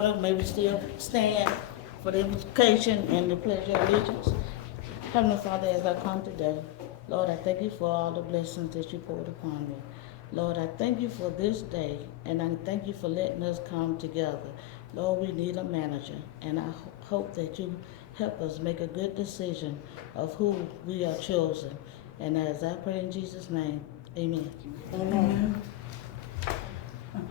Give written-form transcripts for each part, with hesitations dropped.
May we still stand for the invocation and the pledge of allegiance. Heavenly Father, as I come today, Lord, I thank you for all the blessings that you poured upon me. Lord, I thank you for this day, and I thank you for letting us come together. Lord, we need a manager, and I hope that you help us make a good decision of who we are chosen. And as I pray in Jesus' name, amen. Amen.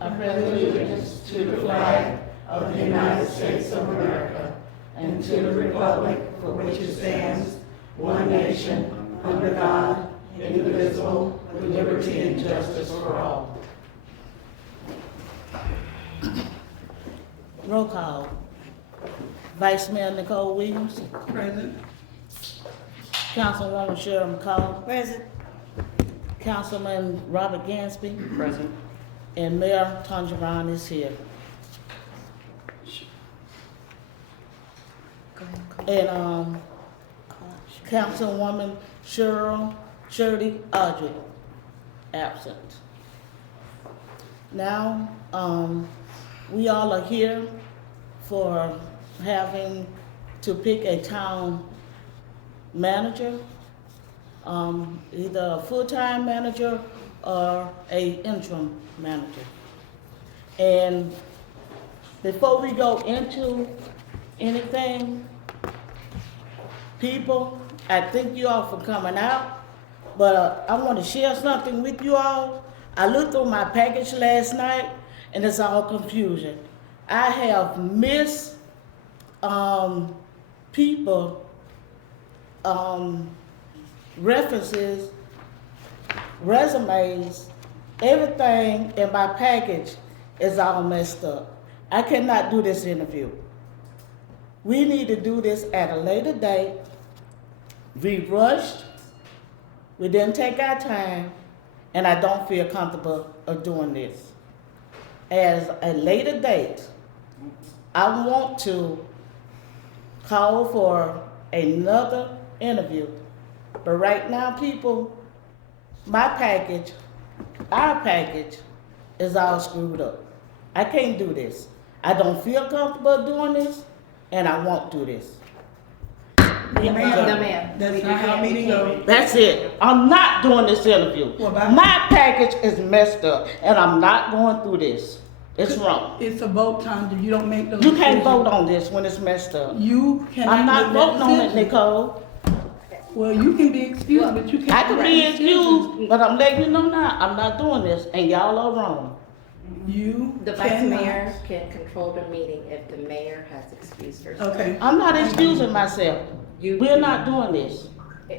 I pledge allegiance to the flag of the United States of America and to the republic for which it stands, one nation, under God, indivisible, with liberty and justice for all. Roll call. Vice Mayor Nicole Williams. Present. Councilwoman Cheryl McCall. Present. Councilman Robert Gansby. Present. And Mayor Tongeron is here. And Councilwoman Shirley Audrey, absent. Now, we all are here for having to pick a town manager, either a full-time manager or a interim manager. And before we go into anything, people, I thank you all for coming out, but I want to share something with you all. I looked through my package last night, and it's all confusion. I have missed people references, resumes, everything in my package is all messed up. I cannot do this interview. We need to do this at a later date. We rushed, we didn't take our time, and I don't feel comfortable of doing this. As a later date, I want to call for another interview. But right now, people, my package, our package, is all screwed up. I can't do this. I don't feel comfortable doing this, and I won't do this. Ma'am. That's not how meeting goes. That's it. I'm not doing this interview. My package is messed up, and I'm not going through this. It's wrong. It's a vote time. You don't make those You can't decisions. vote on this when it's messed up. You cannot I'm not make that voting on it, decision. Nicole. Well, you can be excused, but you can't. I can make be decisions. excused, but I'm letting you know now, I'm not doing this, and y'all are wrong. You The vice cannot. mayor can control the meeting if the mayor has excused herself. Okay. I'm not excusing myself. We're not doing this.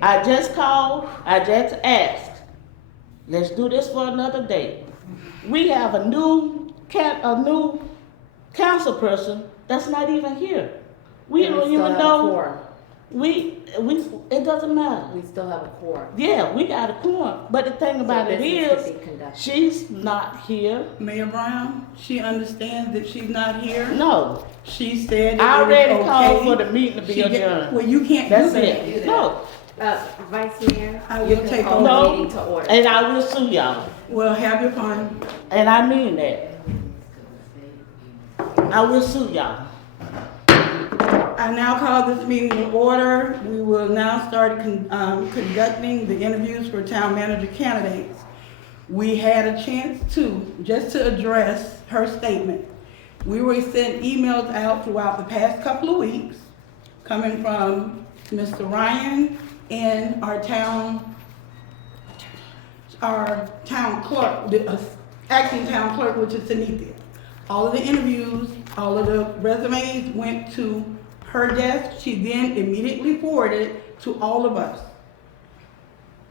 I just called, I just asked. Let's do this for another day. We have a new council person that's not even here. We And don't still even have a know. quorum. It doesn't matter. We still have a quorum. Yeah, we got a quorum, but the thing about So it business is, could be conducted. she's not here. Mayor Brown, she understands that she's not here. No, She said that I it was already okay. called for the meeting to be She get- adjourned. Well, you can't That's do that. it. No, Vice Mayor, I you will can take call over. the No. meeting to order. and I will sue y'all, Well, have your fun. and I mean that. I will sue y'all. I now call this meeting to order. We will now start conducting the interviews for town manager candidates. We had a chance just to address her statement. We were sent emails out throughout the past couple of weeks, coming from Mr. Ryan and our town clerk, the acting town clerk, which is Anita. All of the interviews, all of the resumes went to her desk. She then immediately forwarded it to all of us.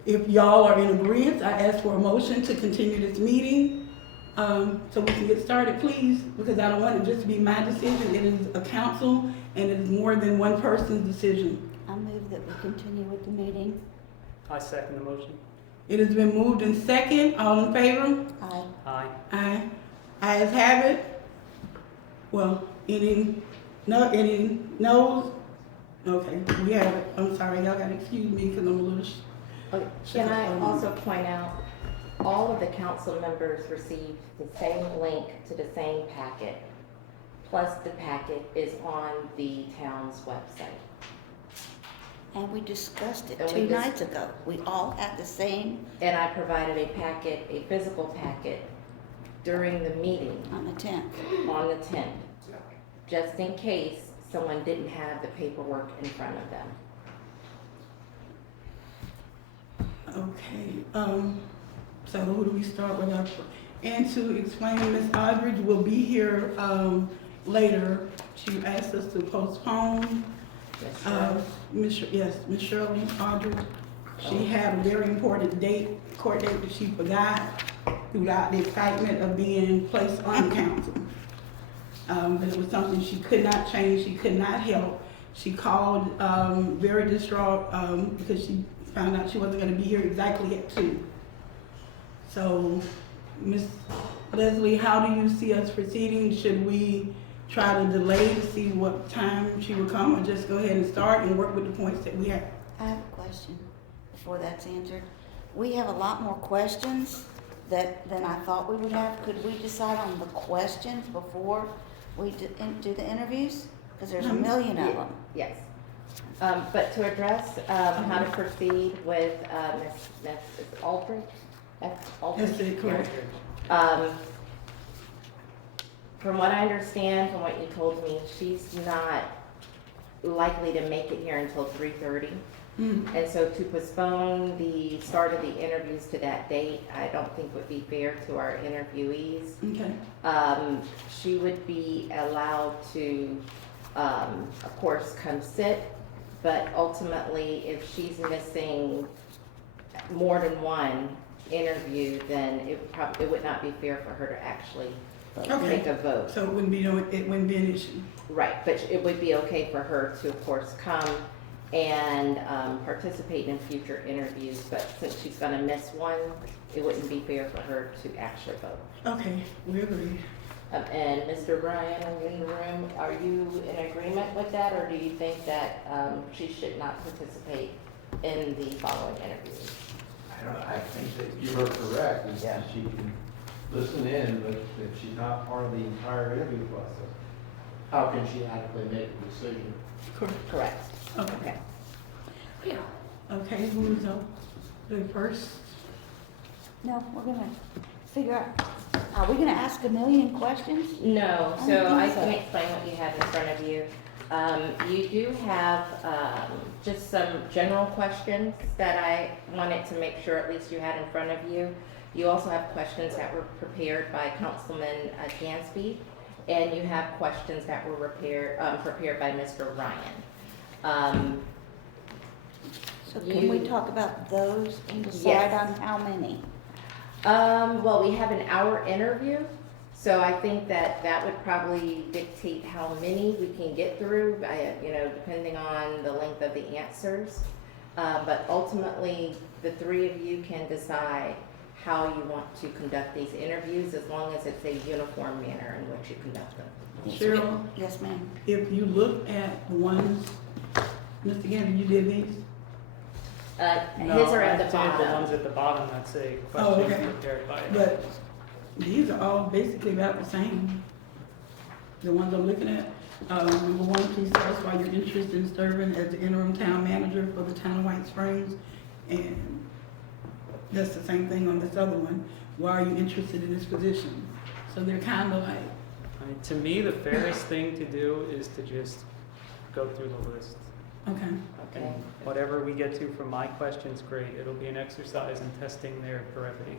If y'all are in agreement, I ask for a motion to continue this meeting, so we can get started, please, because I don't want it just to be my decision. It is a council, and it is more than one person's decision. I move that we continue with the meeting. I second the motion. It has been moved in second. All in favor? Aye. Aye. Aye. Ayes have it. Well, any no's? Okay, we have it. I'm sorry, y'all gotta excuse me because I'm a little. Can I also point out, all of the council members received the same link to the same packet. plus the packet is on the town's website. And we discussed it And we 2 dis- nights ago. We all had the same And I provided a packet, a physical packet, during the meeting on the 10th. on the 10th, just in case someone didn't have the paperwork in front of them. Okay, so who do we start with? And to explain, Ms. Aldridge will be here, later. She asked us to postpone, Ms. Shirley? Miss Shirley Aldridge. She had a very important court date that she forgot throughout the excitement of being placed on the council. But it was something she could not change, she could not help. She called, very distraught, because she found out she wasn't gonna be here exactly at 2. So, Ms. Leslie, how do you see us proceeding? Should we try to delay to see what time she will come, or just go ahead and start and work with the points that we have? I have a question before that's answered. We have a lot more questions than I thought we would have. Could we decide on the questions before we do the interviews? Because there's a million of them. Yes. But to address how to proceed with Ms. Aldridge? That's it, correct. From what I understand, from what you told me, she's not likely to make it here until 3:30. And so to postpone the start of the interviews to that date, I don't think would be fair to our interviewees. Okay, She would be allowed to, of course, come sit, but ultimately, if she's missing more than one interview, then it would not be fair for her to actually Okay. take a vote. so it wouldn't be an issue. Right, but it would be okay for her to, of course, come and participate in future interviews, but since she's gonna miss one, it wouldn't be fair for her to actually vote. Okay, we agree. And Mr. Ryan, are you in the room? Are you in agreement with that, or do you think that she should not participate in the following interviews? I think that you are correct, is that she can listen in, but if she's not part of the entire interview process, how can she adequately make a decision? Correct. Okay, Okay. okay, who's up? The first? No, we're gonna figure out, are we gonna ask a million questions? No, I so don't I think so. can explain what you have in front of you. You do have just some general questions that I wanted to make sure at least you had in front of you. You also have questions that were prepared by Councilman Gansby, and you have questions that were prepared by Mr. Ryan. So can we talk about those and decide Yes. on how many? Well, we have an hour interview, so I think that would probably dictate how many we can get through, depending on the length of the answers. But ultimately, the 3 of you can decide how you want to conduct these interviews, as long as it's a uniform manner in which you conduct them. Cheryl, Yes, ma'am. if you look at the ones, Mr. Gander, you did these? No, His are at I the did bottom. the ones at the bottom that say Oh, questions okay. prepared by. But these are all basically about the same. The ones I'm looking at, number 1, please tell us why you're interested in serving as the interim town manager for the town of White Springs. And that's the same thing on this other one. Why are you interested in this position? So they're kind of like, I mean, to me, the fairest thing to do is to just go through the list. okay, Okay. And whatever we get to from my questions, great. It'll be an exercise in testing their brevity.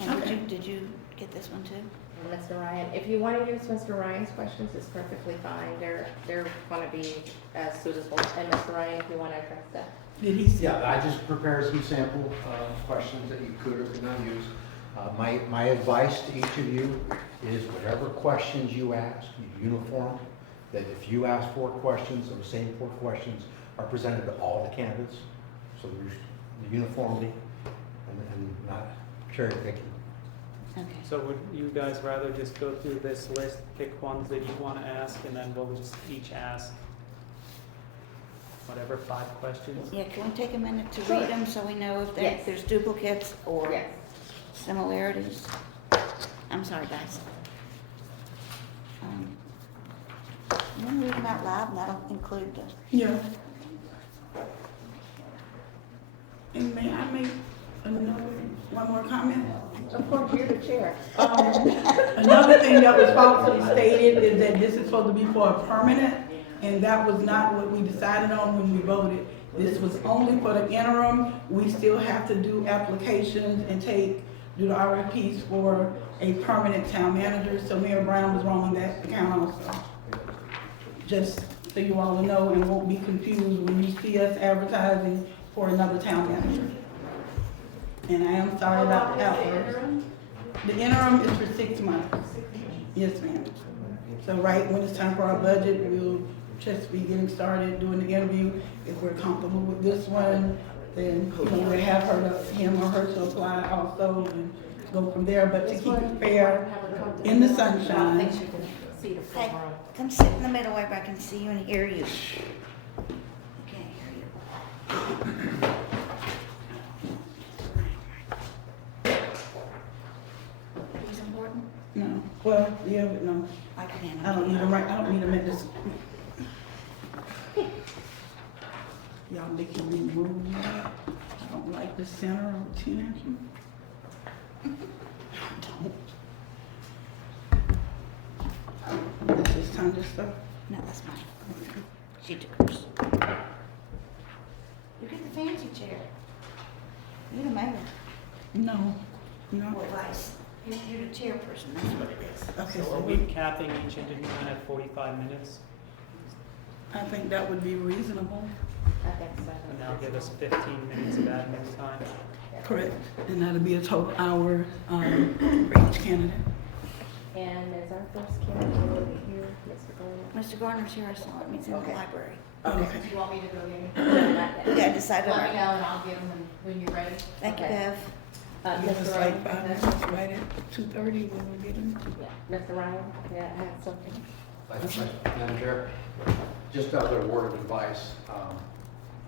And Okay. did you get this one too? And Mr. Ryan, if you want to use Mr. Ryan's questions, it's perfectly fine. They're going to be suitable. And Mr. Ryan, if you want to address that. did he say? Yeah, I just prepared some sample questions that you could or could not use. My advice to each of you is whatever questions you ask, you uniform, that if you ask 4 questions, those same 4 questions are presented to all the candidates. So there's the uniformity and not cherry picking. Okay. So would you guys rather just go through this list, pick ones that you want to ask, and then we'll just each ask whatever 5 questions? Yeah, can we take a minute to Sure. read them so we know if Yes. there's duplicates or Yes. similarities? I'm sorry, guys. You want to read them out loud, and that'll include the, Yeah. And may I make one more comment? Of course, you're the chair. Another thing that was falsely stated is that this is supposed to be for a permanent, and that was not what we decided on when we voted. This was only for the interim. We still have to do applications and do the RFPs for a permanent town manager, so Mayor Brown was wrong on that account also. Just so you all know and won't be confused when you see us advertising for another town manager. And I am sorry about the outburst. The interim is for 6 months. Yes, ma'am. So right when it's time for our budget, we'll just be getting started doing the interview. If we're comfortable with this one, then we'll have him or her to apply also and go from there. But to keep it fair, in the sunshine. hey, come sit in the middle where I can see you and hear you. Can't hear you. These important? No, well, yeah, but no. I can. I don't need them right, I don't need them at this. Y'all making me move that. I don't like the center of attention. This is time to stuff. No, that's mine. She took hers. You get the fancy chair. You're the mayor. No, no. Or vice. You're the chairperson, that's what it is. Okay, So so are we capping each interview at 45 minutes? I think that would be reasonable. I think so. And that'll give us 15 minutes of admin time. Correct. And that'll be a total hour, for each candidate. And is our first candidate over here, Mr. Garner? Mr. Garner's here, I saw him, he's in the Okay. library. Okay. Do you want me to go get him? Yeah, I decided. Let me know and I'll get him when you're ready. Thank you, Okay. Bev. Give us Mr. like Ryan? 5 minutes, right at 2:30 when we get them. Yeah. Mr. Ryan, yeah, I have something. Madam Chair, just another word of advice.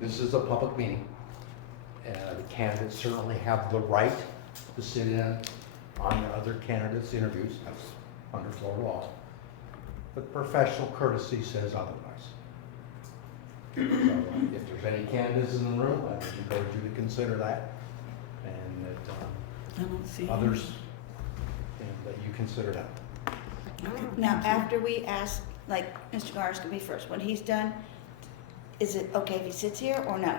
This is a public meeting. The candidates certainly have the right to sit in on the other candidates' interviews. That's under Florida law. But professional courtesy says otherwise. So if there's any candidates in the room, I would encourage you to consider that. And I don't see. that others, and that you consider that. Now, after we ask, like, Mr. Garner's gonna be first, when he's done, is it okay if he sits here or no?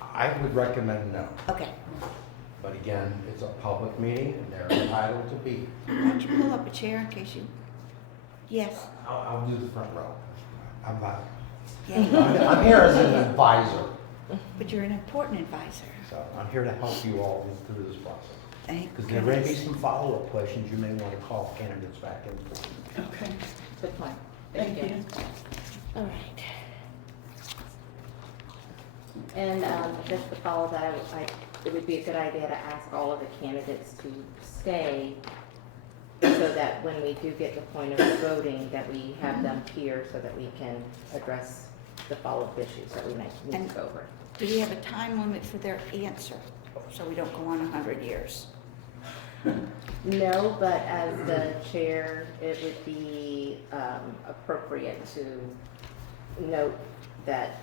I would recommend no. Okay. But again, it's a public meeting and they're entitled to be. Why don't you pull up a chair in case you, yes. I'll do the front row. I'm not, Yeah, you are. I'm here as an advisor, But you're an important advisor. so I'm here to help you all through this process. Thank Because there may be goodness. some follow-up questions you may want to call candidates back in. Okay, Good point. thank you. All right. And just to follow that, it would be a good idea to ask all of the candidates to stay so that when we do get to the point of voting, that we have them here so that we can address the follow-up issues that we might need And- to go over. Do we have a time limit for their answer, so we don't go on 100 years? No, but as the chair, it would be appropriate to note that,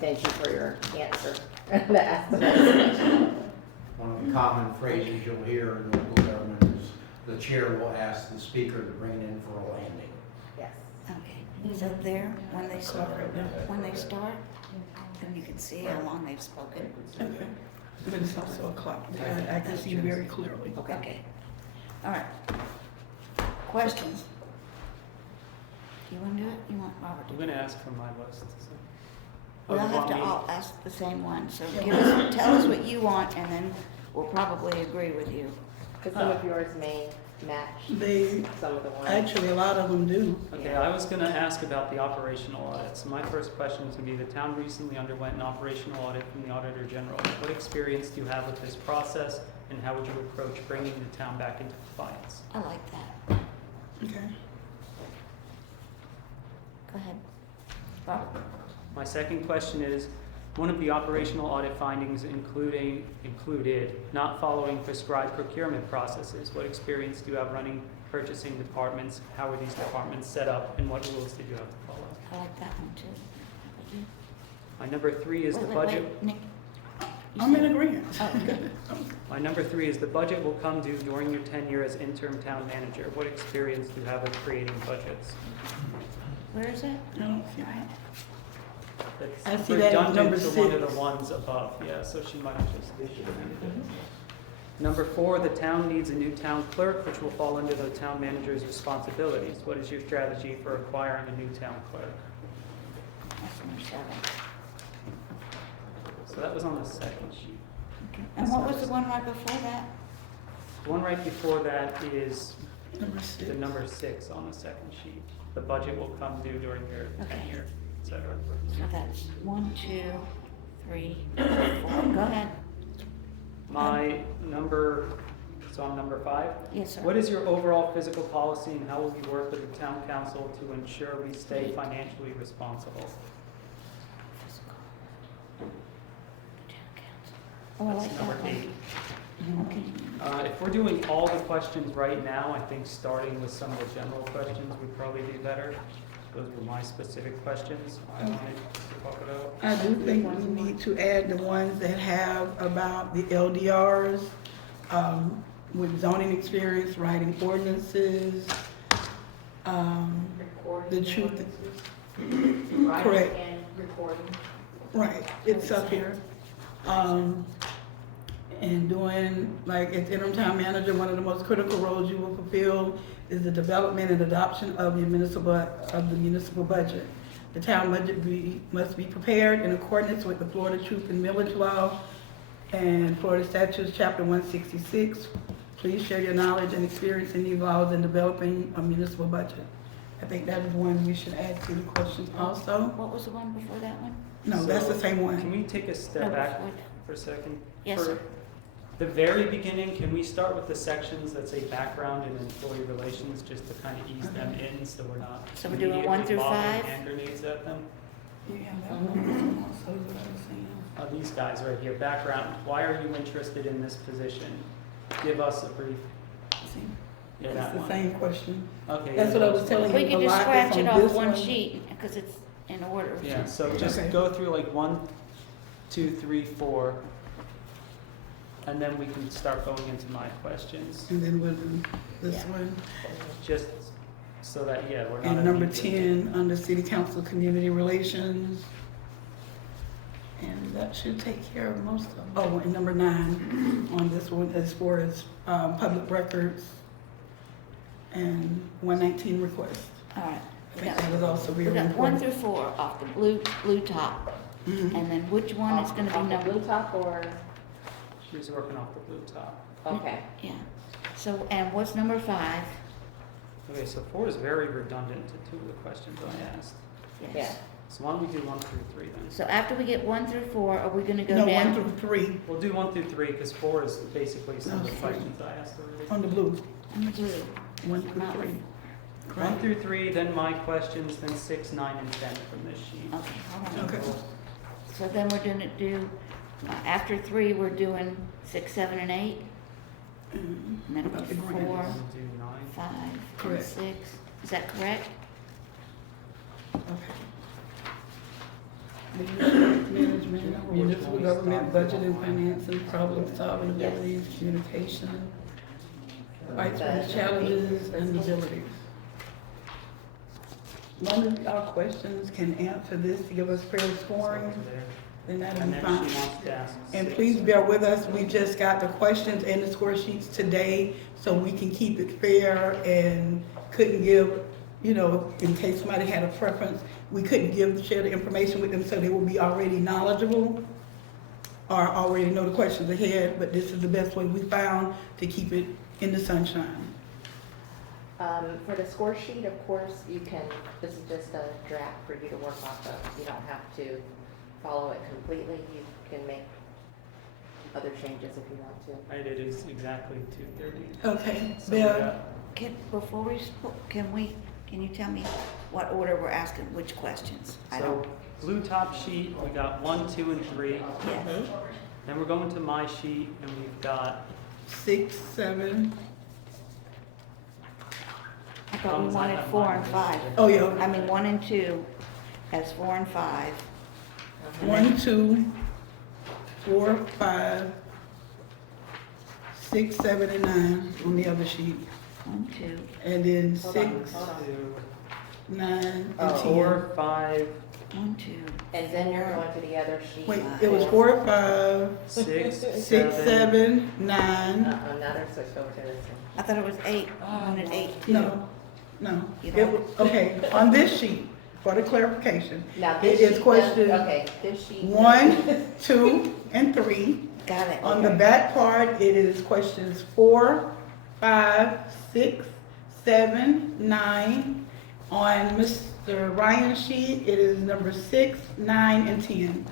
thank you for your answer. That's the next question. One of the common phrases you'll hear in local government is the chair will ask the speaker to bring it in for a landing. Yes. Okay, so there, when they start, then you can see how long they've spoken. Okay. But it's also a clock. I can see very clearly. Okay, all right. Questions? Do you want to do it? You want Robert to I'm do it? gonna ask from my list. So. We'll Oh, you have want to me- all ask the same one, so tell us what you want, and then we'll probably agree with you. Because some of yours may match They, some of the ones. actually, a lot of them do. Okay, I was gonna ask about the operational audit. So my first question is gonna be, the town recently underwent an operational audit from the Auditor General. What experience do you have with this process, and how would you approach bringing the town back into compliance? I like that. Okay. Go ahead. Robert? My second question is, One of the operational audit findings included not following prescribed procurement processes. What experience do you have running purchasing departments? How are these departments set up, and what rules did you have to follow? I like that one too. My number 3 is the budget. Wait, Nick. You I'm said- in agreement. Oh, okay. My number 3 is the budget will come due during your tenure as interim town manager. What experience do you have with creating budgets? Where is it? I don't see That's I see that in number redundant to one of 6. the ones above, yeah, so she might have just. Number 4, the town needs a new town clerk, which will fall under the town manager's responsibilities. What is your strategy for acquiring a new town clerk? That's number 7. So that was on the second sheet. Okay. And what was the one right before that? The one right before that is Number the 6. number 6 on the second sheet. The budget will come due during your Okay. tenure, et cetera. So that's 1, 2, 3, 4. Go ahead. My number, so I'm number 5. Yes, sir. What is your overall fiscal policy and how will you work with the town council to ensure we stay financially responsible? Oh, I That's like number that one. 8. Okay. If we're doing all the questions right now, I think starting with some of the general questions would probably be better. Those were my specific questions. I wanted to talk about. I do think we need to add the ones that have about the LDRs, with zoning experience, writing ordinances, Recording. the truth, Writing correct. and recording. right, it's up here. And doing, like, as interim town manager, one of the most critical roles you will fulfill is the development and adoption of the municipal budget. The town budget must be prepared in accordance with the Florida Truth and Millage Law and Florida Statutes, Chapter 166. Please share your knowledge and experience in these laws in developing a municipal budget. I think that is one we should add to the questions also. What was the one before that one? No, that's the same Can one. we take a step Number back 4. for a second? Yes, For sir. the very beginning, can we start with the sections that say background and employee relations, just to kind of ease them in, so we're not So we're doing 1 through immediately lobbing 5? hand grenades at them? Yeah, that one also is what I was saying. These guys right here, background, why are you interested in this position? Give us a brief, See, yeah, it's that the one. same question. Okay. That's what I was telling We you. can a just lot scratch that's it on off this one one. sheet, because it's in order. Yeah, so just Okay. go through like 1, 2, 3, 4, and then we can start going into my questions. And then we'll do this Yeah. one. Just so that, yeah, we're not. And number immediately- 10, under city council community relations. And that should take care of most of them. Oh, and number 9 on this one, as far as public records and 119 requests. All right. I think that was also We very got 1 important. through 4 off the blue top. Mhm. And then which one is gonna be Off the number? blue top or, She's working off the blue top. okay. Yeah. So, and what's number 5? Okay, so 4 is very redundant to 2 of the questions I asked. Yeah. So why don't we do 1 through 3 then? So after we get 1 through 4, are we gonna go No, down? 1 through 3 We'll do 1 through 3, because 4 is basically some of the Okay. questions I asked already. on the blue. On the blue. 1 through Not 3. 1 Correct? through 3, then my questions, then 6, 9, and 10 from this sheet. Okay, hold on. Okay. So then we're gonna do, after 3, we're doing 6, 7, and 8? Mhm. And then it'll About be the grant. 4, We'll do 9. 5, and Correct. 6. Is that correct? Okay. Management, municipal government, budget and financing, problem solving abilities, communication, fights with challenges and abilities. One of our questions can answer this to give us fair scoring, Over there. then that'll And be then fine. she wants to ask And 6. please bear with us, we just got the questions and the score sheets today, so we can keep it fair and couldn't give, you know, in case somebody had a preference, we couldn't share the information with them so they will be already knowledgeable or already know the questions ahead, but this is the best way we found to keep it in the sunshine. For the score sheet, of course, you can, this is just a draft for you to work off of. You don't have to follow it completely. You can make other changes if you want to. Right, it is exactly 2:30. Okay, So we Bill, got- Before we, can you tell me what order we're asking which questions. I So don't, blue top sheet, we got 1, 2, and 3. yes. Then we're going to my sheet, and we've got 6, 7. I thought we wanted 4 and 5. Oh, yeah. I mean, 1 and 2 as 4 and 5. 1, 2, 4, 5, 6, 7, and 9 on the other sheet. 1, 2. And then Hold 6, on, hold on. 9, and Oh. 10. 4, 5, 1, 2. And then you're going to the other sheet. Wait, it was 4, 5, 6, 6, 7. 7, 9. Now they're switched over to this one. I thought it was 8. I wanted 8 too. No. You It don't- was- Okay, on this sheet, for the clarification, Now it this is sheet, question okay, this sheet. 1, 2, and 3. Got it. On the back part, it is questions 4, 5, 6, 7, 9. On Mr. Ryan's sheet, it is number 6, 9, and 10.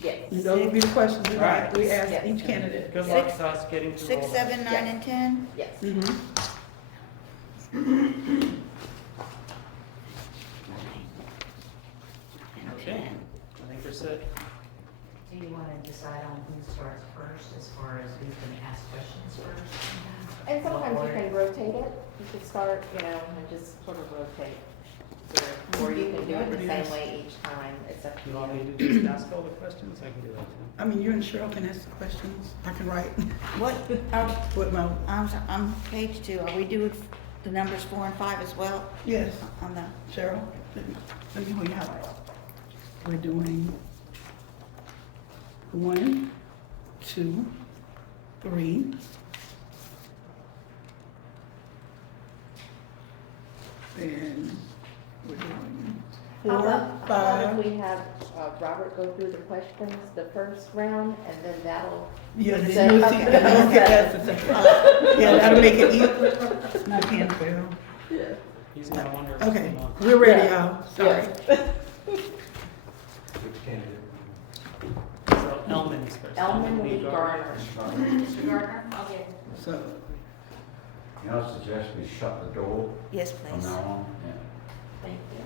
Yes. And those would be the questions we Right. we asked Yes. each candidate. Good luck to us getting through 6, all that. 7, 9, and 10? Yes. Mhm. And Okay. 10. I think we're set. Do you want to decide on who starts first as far as who can ask questions first? And sometimes you can rotate it. You could start, and just sort of rotate. Or you can do it the same way each time. It's up to You want you. me to just ask all the questions? I can do that too. I mean, you and Cheryl can ask the questions. I can write What, with my, I'm page 2. Are we doing the numbers 4 and 5 as well yes, on the, Cheryl, let me hold you highlight. We're doing 1, 2, 3. Then we're doing How 4, about if 5. we have Robert go through the questions the first round, and then that'll. Yeah, Is then you'll that- see, okay. okay, that's the second. Yeah, that'll make it easy. Not pen fail. He's gonna wonder what's Okay, going on. we're ready, Yeah. y'all, sorry. Which candidate? So Elman's first. Elman Lee Garner. Mr. Gardner? Okay. So, You know, suggest we shut the door yes, from please. now on? Yeah. Thank you.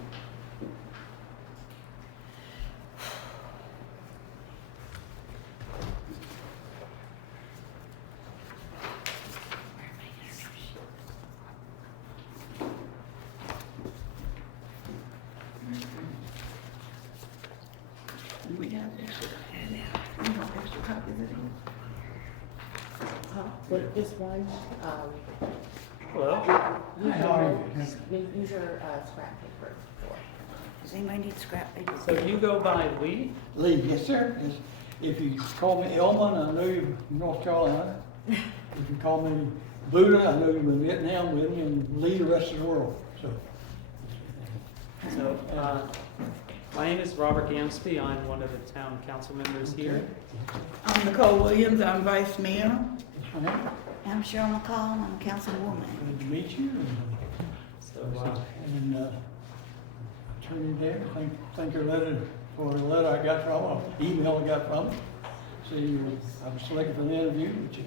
we have extra, we have extra copies of these. With this one, Hello? use your scrap paper for. Does anybody need scrap paper? So you go by Lee? Lee, yes, sir. If you call me Elman, I know you're from North Carolina. If you call me Buddha, I know you're in Vietnam with me, and Lee, the rest of the world, so. So, my name is Robert Gamsby. I'm one of the town council members here. I'm Nicole Williams, I'm vice mayor. I'm Cheryl McCall, I'm a councilwoman. Good to meet you. So, And Attorney there, thank your letter, for the letter I got from, or email I got from. See, I was selected for the interview, which is,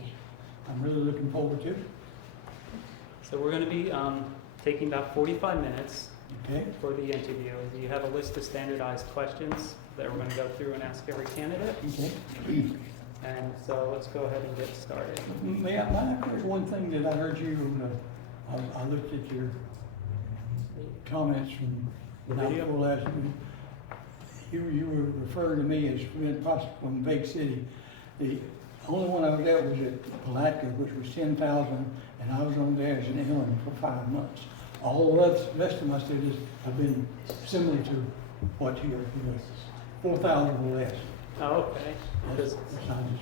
I'm really looking forward to. so we're gonna be, taking about 45 minutes Okay? for the interview. You have a list of standardized questions that we're gonna go through and ask every candidate. Okay. And so let's go ahead and get started. May I correct one thing that I heard you, I looked at your comments from the night Video? before last week. You were referring to me as being possible from Big City. The only one I was at was at Palatka, which was 10,000, and I was on there as an intern for 5 months. All the rest of my cities have been similar to what you are, 4,000 or less. Oh, okay. Because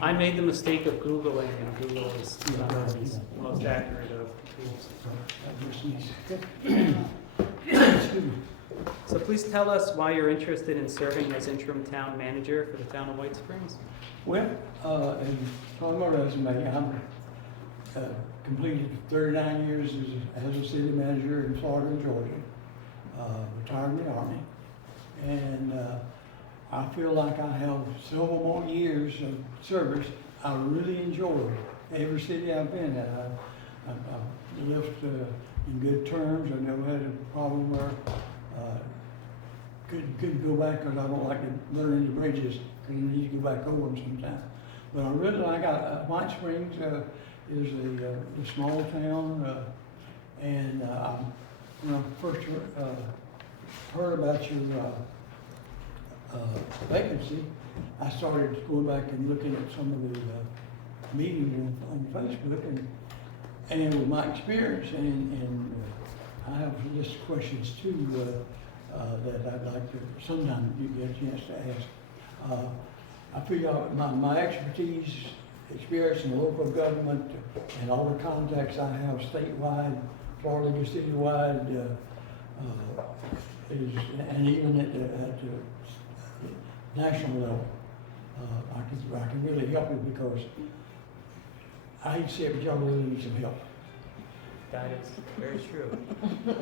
I made the mistake of Googling, and Google is not always the most accurate of tools. Excuse me. So please tell us why you're interested in serving as interim town manager for the town of White Springs. Well, and on my resume, I'm completed 39 years as a city manager in Florida and Georgia, retired in the Army, and I feel like I have several more years of service. I really enjoy every city I've been at. I've left in good terms. I never had a problem where, couldn't go back because I don't like to learn any bridges, because you need to go back over them sometimes. But I really like, White Springs, is a small town, and, when I first, heard about your, vacancy, I started going back and looking at some of the, meetings on Facebook, and with my experience, and I have a list of questions too, that I'd like to sometime get a chance to ask. I feel my expertise, experience in local government, and all the contacts I have statewide, Florida, citywide, and even at the national level, I can really help you because I hate to say it, but y'all really need some help. That is very true.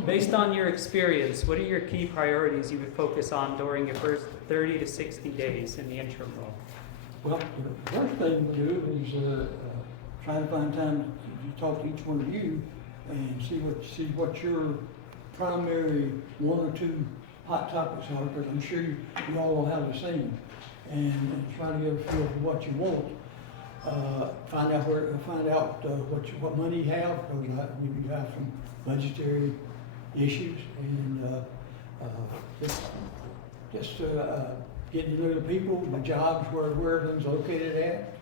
Based on your experience, what are your key priorities you would focus on during your first 30 to 60 days in the interim role? Well, the first thing we do is try to find time to talk to each one of you and see what your primary one or two hot topics are, because I'm sure you all will have the same, and try to get a feel for what you want. Find out what money you have, because you have some budgetary issues, and just getting to know the people, the jobs, where everything's located at,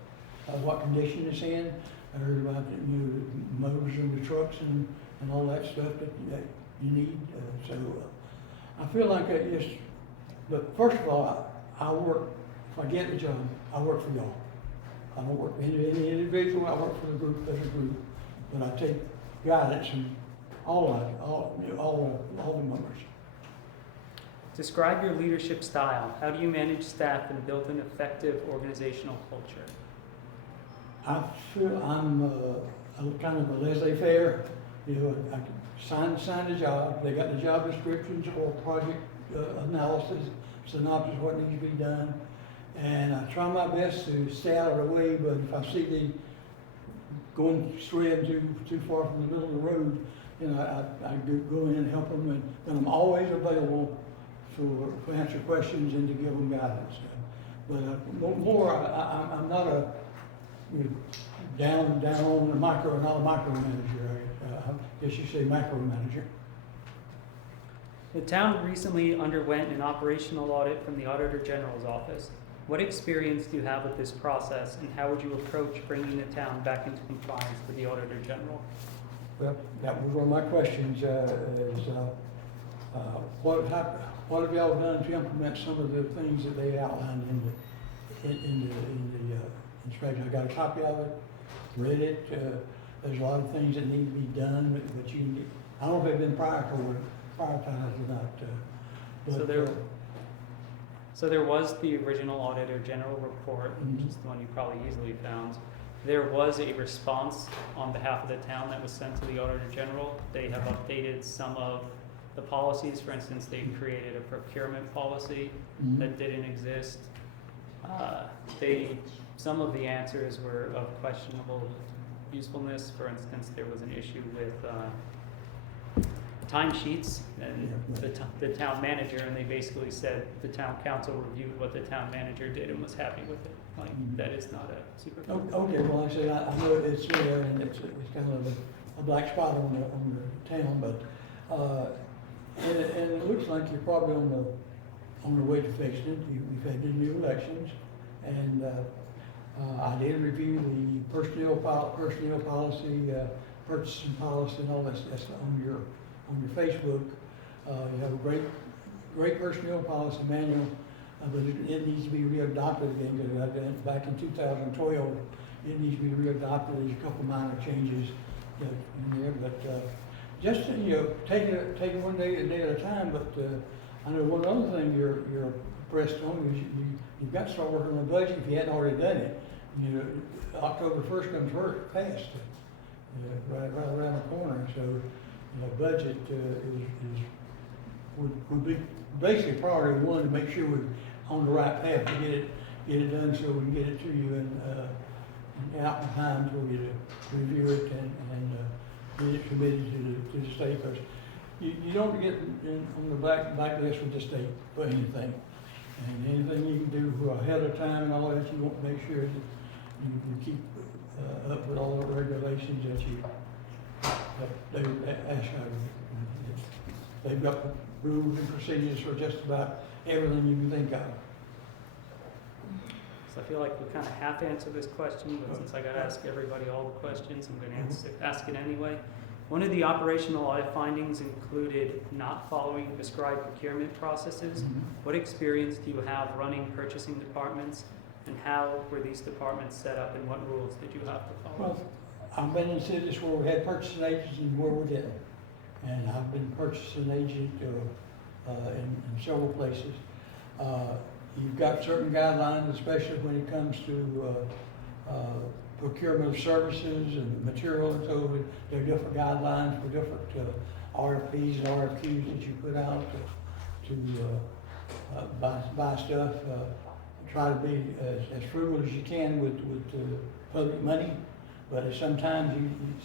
what condition it's in. I heard about the motors in the trucks and all that stuff that you need. So I feel like but first of all, I work, if I get the job, I work for y'all. I don't work for any individual, I work for the group as a group, but I take guidance from all the members. Describe your leadership style. How do you manage staff and build an effective organizational culture? I feel I'm kind of a laissez-faire. I can sign the job. They got the job descriptions or project analysis, synopsis, what needs to be done. And I try my best to stay out of the way, but if I see they going straight too far from the middle of the road, I go in and help them, and I'm always available to answer questions and to give them guidance. But I'm not a down on the not a micromanager. I guess you say macromanager. The town recently underwent an operational audit from the Auditor General's office. What experience do you have with this process, and how would you approach bringing the town back into compliance with the Auditor General? Well, that was one of my questions, what have y'all done to implement some of the things that they outlined in the inspection? I got a copy of it, read it. There's a lot of things that need to be done, but I don't know if they've been prioritized or not. So there was the original Auditor General report, which is the one you probably easily found. There was a response on behalf of the town that was sent to the Auditor General. They have updated some of the policies. For instance, they created a procurement policy that didn't exist. Some of the answers were of questionable usefulness. For instance, there was an issue with timesheets and the town manager, and they basically said the town council reviewed what the town manager did and was happy with it. Like, that is not a super. Okay, well, I say I know it's there, and it's kind of a black spot on the town, but and it looks like you're probably on the way to fixing it. We've had the new elections, and I did review the personnel policy, purchasing policy, and all that's on your Facebook. You have a great personnel policy manual, but it needs to be readopted again, because back in 2012, it needs to be readopted. There's a couple minor changes in there, but just take it one day at a time. But I know one other thing you're pressed on is you've got to start working on the budget if you hadn't already done it. October 1st comes fast, right around the corner. So budget would be basically priority one, to make sure we're on the right path to get it done, so we can get it to you and out in time for you to review it and get it committed to the state, because you don't get on the blacklist with the state for anything. And anything you can do ahead of time and all that, you want to make sure that you keep up with all the regulations that they ask of you. They've got rules and procedures for just about everything you can think of. So I feel like we kind of half answered this question, but since I got to ask everybody all the questions, I'm going to ask it anyway. One of the operational audit findings included not following prescribed procurement processes. What experience do you have running purchasing departments, and how were these departments set up, and what rules did you have to follow? Well, I've been in cities where we had purchasing agents and where we didn't. And I've been purchasing agent in several places. You've got certain guidelines, especially when it comes to procurement of services and material, and so there are different guidelines for different RFPs and RFQs that you put out to buy stuff. Try to be as frugal as you can with public money, but sometimes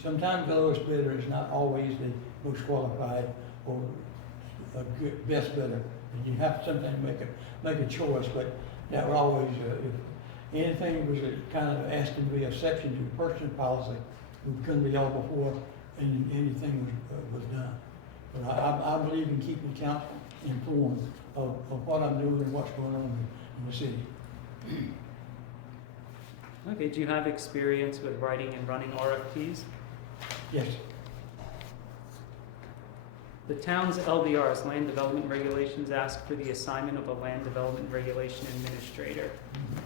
the lowest bidder is not always the most qualified or best bidder. And you have to sometimes make a choice, but that would always, if anything was kind of asking to be an exception to the purchasing policy, we couldn't be all before anything was done. But I believe in keeping council informed of what I'm doing and what's going on in the city. Okay, do you have experience with writing and running RFPs? Yes. The town's LDRs, land development regulations, ask for the assignment of a land development regulation administrator.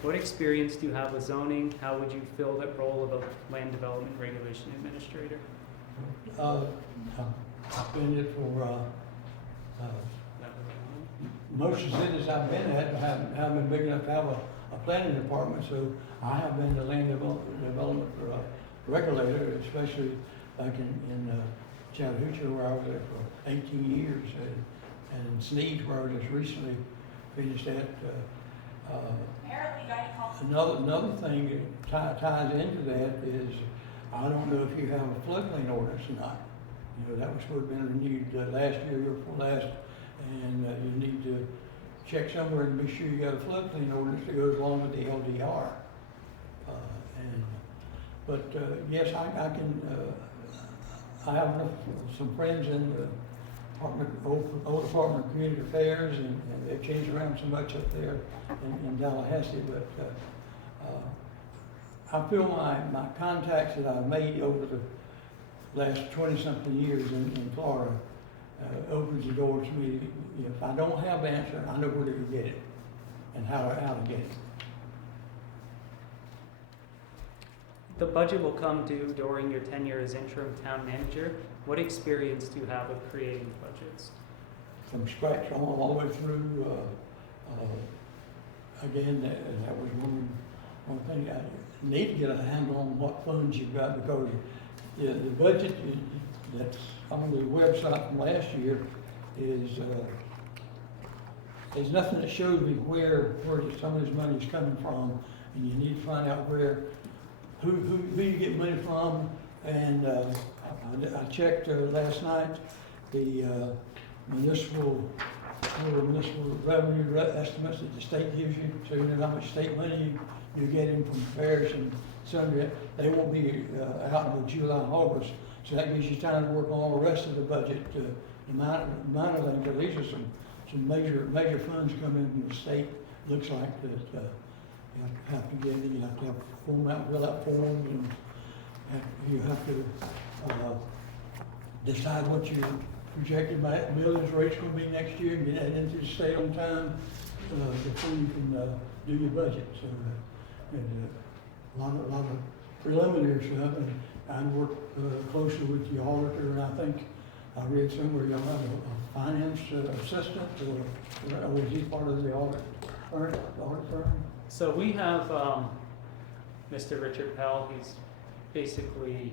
What experience do you have with zoning? How would you fill that role of a land development regulation administrator? I've been it for most of the cities I've been at haven't been big enough to have a planning department, so I have been the land development regulator, especially back in Chattahoochee, where I was there for 18 years, and Sneed, where I just recently finished at. Another thing that ties into that is, I don't know if you have a floodplain ordinance or not. You know, that was supposed to have been renewed last year or before last, and you need to check somewhere and be sure you got a floodplain ordinance that goes along with the LDR. But yes, I can. I have some friends in the old Department of Community Affairs, and they've changed around so much up there in Tallahassee. But I feel my contacts that I've made over the last 20-something years in Florida opens the door to me. If I don't have the answer, I know where to get it and how to get it. The budget will come due during your tenure as interim town manager. What experience do you have with creating budgets? From scratch all the way through. Again, that was one thing. I need to get a handle on what funds you've got, because the budget that's on the website from last year is there's nothing that shows me where some of this money is coming from, and you need to find out who you get money from. And I checked last night the municipal revenue estimates that the state gives you, so you know how much state money you're getting from fairs and sundry. They won't be out until July and August, so that gives you time to work on all the rest of the budget, the minor things. But these are some major funds coming from the state. Looks like that you have to get it. You have to have fill out forms, and you have to decide what your projected millage rate's going to be next year, and get that into the state on time before you can do your budget. So a lot of preliminary stuff, and I work closely with the auditor, and I think I read somewhere y'all have a finance assistant, or is he part of the audit firm? So we have Mr. Richard Pell. He's basically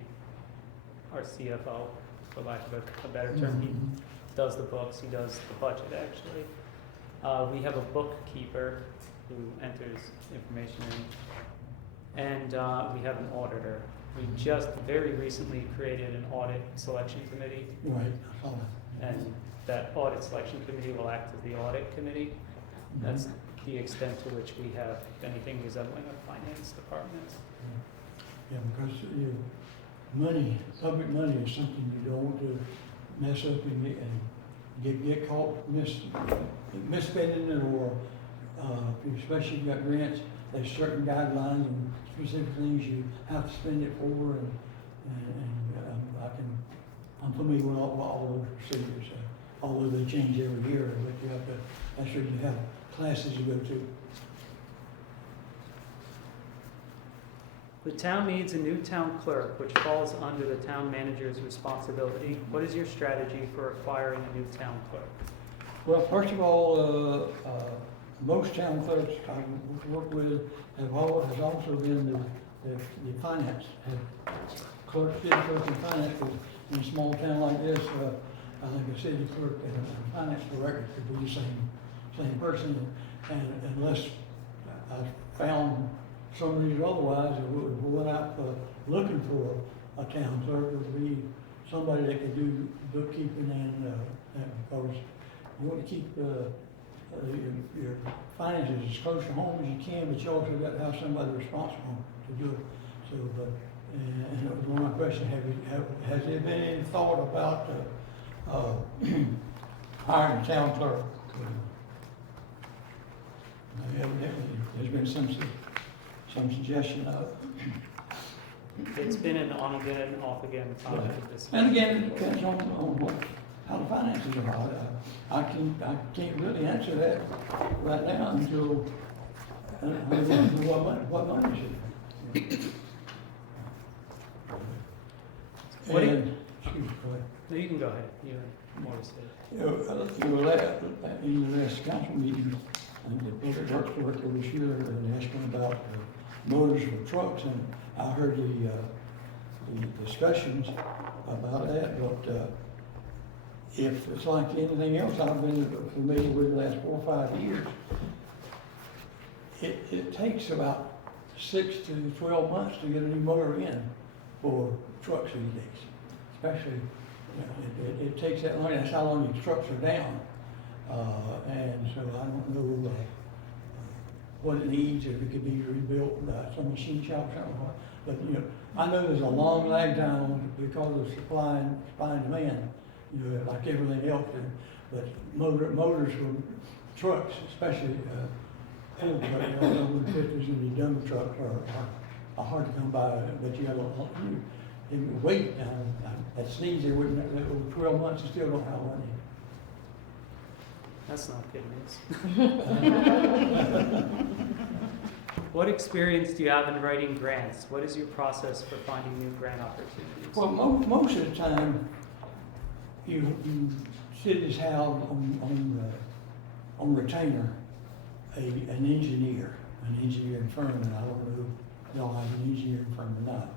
our CFO, for lack of a better term. He does the books, he does the budget, actually. We have a bookkeeper who enters information in, and we have an auditor We just very recently created an audit selection committee, Right, I saw that. and that audit selection committee will act as the audit committee. That's the extent to which we have anything resembling a finance department. Yeah, because, money, public money is something you don't want to mess up and get caught misspending it, or, especially if you got grants, there's certain guidelines and specific things you have to spend it for, and I'm familiar with all those procedures, although they change every year, but you have to, that's sure you have classes you go to. The town needs a new town clerk, which falls under the town manager's responsibility. What is your strategy for acquiring a new town clerk? Well, first of all, most town clerks I work with has also been the finance, clerk, city clerk and finance, because in a small town like this, I think a city clerk and a finance director could be the same person, and unless I found some reason otherwise, it would went out looking for a town clerk, would be somebody that could do bookkeeping and because you want to keep your finances as close to home as you can, but you also got to have somebody responsible to do it. So, and it was one of my questions: has there been any thought about hiring a town clerk? Evidently, there's been some suggestion of it. It's been an on again, off again topic of this. And again, it depends on how the finances are. I can't really answer that right now until what money is it? What do you- And, excuse me, go ahead. No, you can go ahead. You have more to say. In the last council meeting, the public works director was here and asked me about motors for trucks, and I heard the discussions about that, but if it's like anything else I've been familiar with the last 4 or 5 years, it takes about 6 to 12 months to get a new motor in for trucks these days, especially. It takes that long. That's how long these trucks are down, and so I don't know what it needs, if it could be rebuilt, some machine shop or something. But I know there's a long lag time because of supply and demand. Like everything else. But motors for trucks, especially full trucks, over 50s and the dumper trucks are hard to come by. But you have wait that sneeze there wouldn't over 12 months and still don't have one. That's not good news. What experience do you have in writing grants? What is your process for finding new grant opportunities? Well, most of the time, you cities have on retainer an engineering firm, and I don't know if y'all have an engineering firm or not.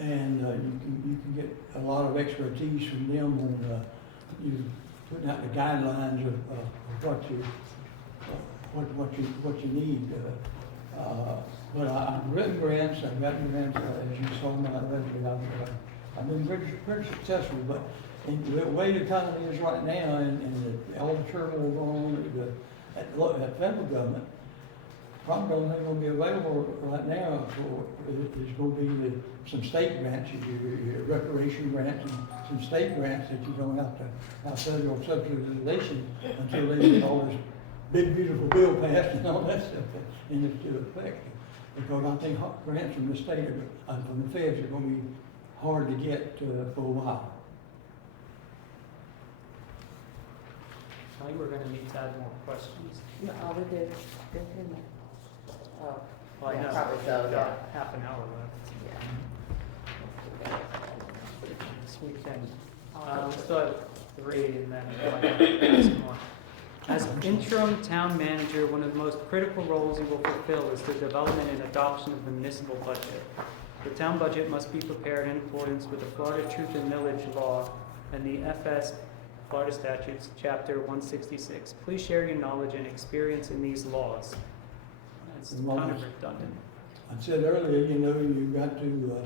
And you can get a lot of expertise from them on putting out the guidelines of what you need. But I've written grants. I've gotten grants, as you saw in my resume. I've been pretty successful, but in the way the economy is right now, and all the turmoil going on at federal government, probably the only thing going to be available right now is going to be some state grants, your recreation grants, and some state grants that you don't have to have federal subsidization until they get all this big beautiful bill passed and all that stuff into effect. Because I think grants from the state from the feds are going to be hard to get for a while. I think we're going to need to add more questions. No, we did. Oh, Well, I yeah, know, probably so, we've yeah. got half an hour left. Yeah. This weekend. We still have 3 and then ask more. As interim town manager, one of the most critical roles you will fulfill is the development and adoption of the municipal budget. The town budget must be prepared in accordance with the Florida Truth and Millage Law and the FS Florida Statutes, Chapter 166. Please share your knowledge and experience in these laws. It's kind of redundant. I said earlier, you know, you've got to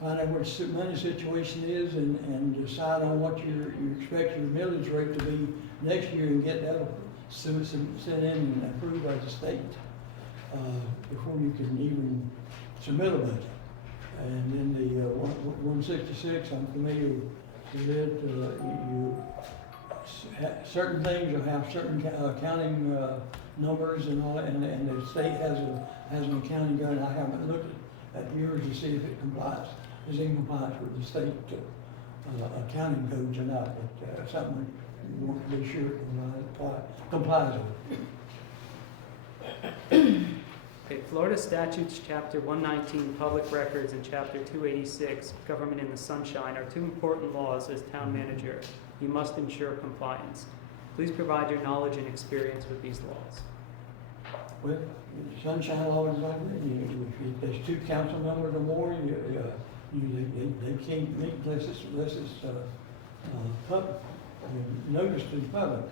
find out what the money situation is and decide on what you expect your millage rate to be next year and get that sent in and approved by the state before you can even submit a budget. And then the 166, I'm familiar with it. Certain things will have certain accounting numbers and all that, and the state has an accounting guide. I haven't looked at yours to see if it is in compliance with the state accounting codes or not, but something we want to be sure it complies with. Okay, Florida statutes, chapter 119, public records, and chapter 286, government in the sunshine, are two important laws as town manager. You must ensure compliance. Please provide your knowledge and experience with these laws. Well, sunshine law is like that. If there's two council members or more, they can't meet unless it's public, noticed in public.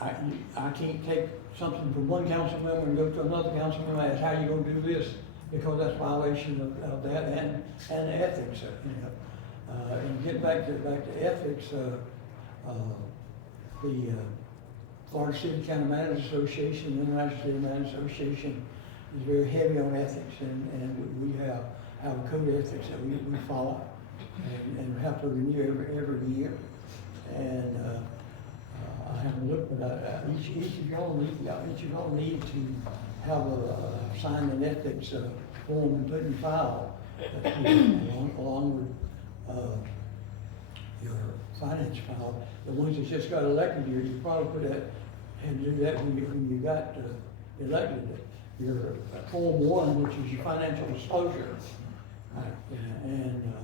I can't take something from one council member and go to another council member and ask how you gonna do this, because that's violation of that and ethics, you know. And get back to ethics, the Florida City County Managers Association, International City Managers Association is very heavy on ethics, and we have a code of ethics that we follow and have to renew every year. And I haven't looked, but each of y'all need to have a sign an ethics form and put in file along with your finance file. The ones that just got elected here, you probably put that, had to do that when you got elected. Your Form 1, which is your financial disclosure. And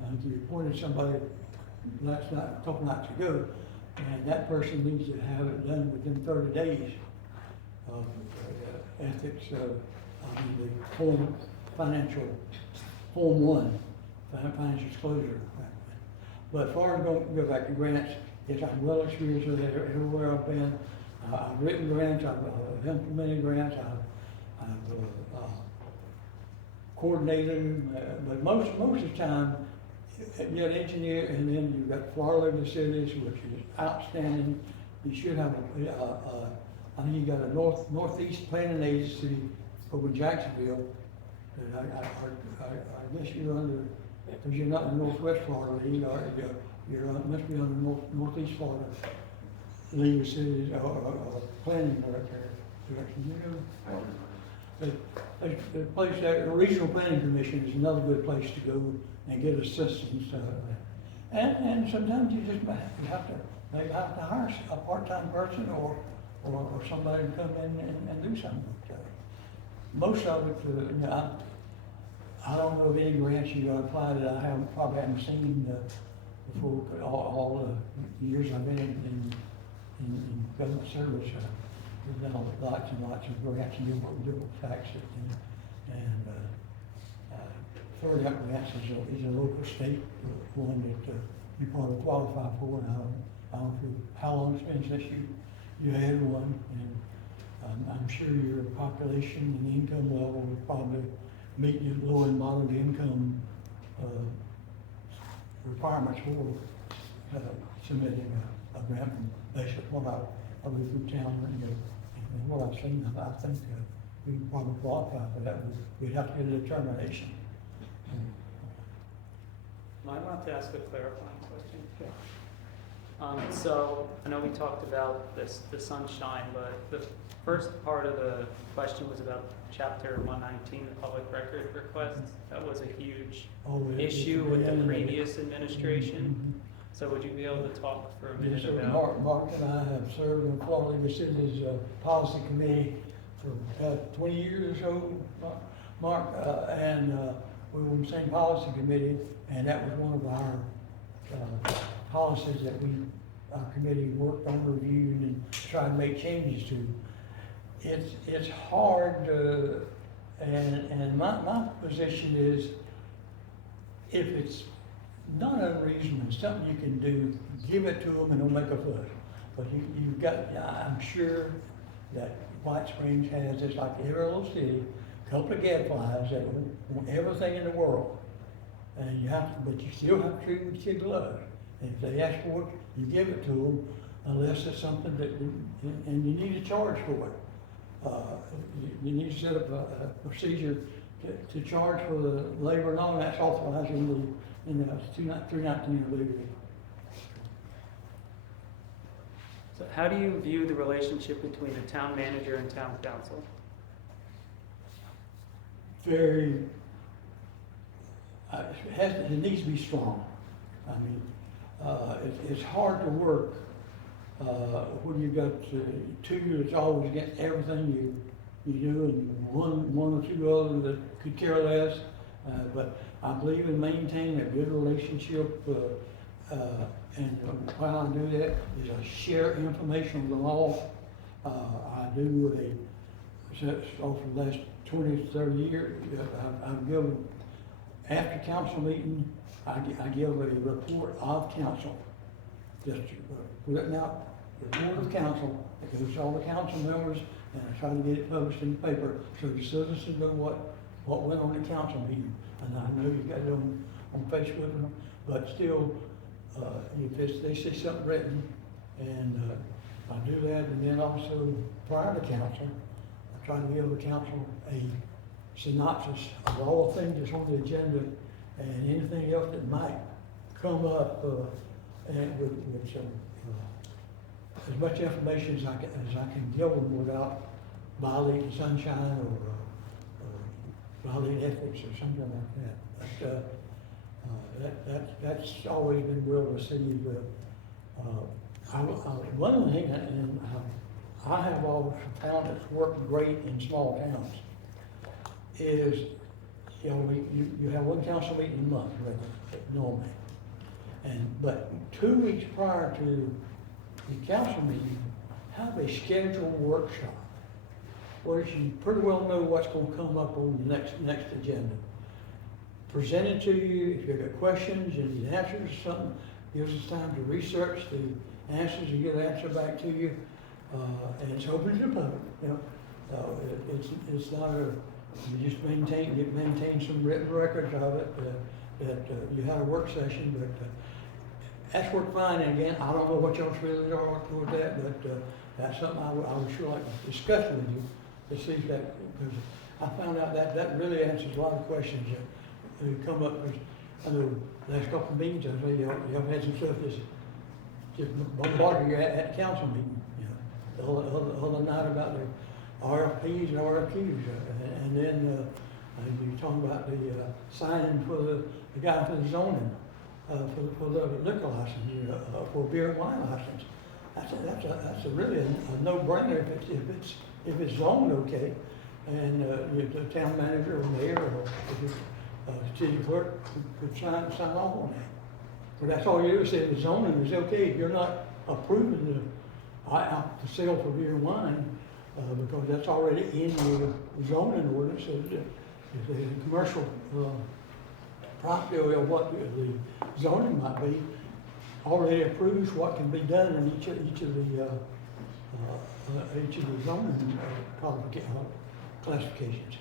I think you appointed somebody last night, a couple nights ago, and that person needs to have it done within 30 days of ethics the financial Form 1, financial disclosure. But as far as go back to grants, yes, I'm well experienced with it everywhere I've been. I've written grants, I've implemented grants, I've coordinated them, but most of the time, you got engineer, and then you've got Florida Cities, which is outstanding. You should have I think you got a northeast planning agency over in Jacksonville. That I guess you're under, because you're not in Northwest Florida, you're must be under Northeast Florida. League of Cities or planning director direction. You know, the place there, the regional planning commission is another good place to go and get assistance. And sometimes you just have to hire a part-time person or somebody to come in and do something. Most of it, you know, I don't know of any grants you apply that I probably haven't seen before. All the years I've been in government service, we've done lots and lots of grants and different facts. Florida grants is a local state one that you probably qualify for. And I don't know how long it's been since you had one, and I'm sure your population and income level would probably meet your low and moderate income requirements for submitting a grant based upon our through town, you know, and what I've seen. I think we can probably qualify for that. We'd have to get a determination. I want to ask a clarifying question. So I know we talked about the sunshine, but the first part of the question was about chapter 119, the public record request. That was a huge issue with the previous administration. So would you be able to talk for a minute about? Mark and I have served in Florida City's policy committee for about 20 years or so, Mark, and we were in the same policy committee, and that was one of our policies that our committee worked on, reviewed, and tried to make changes to. It's hard, and my position is, if it's not unreasonable, something you can do, give it to them and don't make a fuss. But you've got, I'm sure that White Springs has, just like every little city, a couple of gadflies that want everything in the world. And you have to, but you still have to treat them with kid gloves. And if they ask for it, you give it to them, unless it's something that, and you need to charge for it. You need to set up a procedure to charge for the labor and all that's authorized in the 319, I believe it is. So how do you view the relationship between the town manager and town council? Very, it needs to be strong. I mean, it's hard to work when you've got two that's always against everything you do, and one or two others that could care less. But I believe in maintaining a good relationship, and while I do that is I share information with them all. I do over the last 20 to 30 years, I've given, after council meeting, I give a report of council. Just putting out the report of council, it goes to all the council members, and I try to get it published in the paper so the citizens know what went on the council meeting. And I know you got it on Facebook, but still, if they see something written, and I do that, and then also prior to council, I try to give the council a synopsis of all the things that's on the agenda and anything else that might come up, and with some, as much information as I can give them without violating sunshine or violating ethics or something like that. But that's always been well received. One thing, and I have always found it's worked great in small towns, is, you know, you have one council meeting a month, normally. But 2 weeks prior to the council meeting, have a scheduled workshop where you pretty well know what's going to come up on the next agenda. Present it to you. If you've got questions and need answers to something, gives us time to research the answers and get an answer back to you. And it's open to the public. You know, it's not you just maintain some written records of it that you had a work session, but that's worked fine. And again, I don't know what y'all's feelings are toward that, but that's something I would sure like to discuss with you to see if that, because I found out that really answers a lot of questions that come up. I know last couple of meetings, I say y'all had some stuff that's just bombarded you at the council meeting. You know, the other night about the RFPs and RFQs, and then you're talking about the signing for the guy for the zoning, for the liquor license, for beer and wine license. That's really a no-brainer if it's zoned okay, and the town manager or mayor or city clerk could sign off on that. But that's all you do, say the zoning is okay. If you're not approving the sale for beer and wine, because that's already in your zoning ordinance. If the commercial property or what the zoning might be, already approves what can be done in each of the zoning classifications.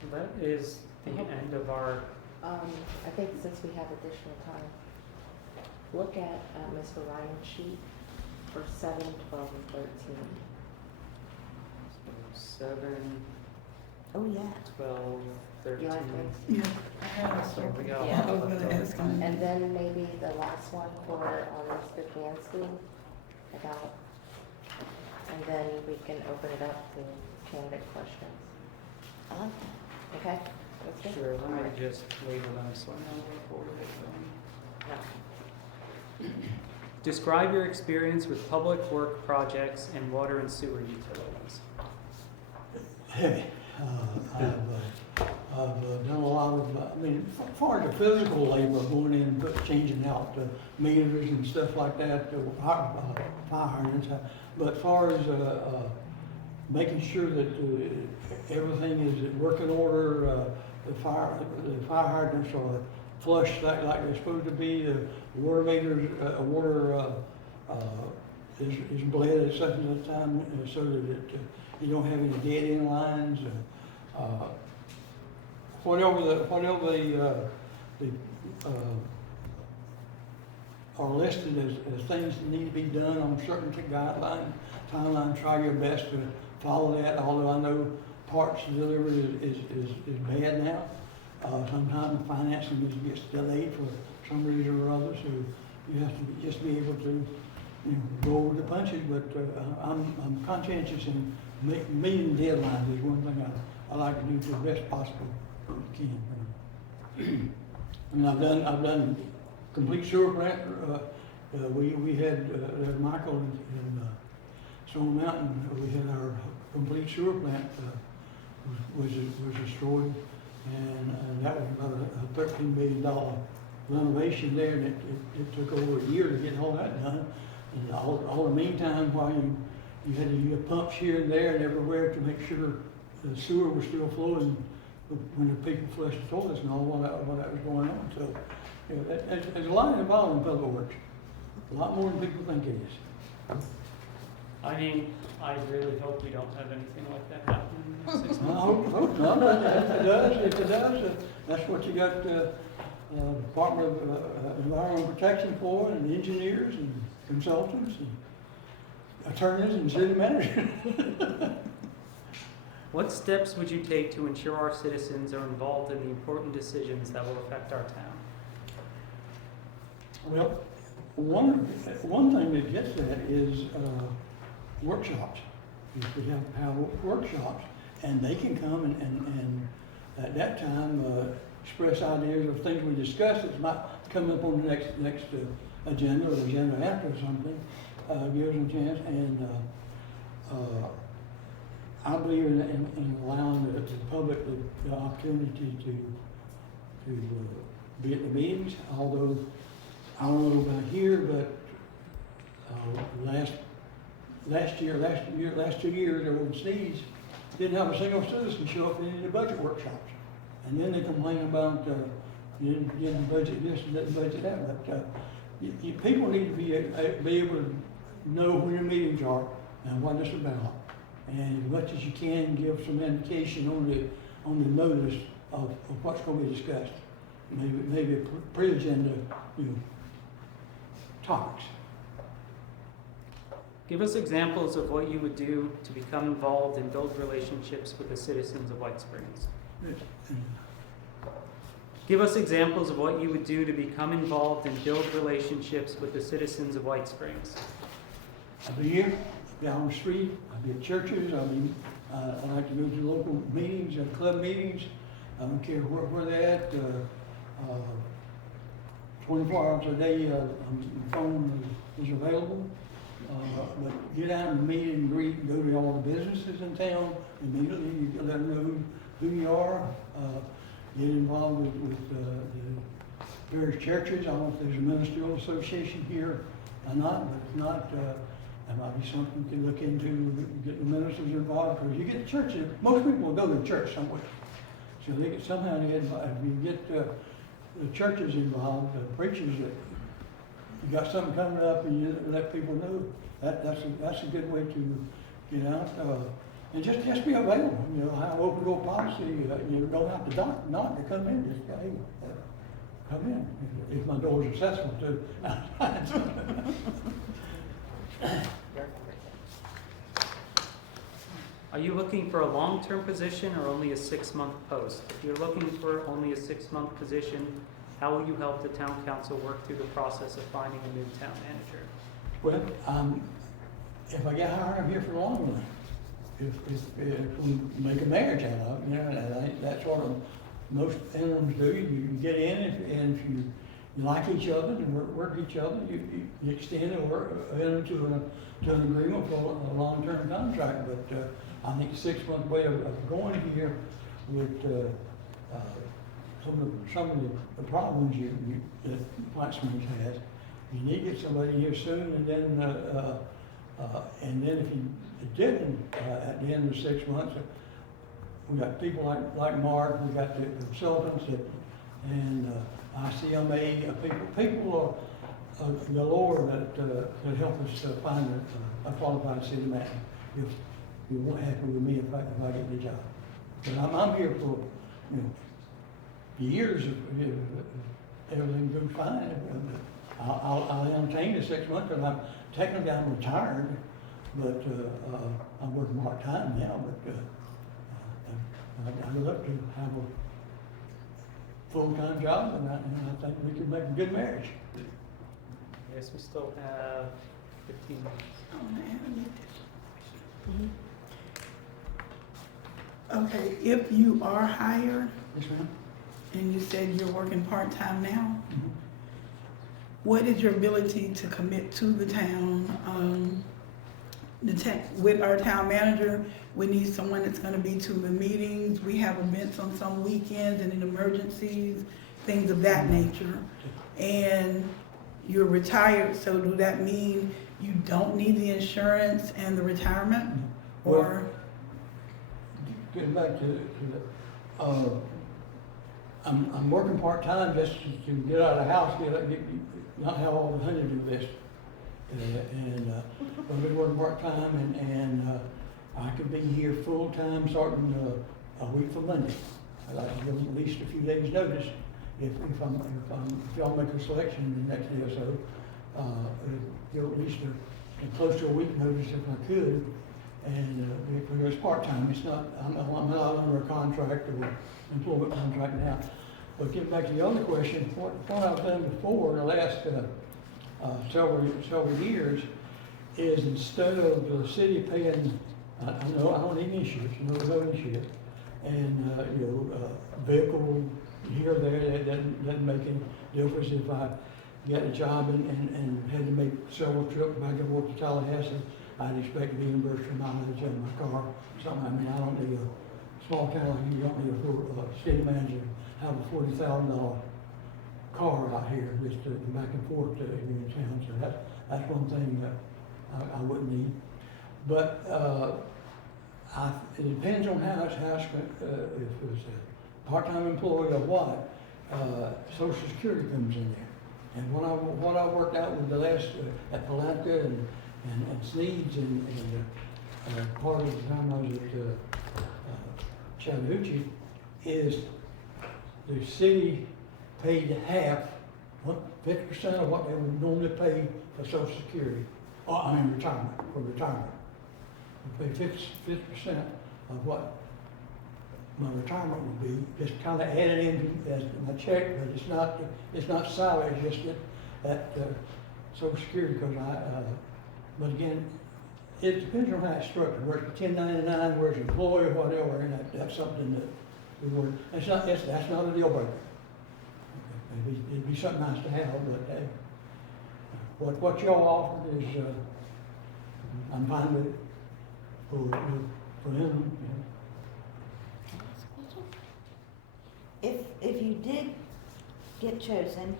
So that is the end of our. I think since we have additional time, look at Mr. Ryan's sheet for 7, 12, and 13. 7, Oh, yeah. 12, 13. You like those? Yeah, I have So we got Yeah. I was gonna ask him. And then maybe the last one for Mr. Gansky about, and then we can open it up to candidate questions. I like that. Okay? That's good? Sure, let me just label them so I know what order they're going. Describe your experience with public work projects and water and sewer utilities. Heavy. I've done a lot of, I mean, as far as the physical labor, going in and changing out meters and stuff like that, fire hydrants, but as far as making sure that everything is in working order, the fire hydrants are flushed like they're supposed to be, the water meters, is bled at such and such time, so that you don't have any dead end lines. Whatever are listed as things that need to be done on certain guidelines, timeline, try your best to follow that, although I know parts delivery is bad now. Sometimes financing gets delayed for some reason or other, so you have to just be able to, go over the punches, but I'm conscientious in meeting deadlines is one thing I like to do to the best possible can. And I've done complete sewer plant. We had Michael in Stone Mountain. We had our complete sewer plant was destroyed, and that was about a $13 million renovation there, and it took over a year to get all that done. And all the meantime, while you had to use pumps here and there and everywhere to make sure the sewer was still flowing when the people flushed the toilets and all while that was going on. So there's a lot involved in public works, a lot more than people think it is. I mean, I really hope we don't have anything like that happen in the next 6 I months. hope not, but if it does, that's what you got Department of Environmental Protection for, and engineers and consultants and attorneys and city managers. What steps would you take to ensure our citizens are involved in the important decisions that will affect our town? Well, one thing that gets that is workshops. If we have workshops, and they can come and at that time express ideas of things we discussed that might come up on the next agenda or agenda after or something, gives them a chance. And I believe in allowing the public the opportunity to be at the meetings, although I don't know about here, but last 2 years overseas, didn't have a single citizen show up in any of the budget workshops. And then they complain about you didn't budget this and didn't budget that. But people need to be able to know when your meetings are and what it's about. And as much as you can, give some indication on the notice of what's going to be discussed. Maybe a pre-agenda, topics. Give us examples of what you would do to become involved and build relationships with the citizens of White Springs. Give us examples of what you would do to become involved and build relationships with the citizens of White Springs. I'll be here, be out on the street, I'll be at churches, I like to go to local meetings, club meetings. I don't care where they're at. 24 hours a day, my phone is available. But get out and meet and greet, and go to all the businesses in town immediately. You let them know who you are. Get involved with the various churches. I don't know if there's a ministerial association here or not, but if not, that might be something you can look into, getting the ministers involved. Because you get churches, most people will go to church somewhere. So they get somehow to get involved. If you get the churches involved, the preachers that you got something coming up and you let people know, that's a good way to get out. And just be available. Have open door policy. You don't have to knock to come in. Just hey, come in. If my door's accessible to. Are you looking for a long-term position or only a 6-month post? If you're looking for only a 6-month position, how will you help the town council work through the process of finding a new town manager? Well, if I get hired, I'm here for the long run. If we make a marriage out of it, that's what most interims do. You get in, and if you like each other and work each other, you extend and work into an agreement for a long-term contract. But I think a 6-month way of going here with some of the problems that White Springs has, you need to get somebody here soon, and then if you didn't at the end of 6 months, we got people like Mark, we got the consultants and ICMA people galore that help us find a qualified city manager. If you weren't happy with me if I get the job. But I'm here for, years if everything goes fine. I'll entertain the 6 months, and technically I'm retired, but, I'm working part-time now, but, I'd love to have a full-time job, and I think we could make a good marriage. Yes, we still have 15 minutes. Oh, man. Okay, if you are hired, Yes, ma'am? and you said you're working part-time now, Mhm. what is your ability to commit to the town? With our town manager, we need someone that's gonna be to the meetings. We have events on some weekends and in emergencies, things of that nature. And you're retired, so do that mean you don't need the insurance and the retirement? Or, Getting back to I'm working part-time just to get out of the house, not have all the honeydew list. I've been working part-time and I could be here full-time starting a week from Monday. I'd like to give them at least a few days' notice if y'all make a selection in the next day or so. Give at least close to a week notice if I could. And because it's part-time, I'm not under a contract or employment contract now. But getting back to the other question, what I've done before in the last several years is instead of the city paying, I don't need insurance, no insurance, and vehicle here or there, that doesn't make any difference if I got a job and had to make several trips back and forth to Tallahassee. I'd expect to be reimbursed for mileage on my car, something. I mean, I don't need a small town like you don't need a city manager to have a $40,000 car out here just to back and forth to any town. So that's one thing that I wouldn't need. But it depends on how it's if it's a part-time employee or what. Social Security comes in there, and what I worked out with the last at Palatka and Sneed's and part of the time I was at Chattahoochee is the city paid half, 50% of what they would normally pay for Social Security, retirement, for retirement. We pay 50% of what my retirement would be, just kind of added in as my check, but it's not salary, it's just that Social Security, because but again, it depends on how it's structured, whether it's 1099, whether it's employee, whatever, and that's something that we would, that's not a deal breaker. It'd be something nice to have, but what y'all offered is, I'm fine with it for him. If you did get chosen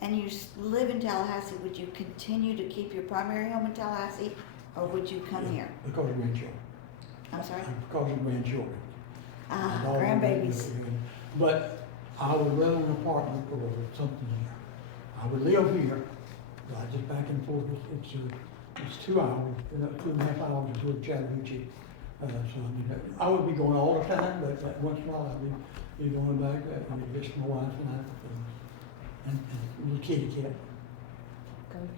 and you live in Tallahassee, would you continue to keep your primary home in Tallahassee, or would you come here? Because of grandchildren. I'm sorry? Because of grandchildren. Grandbabies. But I would rent an apartment or something here. I would live here, but I just back and forth. It's 2 hours, 2.5 hours to Chattahoochee. So I would be going all the time, but once in a while I'd be going back. Just my wife and I, and little kitty cat. Go to.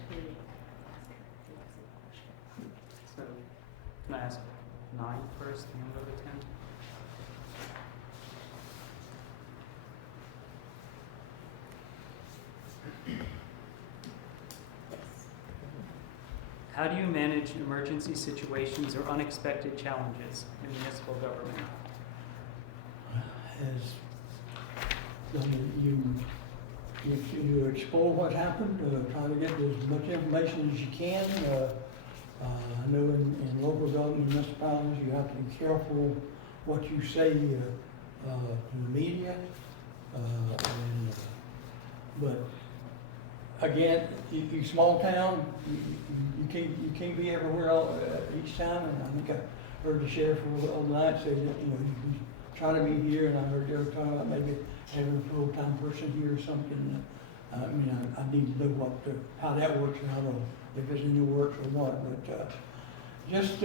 So, can I ask 9 first and then go to 10? How do you manage emergency situations or unexpected challenges in municipal government? You explore what happened, try to get as much information as you can. I know in local government municipalities, you have to be careful what you say to the media. But again, you small town, you can't be everywhere each time. And I think I heard the sheriff on the night say that you try to be here, and I heard they were talking about maybe having a full-time person here or something. I mean, I need to know what, how that works and how if it's in the works or what, but, just,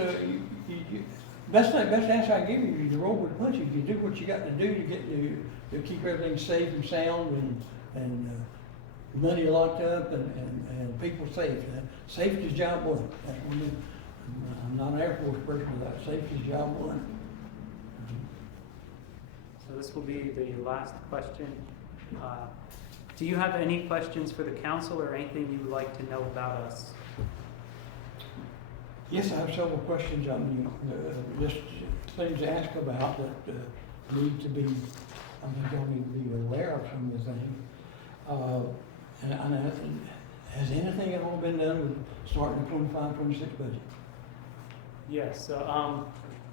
best answer I give you is the roll with the punches. You do what you got to do to get to keep everything safe and sound and money locked up and people safe. Safety is job one. That's one. I'm not an Air Force person, but that safety is job one. So this will be the last question. Do you have any questions for the council or anything you would like to know about us? Yes, I have several questions. I mean, just things to ask about that need to be, I think y'all need to be aware of some of the things. And has anything at all been done with starting the 25-26 budget? Yes, so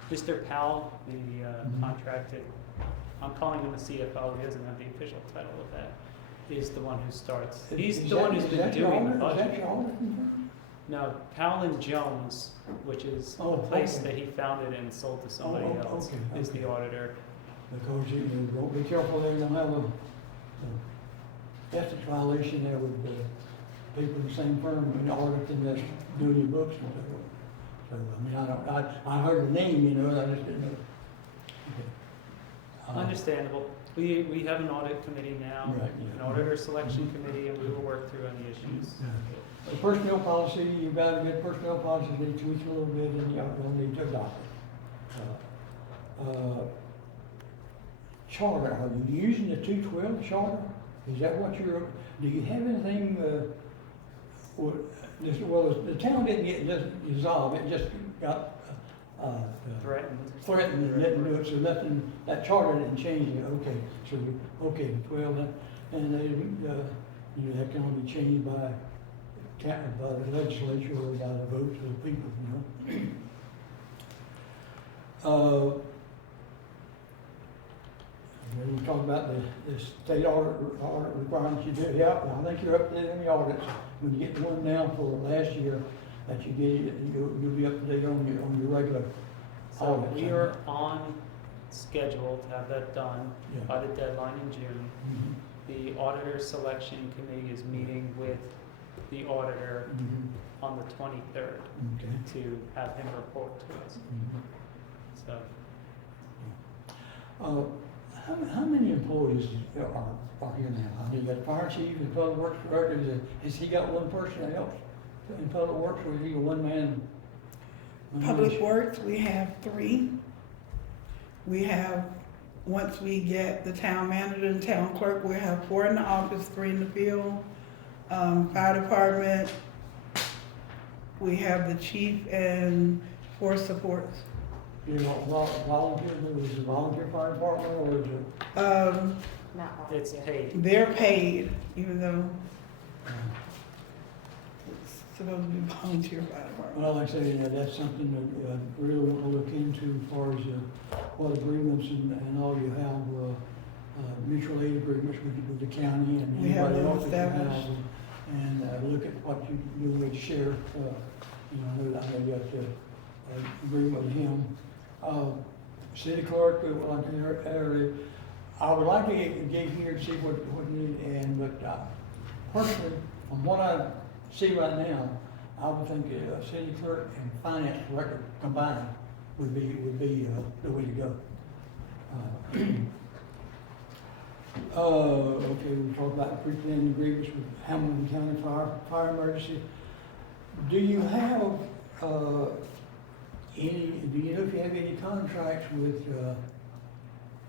Mr. Powell, the contracted, I'm calling him the CFO, he doesn't have the official title of that, is the one who starts. He's the one who's been doing the budget. Is that your audit? No, Powell and Jones, which is the place that he founded and sold to somebody else, is the auditor. Because you don't be careful there, you don't have a ethics violation there with people in the same firm, and auditing that's doing your books and so on. So, I mean, I heard the name, you know, I just didn't know. Okay. Understandable. We have an audit committee now, Right, an auditor selection committee, and we will work through any issues. The personnel policy, you've got a good personnel policy, they tweak a little bit, and you'll need to adopt it. Charter, are you using the 212 charter? Is that what you're, do you have anything, the town didn't get dissolved, it just got threatened and didn't do it, so nothing, that charter didn't change it. Okay, so, okay, the 12, and they, that can only be changed by the legislature or by the votes of the people, you know. When you talk about the state audit requirements you do, yeah, I think you're up to date on the audits. When you get the one down for last year, that you get, you'll be up to date on your regular So audits. we are on schedule to have that done by the deadline in June. Mm-hmm. The auditor selection committee is meeting with the auditor on the 23rd Okay. to have him report to us. So How many employees are here now? I mean, you got fire chief and public works director. Has he got one person else in public works, or is he a one man? Public Works, we have 3. We have, once we get the town manager and town clerk, we have 4 in the office, 3 in the field. Fire department, we have the chief and 4 supports. You know, volunteer, is it volunteer fire department, or is it? Not all. it's paid. They're paid, even though it's supposed to be volunteer fire department. Well, like I say, that's something that I really want to look into as far as what agreements and all you have, mutual aid agreements with the county and We have anybody those else that you have. established. And look at what you do with the sheriff, I know you got the agreement with him. City clerk, I would like to get here and see what you need, but personally, from what I see right now, I would think city clerk and finance director combined would be the way to go. Okay, we talked about the pre-planned agreements with Hamilton County Fire Emergency. Do you have do you know if you have any contracts with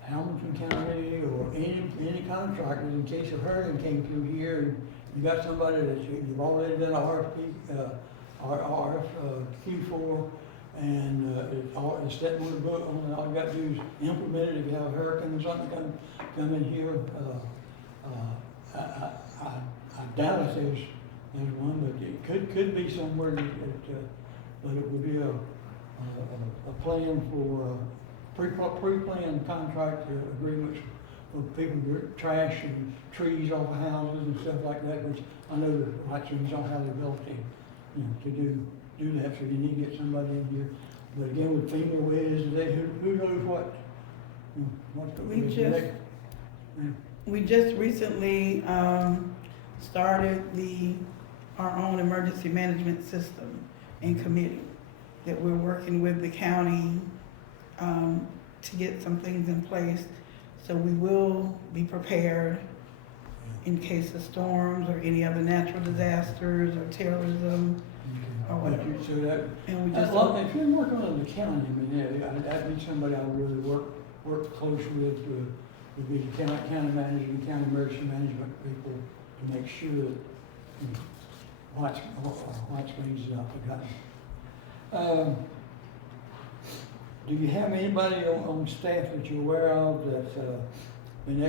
Hamilton County or any contractors in case a hurricane came through here and you got somebody that you've already done a RFQ for, and it's set on the book, all you got to do is implement it if you have a hurricane or something come in here. I doubt if there's one, but it could be somewhere but it would be a plan for pre-planned contract agreements for people to get trash and trees off of houses and stuff like that, which I know the Writons don't have the ability, to do that, so you need to get somebody in here. But again, with FEMA ways today, who knows what, We just recently started our own emergency management system and committee that we're working with the county to get some things in place. So we will be prepared in case of storms or any other natural disasters or terrorism or whatever. So that, And we that's just, a lot, if you're working on the county, I mean, yeah, that'd be somebody I would really work close with, would be the county manager and county emergency management people to make sure that what's being not forgotten. Do you have anybody on staff that you're aware of that's been to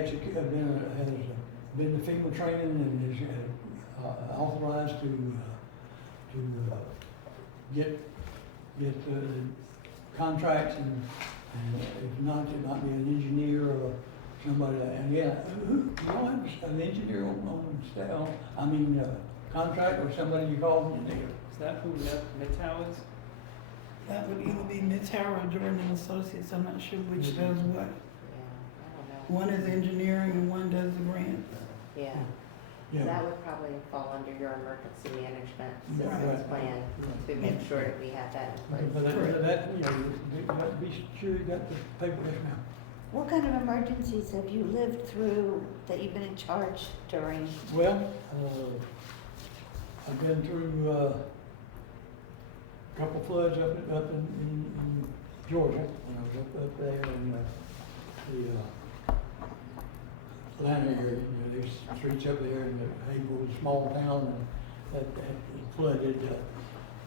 FEMA training and is authorized to get contracts and if not, it might be an engineer or somebody, and yeah, you don't have an engineer on staff, contract or somebody you call engineer. Is that who Nicolas is? that would either be Midtower or Jordan and Associates, I'm not sure which does what. Yeah, I don't know. One is engineering and one does the grants. Yeah, Yeah. that would probably fall under your emergency management Right. systems plan to make sure that we have that in But place. that, you know, be sure you got the paperwork now. What kind of emergencies have you lived through that you've been in charge during? Well, I've been through, a couple floods up in Georgia, when I was up there in, the, Atlanta area, you know, there's streets up there in the Haywood, small town, and that flooded,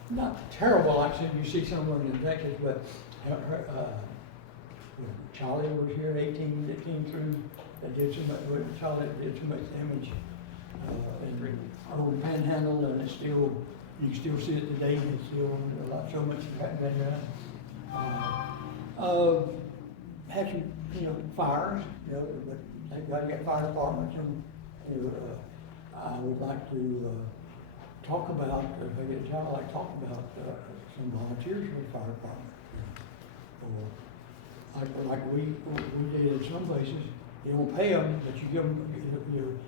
not terrible, like you see some of them in Texas, but, Charlie was here, 18, that came through, that did so much, Charlie did so much damage. And old Panhandle, and it's still, you can still see it today, it's still so much has been done. Had some, you know, fires, you know, but they've got to get fire departments, and, you know, I would like to, talk about, if I get a job, I'd like to talk about, some volunteers for the fire department. Or, like we did in some places, you don't pay them, but you give them,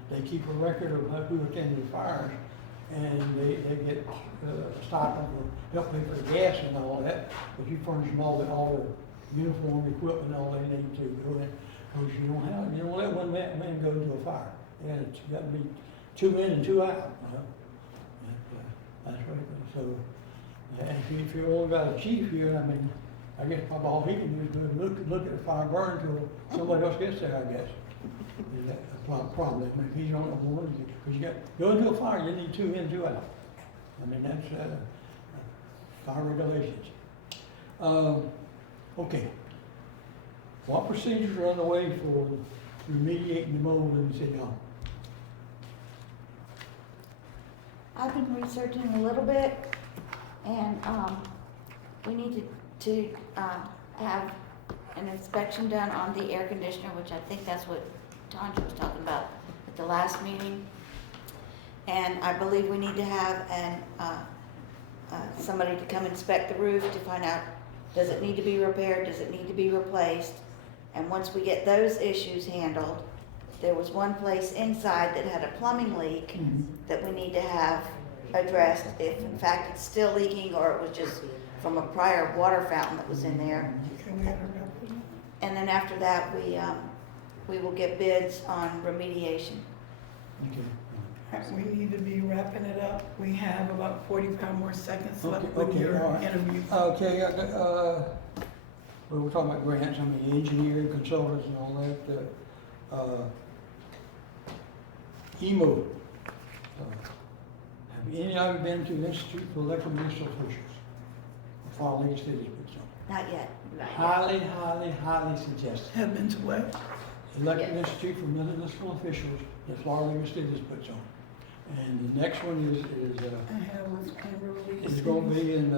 they keep a record of who attended the fires, and they get a stipend for help pay for the gas and all that, but you furnish them all the uniform equipment, all they need to go in, because you don't let one man go into a fire, and it's got to be 2 in and 2 out, you know? And, that's what it is. So, and if you're only got a chief here, I mean, I guess probably all he can do is look at the fire burn until somebody else gets there, I guess. Is that a problem? If he's on one, because you got, go into a fire, you need 2 in, 2 out. I mean, that's, fire regulations. Okay. What procedures are underway for remediating the mold in the city hall? I've been researching a little bit, and we need to have an inspection done on the air conditioner, which I think that's what Tanja was talking about at the last meeting. And I believe we need to have somebody to come inspect the roof to find out, does it need to be repaired, does it need to be replaced? And once we get those issues handled, there was one place inside that had a plumbing leak that we need to have addressed, if in fact it's still leaking or it was just from a prior water fountain that was in there. And then after that, we will get bids on remediation. Okay. We need to be wrapping it up. We have about 45 more seconds left with Okay, your all right. interview. Okay, we were talking about grants, I mean, engineering consultants and all that. EMO. Have any of you been to the Institute for Electrical Municipal Officials? Far Lake City's been some. Not yet. Highly suggested. Have been to what? Electrical Yes. Institute for Municipal Officials that Florida Lake City's puts on. And the next one is I have what's kind of released. it's going to be in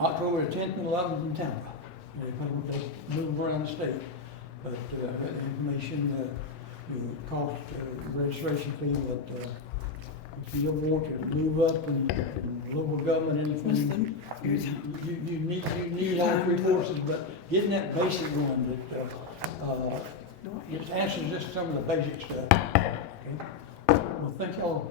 October the 10th and 11th in Tampa. They move around the state, but the information, cost, registration fee, but if you ever want to move up in local government, anything, you need all 3 courses, but getting that basic one that just answers just some of the basic stuff. Okay? thank y'all.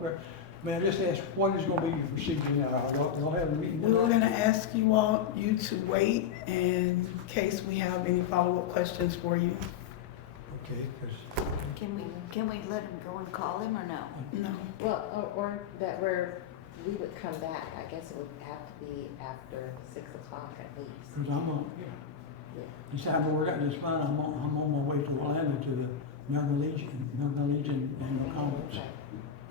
May I just ask, what is gonna be your procedure now? Y'all have a meeting We were tonight? gonna ask you to wait in case we have any follow-up questions for you. Okay, 'cause Can we let him go and call him or no? No. Well, or that we would come back, I guess it would have to be after 6 o'clock at least. Cause I'm on, Yeah. this time I work out this fine, I'm on my way to Atlanta to the American Legion annual conference. Okay.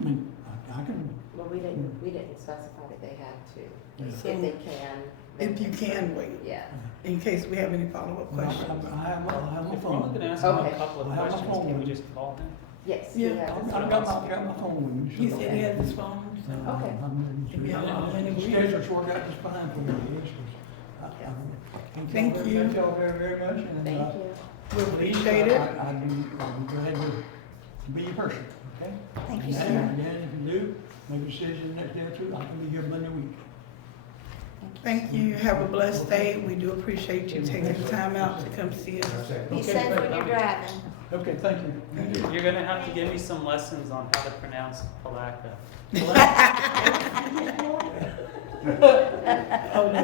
I mean, I can, Well, we didn't specify that they had to, Yeah. if they can. then- If you can wait, Yeah. in case we have any follow-up I questions. have my If we're only phone. gonna ask him a Okay. couple of I have my questions, phone can we with me. just call him? Yes. Yeah. he has his I've got my phone with me. He said he has his phone, so. Okay. If you have a minute, The we- schedule's worked out just fine for me, yes, 'cause Thank you. Thank y'all very, very much, and, Thank you. We appreciate it. I'd be glad to be your person, okay? Thank you, And sir. again, if you do, make a decision next day or two, I can be here Monday week. Thank you. Have a blessed day. We do appreciate you taking the time out to come see us. Be Okay, safe when you're driving. Okay, thank you. You're gonna have to give me some lessons on how to pronounce Palaka. Oh, no.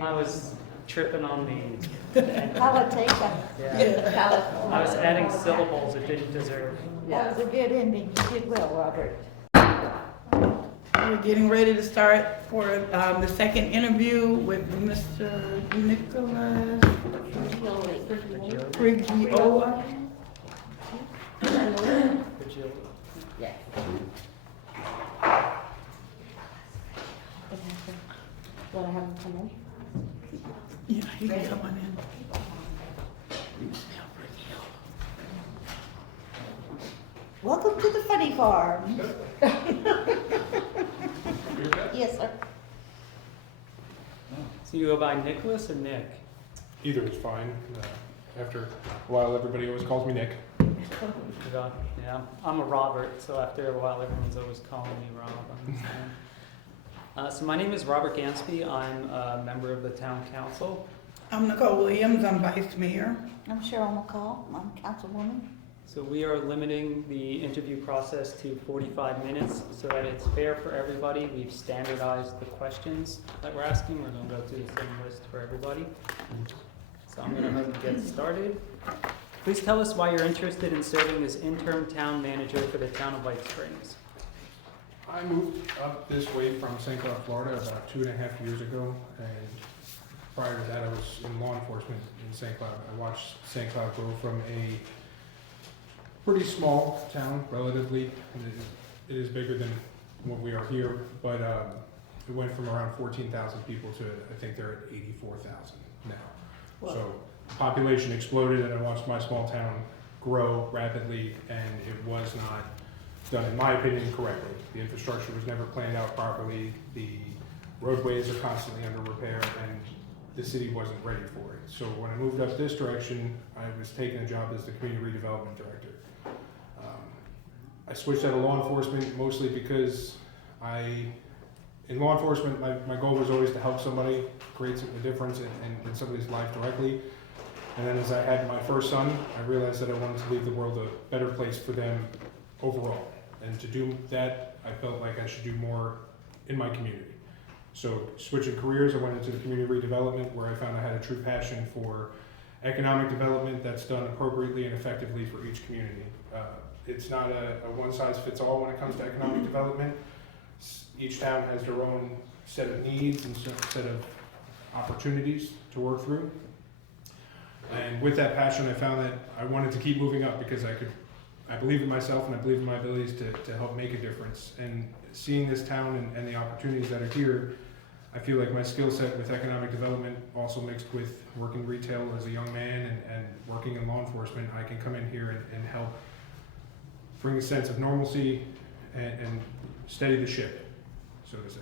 I was tripping on the, Politica. yeah, I was adding syllables it didn't deserve. That was a good ending. You did well, Robert. We're getting ready to start for the second interview with Mr. Nicolas Frigiola. Frigiola. Yeah. Want to have him come in? Yeah, he can come on in. Welcome to the funny farm. Yes, sir. So you go by Nicholas or Nick? Either is fine. After a while, everybody always calls me Nick. Yeah, I'm a Robert, so after a while everyone's always calling me Rob. I understand. So my name is Robert Gansby. I'm a member of the town council. I'm Nicole Williams. I'm vice mayor. I'm Cheryl McCall. I'm councilwoman. So we are limiting the interview process to 45 minutes so that it's fair for everybody. We've standardized the questions that we're asking. We're going to go through the same list for everybody. So I'm going to go ahead and get started. Please tell us why you're interested in serving as interim town manager for the town of White Springs. I moved up this way from St. Cloud, Florida about 2.5 years ago, and prior to that I was in law enforcement in St. Cloud. I watched St. Cloud grow from a pretty small town, relatively. It is bigger than what we are here, but it went from around 14,000 people to I think they're at 84,000 now. Wow. So population exploded, and I watched my small town grow rapidly, and it was not done, in my opinion, correctly. The infrastructure was never planned out properly. The roadways are constantly under repair, and the city wasn't ready for it. So when I moved up this direction, I was taking a job as the community redevelopment director. I switched out of law enforcement mostly because in law enforcement, my goal was always to help somebody, create a difference in somebody's life directly. And then as I had my first son, I realized that I wanted to leave the world a better place for them overall. And to do that, I felt like I should do more in my community. So switching careers, I went into the community redevelopment, where I found I had a true passion for economic development that's done appropriately and effectively for each community. It's not a one-size-fits-all when it comes to economic development. Each town has their own set of needs and set of opportunities to work through. And with that passion, I found that I wanted to keep moving up because I believe in myself and I believe in my abilities to help make a difference. And seeing this town and the opportunities that are here, I feel like my skill set with economic development, also mixed with working retail as a young man and working in law enforcement, I can come in here and help bring a sense of normalcy and steady the ship, so to say.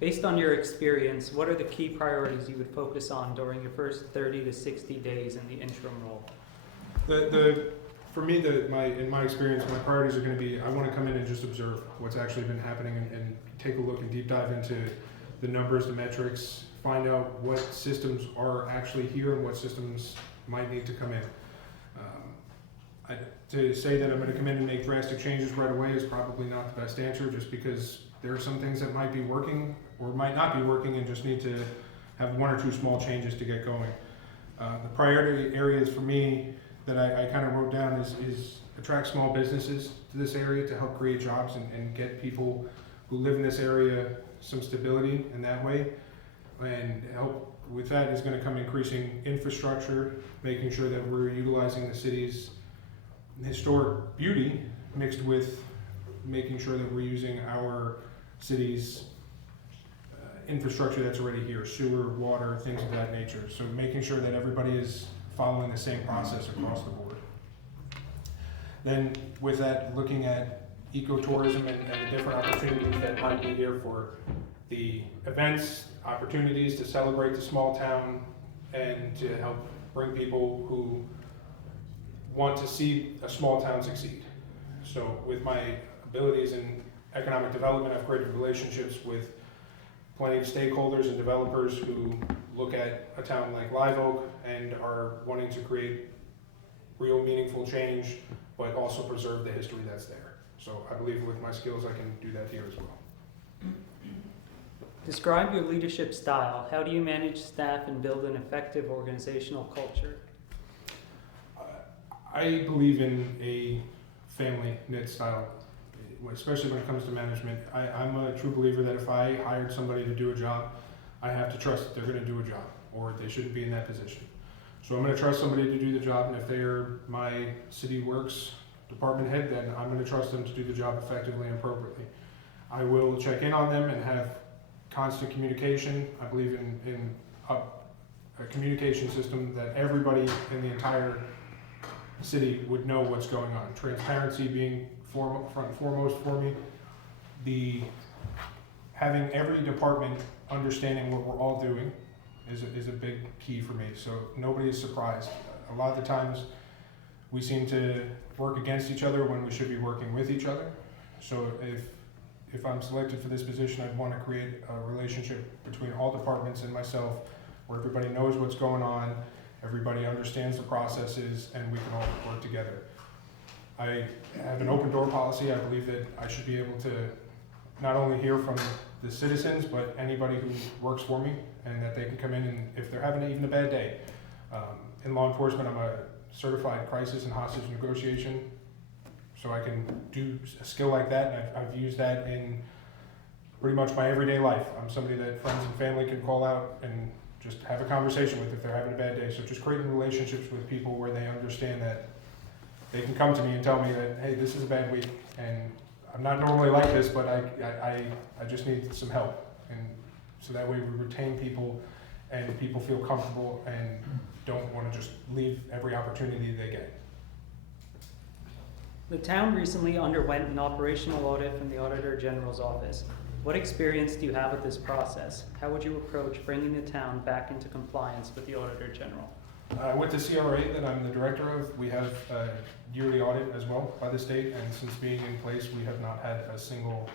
Based on your experience, what are the key priorities you would focus on during your first 30 to 60 days in the interim role? For me, in my experience, my priorities are going to be, I want to come in and just observe what's actually been happening and take a look and deep dive into the numbers, the metrics, find out what systems are actually here and what systems might need to come in. To say that I'm gonna come in and make drastic changes right away is probably not the best answer, just because there are some things that might be working or might not be working and just need to have one or two small changes to get going. The priority areas for me that I kind of wrote down is attract small businesses to this area to help create jobs and get people who live in this area some stability in that way. And help with that is going to come increasing infrastructure, making sure that we're utilizing the city's historic beauty mixed with making sure that we're using our city's infrastructure that's already here, sewer, water, things of that nature. So making sure that everybody is following the same process across the board. Then with that, looking at ecotourism and the different opportunities that might be here for the events, opportunities to celebrate the small town and to help bring people who want to see a small town succeed. So with my abilities in economic development, I've created relationships with plenty of stakeholders and developers who look at a town like Live Oak and are wanting to create real meaningful change, but also preserve the history that's there. So I believe with my skills I can do that here as well. Describe your leadership style. How do you manage staff and build an effective organizational culture? I believe in a family knit style, especially when it comes to management. I'm a true believer that if I hired somebody to do a job, I have to trust that they're going to do a job, or they shouldn't be in that position. So I'm going to trust somebody to do the job, and if they're my city works department head, then I'm going to trust them to do the job effectively and appropriately. I will check in on them and have constant communication. I believe in a communication system that everybody in the entire city would know what's going on. Transparency being front and foremost for me. Having every department understanding what we're all doing is a big key for me. So nobody is surprised. A lot of the times we seem to work against each other when we should be working with each other. So if I'm selected for this position, I'd want to create a relationship between all departments and myself where everybody knows what's going on, everybody understands the processes, and we can all work together. I have an open door policy. I believe that I should be able to not only hear from the citizens, but anybody who works for me, and that they can come in and if they're having even a bad day. In law enforcement, I'm a certified crisis and hostage negotiation, so I can do a skill like that, and I've used that in pretty much my everyday life. I'm somebody that friends and family can call out and just have a conversation with if they're having a bad day. So just creating relationships with people where they understand that they can come to me and tell me that, hey, this is a bad week, and I'm not normally like this, but I just need some help. And so that way we retain people and people feel comfortable and don't want to just leave every opportunity they get. The town recently underwent an operational audit from the Auditor General's office. What experience do you have with this process? How would you approach bringing the town back into compliance with the Auditor General? With the CRA that I'm the director of, we have a yearly audit as well by the state, and since being in place, we have not had a single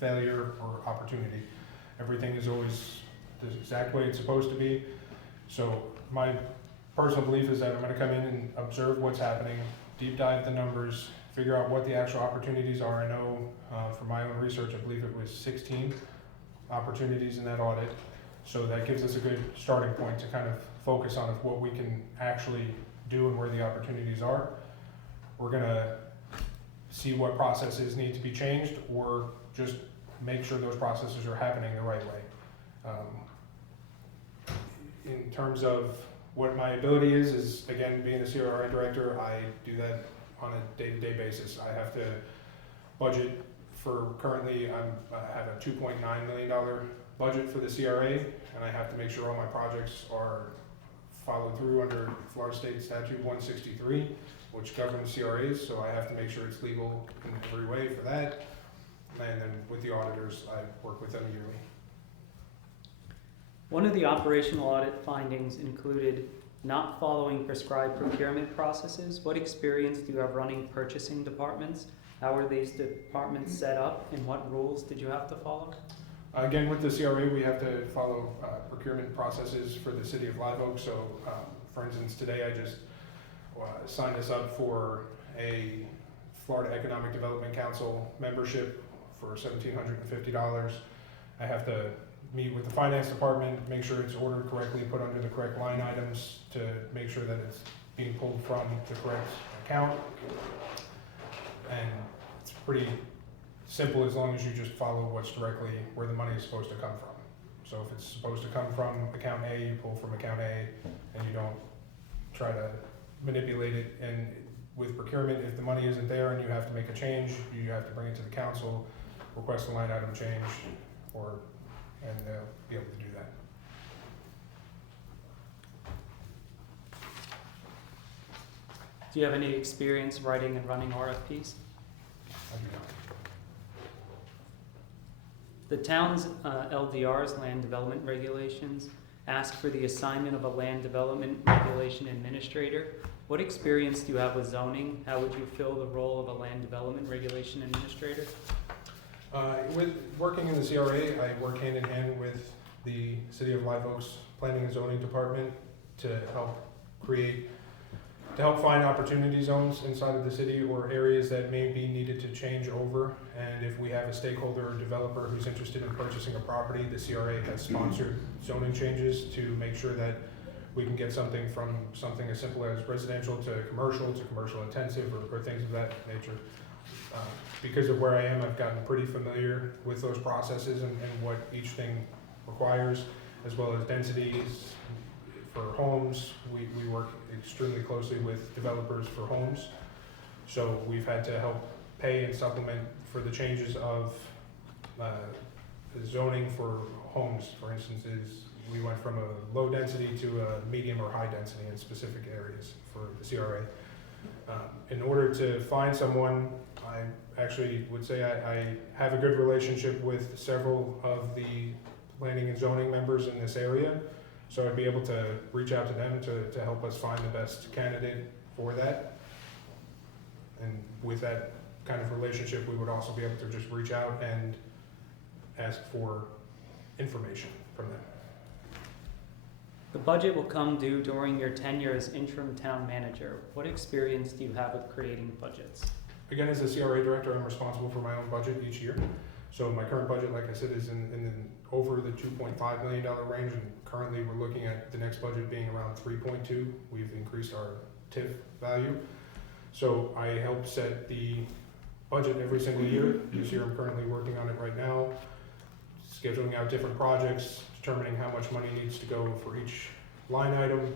failure or opportunity. Everything is always the exact way it's supposed to be. So my personal belief is that I'm going to come in and observe what's happening, deep dive the numbers, figure out what the actual opportunities are. I know from my own research, I believe it was 16 opportunities in that audit. So that gives us a good starting point to kind of focus on what we can actually do and where the opportunities are. We're going to see what processes need to be changed or just make sure those processes are happening the right way. In terms of what my ability is again, being the CRI director, I do that on a day-to-day basis. I have to budget for, currently I have a $2.9 million budget for the CRA, and I have to make sure all my projects are followed through under Florida State Statute 163, which governs CRAs, so I have to make sure it's legal in every way for that. And then with the auditors, I work with them yearly. One of the operational audit findings included not following prescribed procurement processes. What experience do you have running purchasing departments? How are these departments set up, and what rules did you have to follow? Again, with the CRA, we have to follow procurement processes for the city of Live Oak. So, for instance, today I just signed us up for a Florida Economic Development Council membership for $1,750. I have to meet with the finance department, make sure it's ordered correctly, put under the correct line items to make sure that it's being pulled from the correct account. And it's pretty simple as long as you just follow what's directly where the money is supposed to come from. So if it's supposed to come from account A, you pull from account A, and you don't try to manipulate it. And with procurement, if the money isn't there and you have to make a change, you have to bring it to the council, request a line item change, and they'll be able to do that. Do you have any experience writing and running RFPs? I do not. The town's LDR's land development regulations ask for the assignment of a land development regulation administrator. What experience do you have with zoning? How would you fill the role of a land development regulation administrator? With working in the CRA, I work hand in hand with the City of Live Oak's Planning and Zoning Department to help find opportunity zones inside of the city or areas that may be needed to change over. And if we have a stakeholder or developer who's interested in purchasing a property, the CRA has sponsored zoning changes to make sure that we can get something from something as simple as residential to commercial intensive, or things of that nature. Because of where I am, I've gotten pretty familiar with those processes and what each thing requires, as well as densities for homes. We work extremely closely with developers for homes. So we've had to help pay and supplement for the changes of the zoning for homes, for instance. We went from a low density to a medium or high density in specific areas for the CRA. In order to find someone, I actually would say I have a good relationship with several of the planning and zoning members in this area. So I'd be able to reach out to them to help us find the best candidate for that. And with that kind of relationship, we would also be able to just reach out and ask for information from them. The budget will come due during your tenure as interim town manager. What experience do you have with creating budgets? Again, as a CRA director, I'm responsible for my own budget each year. So my current budget, like I said, is in over the $2.5 million range, and currently we're looking at the next budget being around 3.2. We've increased our TIF value. So I help set the budget every single year. This year I'm currently working on it right now, scheduling out different projects, determining how much money needs to go for each line item,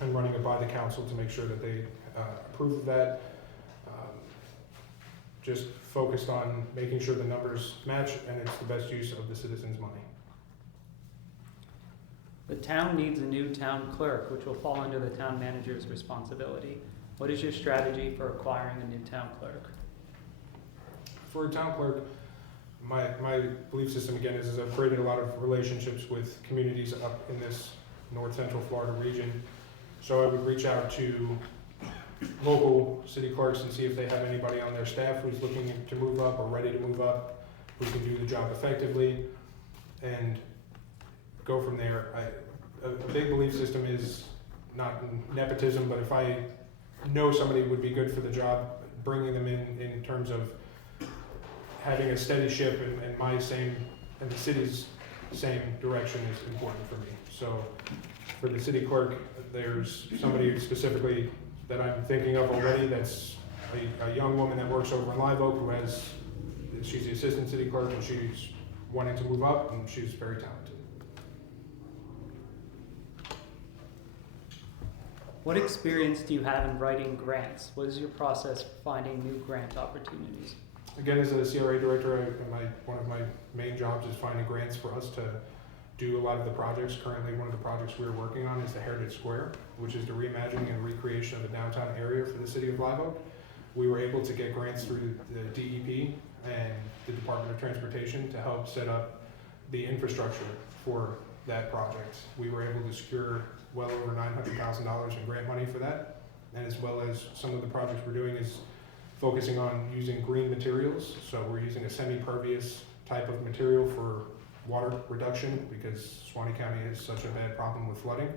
and running it by the council to make sure that they approve of that. Just focused on making sure the numbers match and it's the best use of the citizens' money. The town needs a new town clerk, which will fall under the town manager's responsibility. What is your strategy for acquiring a new town clerk? For a town clerk, my belief system again is I've created a lot of relationships with communities up in this north central Florida region. So I would reach out to local city clerks and see if they have anybody on their staff who's looking to move up or ready to move up, who can do the job effectively, and go from there. A big belief system is not nepotism, but if I know somebody would be good for the job, bringing them in terms of having a steady ship and the city's same direction is important for me. So for the city clerk, there's somebody specifically that I'm thinking of already that's a young woman that works over in Live Oak she's the assistant city clerk and she's wanting to move up and she's very talented. What experience do you have in writing grants? What is your process for finding new grant opportunities? Again, as a CRA director, one of my main jobs is finding grants for us to do a lot of the projects. Currently, one of the projects we're working on is the Heritage Square, which is the reimagining and recreation of the downtown area for the city of Live Oak. We were able to get grants through the DEP and the Department of Transportation to help set up the infrastructure for that project. We were able to secure well over $900,000 in grant money for that, and as well as some of the projects we're doing is focusing on using green materials. So we're using a semi-pervious type of material for water reduction because Suwannee County has such a bad problem with flooding.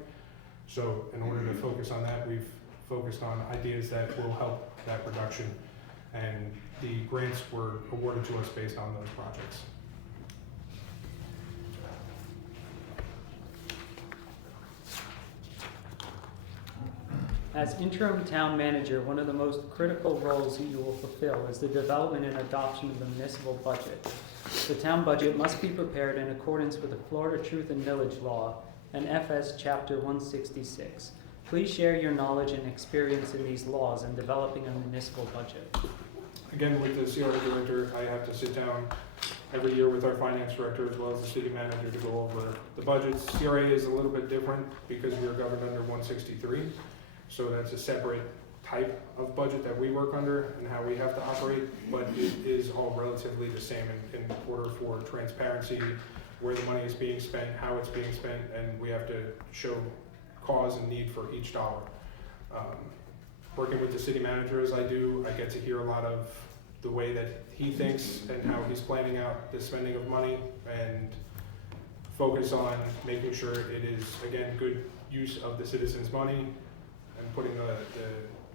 So in order to focus on that, we've focused on ideas that will help that reduction. And the grants were awarded to us based on those projects. As interim town manager, one of the most critical roles that you will fulfill is the development and adoption of the municipal budget. The town budget must be prepared in accordance with the Florida Truth and Millage Law and FS Chapter 166. Please share your knowledge and experience in these laws in developing a municipal budget. Again, with the CRA director, I have to sit down every year with our finance director as well as the city manager to go over the budgets. CRA is a little bit different because we are governed under 163. So that's a separate type of budget that we work under and how we have to operate, but it is all relatively the same in order for transparency, where the money is being spent, how it's being spent, and we have to show cause and need for each dollar. Working with the city manager as I do, I get to hear a lot of the way that he thinks and how he's planning out the spending of money, and focus on making sure it is, again, good use of the citizens' money and putting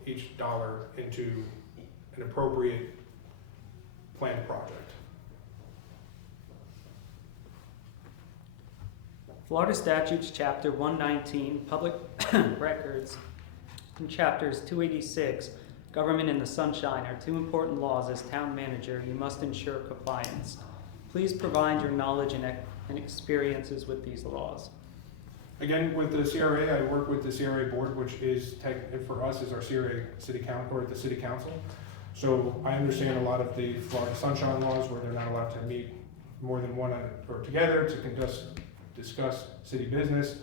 each dollar into an appropriate planned project. Florida Statutes Chapter 119, Public Records, and Chapters 286, Government in the Sunshine, are two important laws. As town manager, you must ensure compliance. Please provide your knowledge and experiences with these laws. Again, with the CRA, I work with the CRA board, which is for us is our CRA city council, or the city council. So I understand a lot of the Florida Sunshine laws where they're not allowed to meet more than one or together to discuss city business.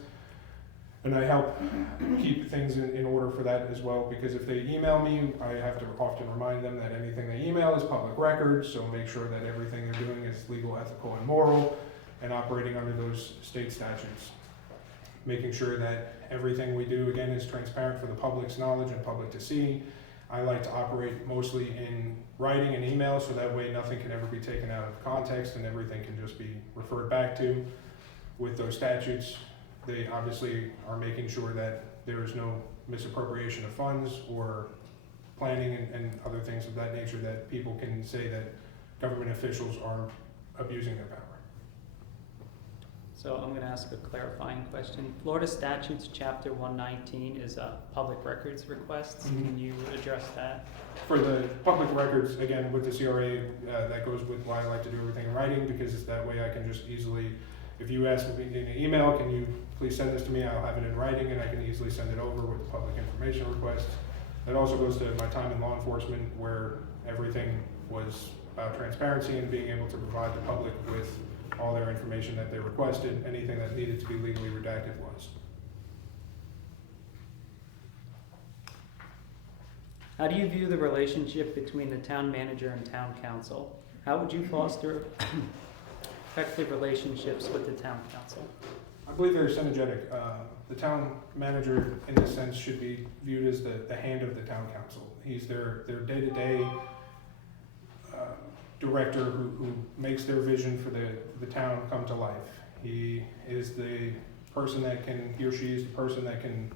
And I help keep things in order for that as well, because if they email me, I have to often remind them that anything they email is public record, so make sure that everything they're doing is legal, ethical, and moral, and operating under those state statutes. Making sure that everything we do, again, is transparent for the public's knowledge and public to see. I like to operate mostly in writing and email, so that way nothing can ever be taken out of context and everything can just be referred back to. With those statutes, they obviously are making sure that there is no misappropriation of funds or planning and other things of that nature that people can say that government officials are abusing their power. So I'm going to ask a clarifying question. Florida Statutes Chapter 119 is a public records request. Mm-hmm. Can you address that? For the public records, again, with the CRA, that goes with why I like to do everything in writing, because it's that way I can just easily, if you ask me in an email, can you please send this to me, I'll have it in writing and I can easily send it over with the public information request. That also goes to my time in law enforcement, where everything was about transparency and being able to provide the public with all their information that they requested. Anything that needed to be legally redacted was. How do you view the relationship between the town manager and town council? How would you foster effective relationships with the town council? I believe they're synergetic. The town manager, in this sense, should be viewed as the hand of the town council. He's their day-to-day director who makes their vision for the town come to life. He is the person that can, he or she is the person that can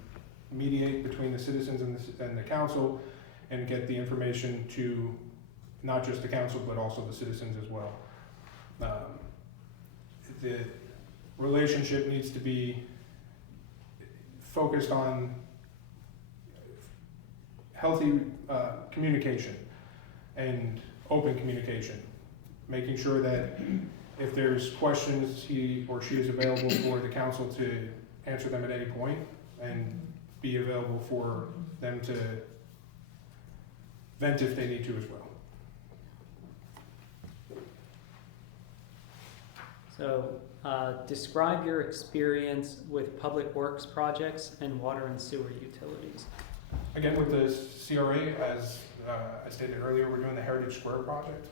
mediate between the citizens and the council and get the information to not just the council but also the citizens as well. The relationship needs to be focused on healthy communication and open communication, making sure that if there's questions, he or she is available for the council to answer them at any point and be available for them to vent if they need to as well. So describe your experience with public works projects and water and sewer utilities. Again, with the CRA, as I stated earlier, we're doing the Heritage Square project.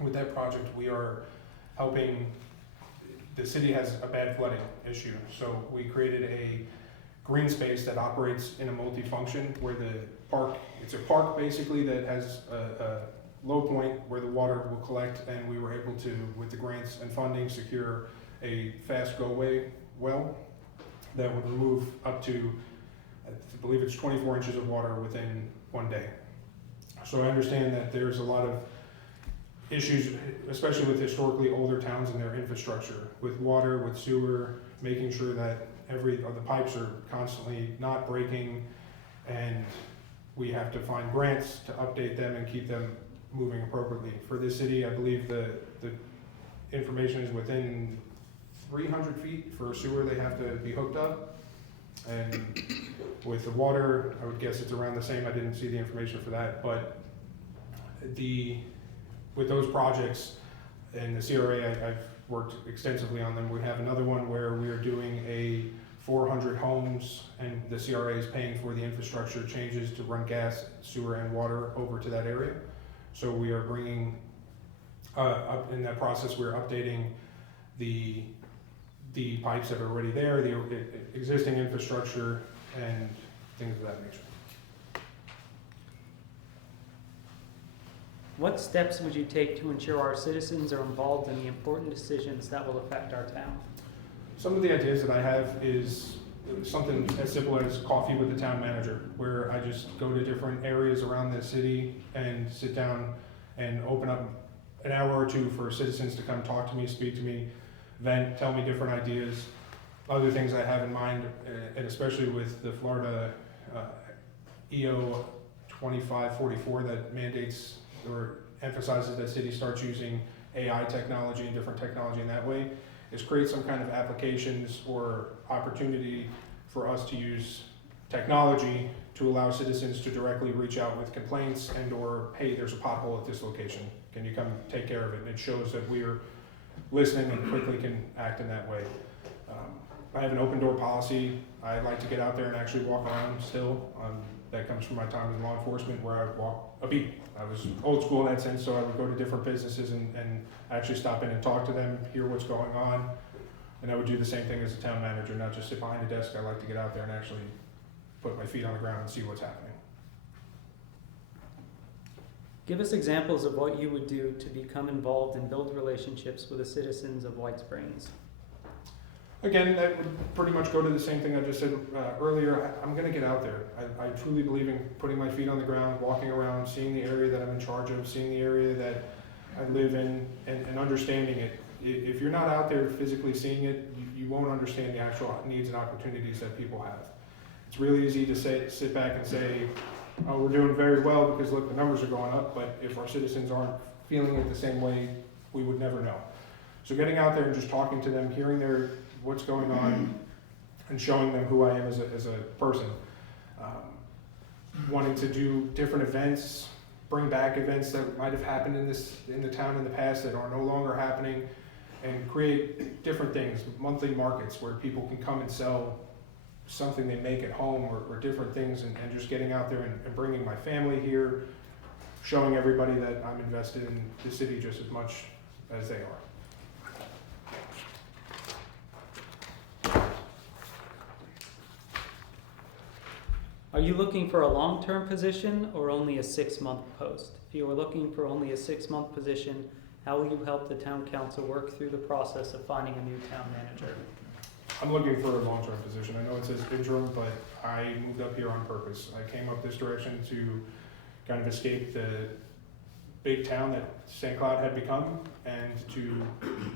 With that project, we are helping, the city has a bad flooding issue, so we created a green space that operates in a multi-function where the park, it's a park basically that has a low point where the water will collect, and we were able to, with the grants and funding, secure a fast go-away well that would remove up to I believe it's 24 inches of water within one day. So I understand that there's a lot of issues, especially with historically older towns and their infrastructure, with water, with sewer, making sure that the pipes are constantly not breaking, and we have to find grants to update them and keep them moving appropriately. For this city, I believe the information is within 300 feet for sewer they have to be hooked up. And with the water, I would guess it's around the same. I didn't see the information for that, but with those projects and the CRA, I've worked extensively on them. We have another one where we are doing a 400 homes, and the CRA is paying for the infrastructure changes to run gas, sewer, and water over to that area. So we are bringing, up in that process, we're updating the pipes that are already there, the existing infrastructure, and things of that nature. What steps would you take to ensure our citizens are involved in the important decisions that will affect our town? Some of the ideas that I have is something as simple as coffee with the town manager, where I just go to different areas around the city and sit down and open up an hour or two for citizens to come talk to me, speak to me, vent, tell me different ideas. Other things I have in mind, and especially with the Florida EO 2544 that mandates or emphasizes that cities start using AI technology and different technology in that way, is create some kind of applications or opportunity for us to use technology to allow citizens to directly reach out with complaints and or, hey, there's a pothole at this location, can you come take care of it? And it shows that we're listening and quickly can act in that way. I have an open door policy. I like to get out there and actually walk around still. That comes from my time in law enforcement, where I would walk a beat. I was old school in that sense, so I would go to different businesses and actually stop in and talk to them, hear what's going on. And I would do the same thing as a town manager, not just sit behind a desk. I like to get out there and actually put my feet on the ground and see what's happening. Give us examples of what you would do to become involved and build relationships with the citizens of White Springs. Again, that would pretty much go to the same thing I just said earlier. I'm going to get out there. I truly believe in putting my feet on the ground, walking around, seeing the area that I'm in charge of, seeing the area that I live in, and understanding it. If you're not out there physically seeing it, you won't understand the actual needs and opportunities that people have. It's really easy to sit back and say, oh, we're doing very well because look, the numbers are going up, but if our citizens aren't feeling it the same way, we would never know. So getting out there and just talking to them, hearing what's going on, and showing them who I am as a person. Wanting to do different events, bring back events that might have happened in the town in the past that are no longer happening, and create different things, monthly markets where people can come and sell something they make at home or different things, and just getting out there and bringing my family here, showing everybody that I'm invested in the city just as much as they are. Are you looking for a long-term position or only a 6-month post? If you are looking for only a 6-month position, how will you help the town council work through the process of finding a new town manager? I'm looking for a long-term position. I know it says interim, but I moved up here on purpose. I came up this direction to kind of escape the big town that St. Cloud had become, and to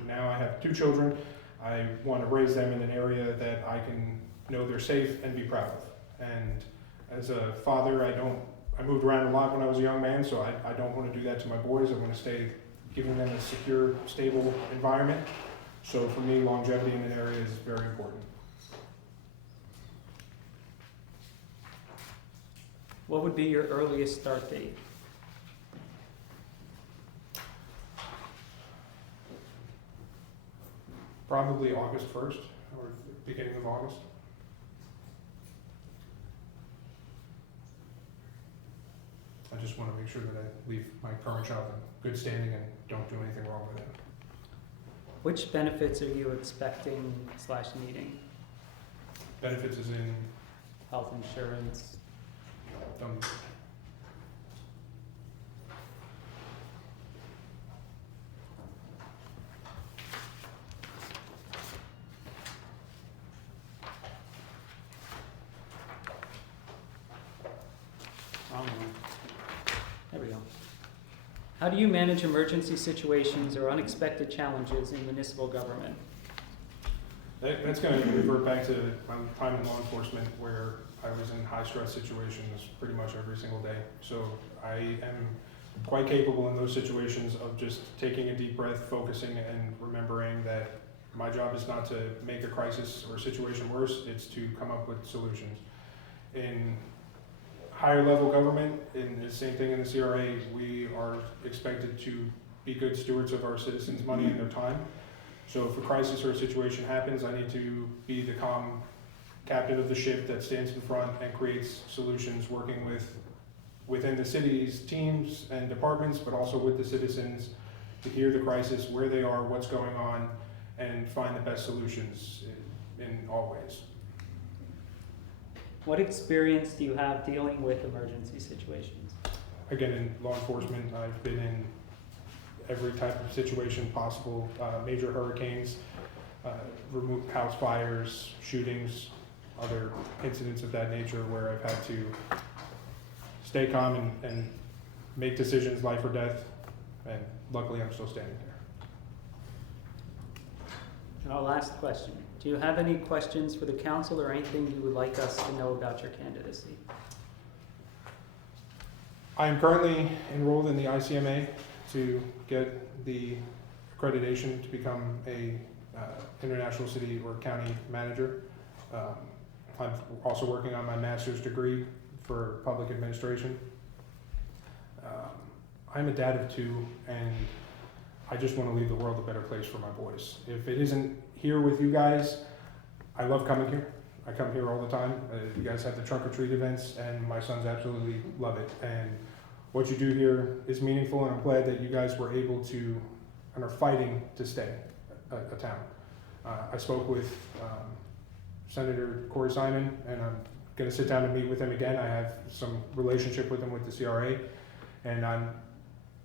now I have 2 children. I want to raise them in an area that I can know they're safe and be proud of. And as a father, I moved around a lot when I was a young man, so I don't want to do that to my boys. I want to stay giving them a secure, stable environment. So for me, longevity in an area is very important. What would be your earliest start date? Probably August 1st or beginning of August. I just want to make sure that I leave my current job in good standing and don't do anything wrong with it. Which benefits are you expecting/needing? Benefits is in Health insurance? um, How do you manage emergency situations or unexpected challenges in municipal government? That's going to revert back to my time in law enforcement, where I was in high-stress situations pretty much every single day. So I am quite capable in those situations of just taking a deep breath, focusing, and remembering that my job is not to make a crisis or situation worse, it's to come up with solutions. In higher level government, in the same thing in the CRA, we are expected to be good stewards of our citizens' money and their time. So if a crisis or a situation happens, I need to be the calm captain of the ship that stands in front and creates solutions, working within the city's teams and departments, but also with the citizens to hear the crisis, where they are, what's going on, and find the best solutions in all ways. What experience do you have dealing with emergency situations? Again, in law enforcement, I've been in every type of situation possible, major hurricanes, remote house fires, shootings, other incidents of that nature where I've had to stay calm and make decisions, life or death, and luckily I'm still standing there. And our last question, do you have any questions for the council or anything you would like us to know about your candidacy? I am currently enrolled in the ICMA to get the accreditation to become a international city or county manager. I'm also working on my master's degree for public administration. I'm a dad of two, and I just want to leave the world a better place for my boys. If it isn't here with you guys, I love coming here. I come here all the time. You guys have the trunk or treat events, and my sons absolutely love it. And what you do here is meaningful, and I'm glad that you guys were able to and are fighting to stay a town. I spoke with Senator Corey Simon, and I'm going to sit down and meet with him again. I have some relationship with him with the CRA, and I'm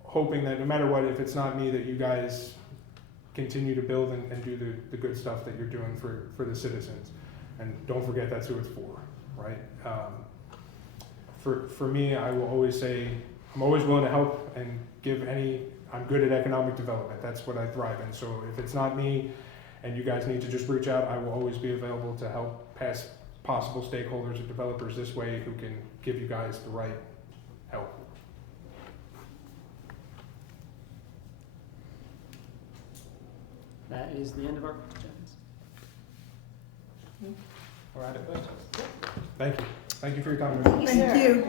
hoping that no matter what, if it's not me, that you guys continue to build and do the good stuff that you're doing for the citizens. And don't forget that's who it's for, right? For me, I will always say, I'm always willing to help and give I'm good at economic development. That's what I thrive in. So if it's not me and you guys need to just reach out, I will always be available to help pass possible stakeholders or developers this way who can give you guys the right help. That is the end of our questions. We're out of questions. Thank you. Thank you for your time. Thank you.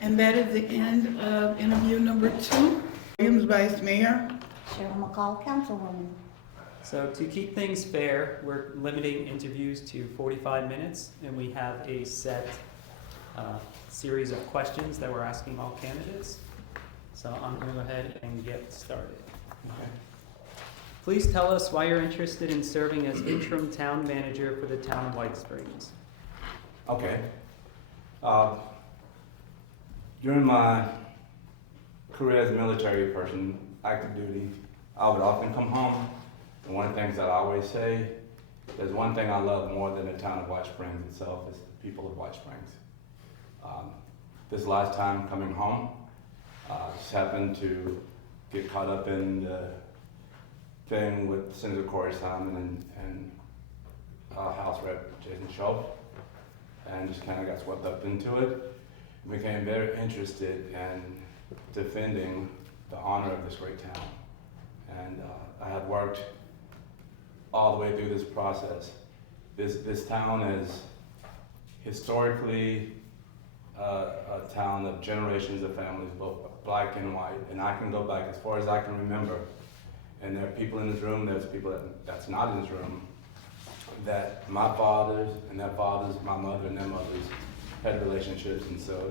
And that is the end of interview number 2. Williams Vice Mayor. Cheryl McCall, Councilwoman. So to keep things fair, we're limiting interviews to 45 minutes, and we have a set series of questions that we're asking all candidates. So I'm going to go ahead and get started. Okay. Please tell us why you're interested in serving as interim town manager for the town of White Springs. Okay. During my career as a military person, active duty, I would often come home, and one of the things that I always say, there's one thing I love more than the town of White Springs itself, is the people of White Springs. This last time coming home, just happened to get caught up in the thing with Senator Corey Simon and House Rep Jason Schultz, and just kind of got swept up into it. And became very interested in defending the honor of this great town. And I have worked all the way through this process. This town is historically a town of generations of families, both black and white, and I can go back as far as I can remember. And there are people in this room, there's people that's not in this room, that my fathers and their fathers, my mother and their mothers had relationships, and so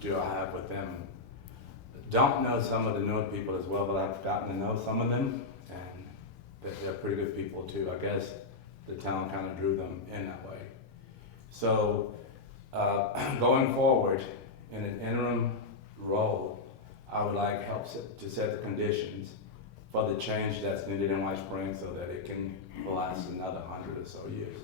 do I have with them. Don't know some of the newer people as well, but I've gotten to know some of them, and they're pretty good people too. I guess the town kind of drew them in that way. So going forward in an interim role, I would like help to set the conditions for the change that's needed in White Springs so that it can last another 100 or so years.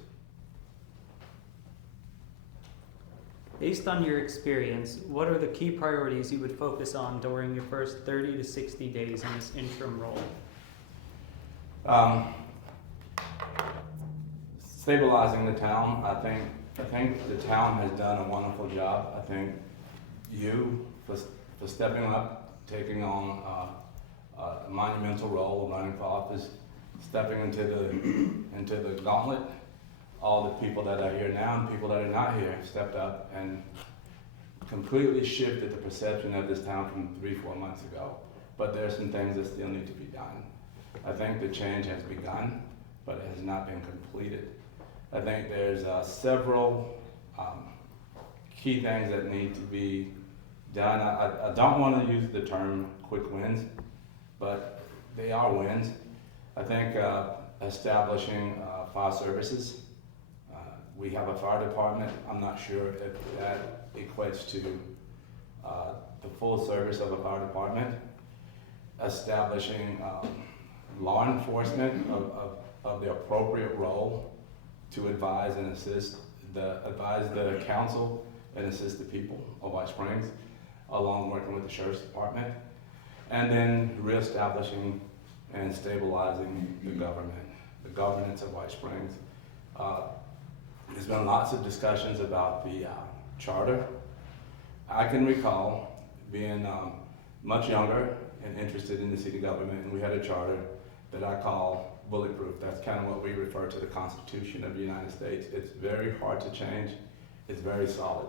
Based on your experience, what are the key priorities you would focus on during your first 30 to 60 days in this interim role? Stabilizing the town. I think the town has done a wonderful job. I think you for stepping up, taking on a monumental role of running for office, stepping into the gauntlet. All the people that are here now and people that are not here have stepped up and completely shifted the perception of this town from 3-4 months ago. But there are some things that still need to be done. I think the change has begun, but it has not been completed. I think there's several key things that need to be done. I don't want to use the term quick wins, but they are wins. I think establishing fire services. We have a fire department. I'm not sure if that equates to the full service of a fire department. Establishing law enforcement of the appropriate role to advise and assist advise the council and assist the people of White Springs, along working with the sheriff's department, and then reestablishing and stabilizing the governance of White Springs. There's been lots of discussions about the charter. I can recall being much younger and interested in the city government, and we had a charter that I call bulletproof. That's kind of what we refer to the Constitution of the United States. It's very hard to change. It's very solid.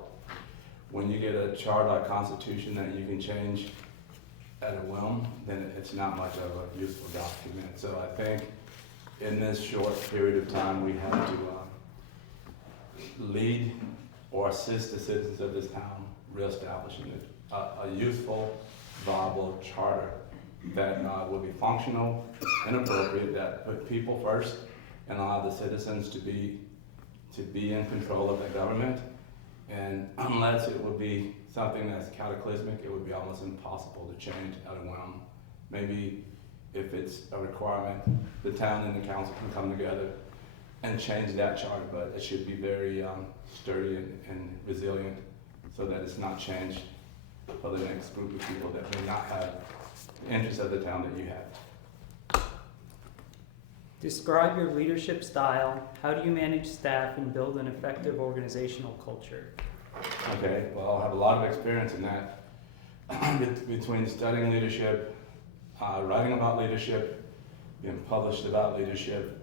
When you get a charter, a constitution that you can change at a whim, then it's not much of a useful document. So I think in this short period of time, we have to lead or assist the citizens of this town reestablishing a useful, viable charter that will be functional and appropriate, that put people first and allow the citizens to be in control of the government. And unless it would be something that's cataclysmic, it would be almost impossible to change at a whim. Maybe if it's a requirement, the town and the council can come together and change that charter, but it should be very sturdy and resilient so that it's not changed for the next group of people that may not have the interests of the town that you have. Describe your leadership style. How do you manage staff and build an effective organizational culture? Okay, well, I have a lot of experience in that. Between studying leadership, writing about leadership, being published about leadership,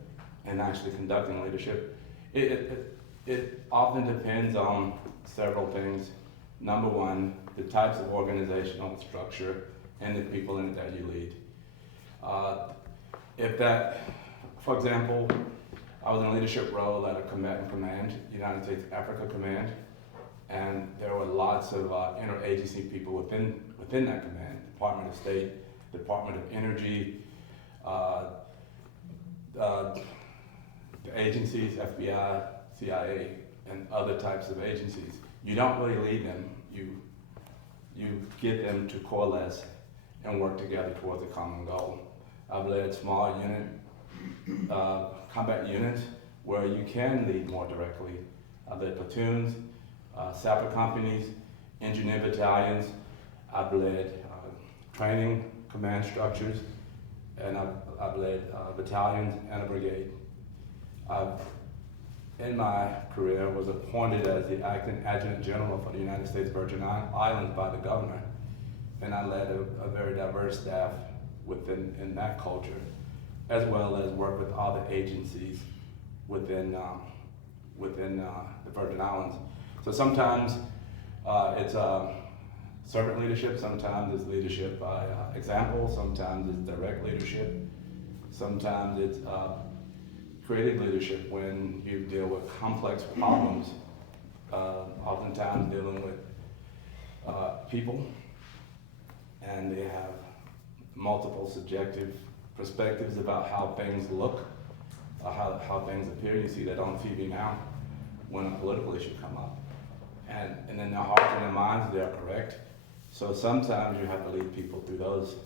and actually conducting leadership. It often depends on several things. Number one, the types of organizational structure and the people in it that you lead. For example, I was in a leadership role at a combatant command, United States Africa Command, and there were lots of interagency people within that command, Department of State, Department of Energy, the agencies, FBI, CIA, and other types of agencies. You don't really lead them, you get them to coalesce and work together towards a common goal. I've led small combat units where you can lead more directly. I've led platoons, sapper companies, engineer battalions. I've led training command structures, and I've led battalions and a brigade. In my career, was appointed as the acting adjutant general for the United States Virgin Islands by the governor, and I led a very diverse staff in that culture, as well as work with other agencies within the Virgin Islands. So sometimes it's servant leadership, sometimes it's leadership by example, sometimes it's direct leadership, sometimes it's creative leadership when you deal with complex problems, oftentimes dealing with people, and they have multiple subjective perspectives about how things look, how things appear. You see that on TV now when a political issue come up. And in their hearts and their minds, they're correct. So sometimes you have to lead people through those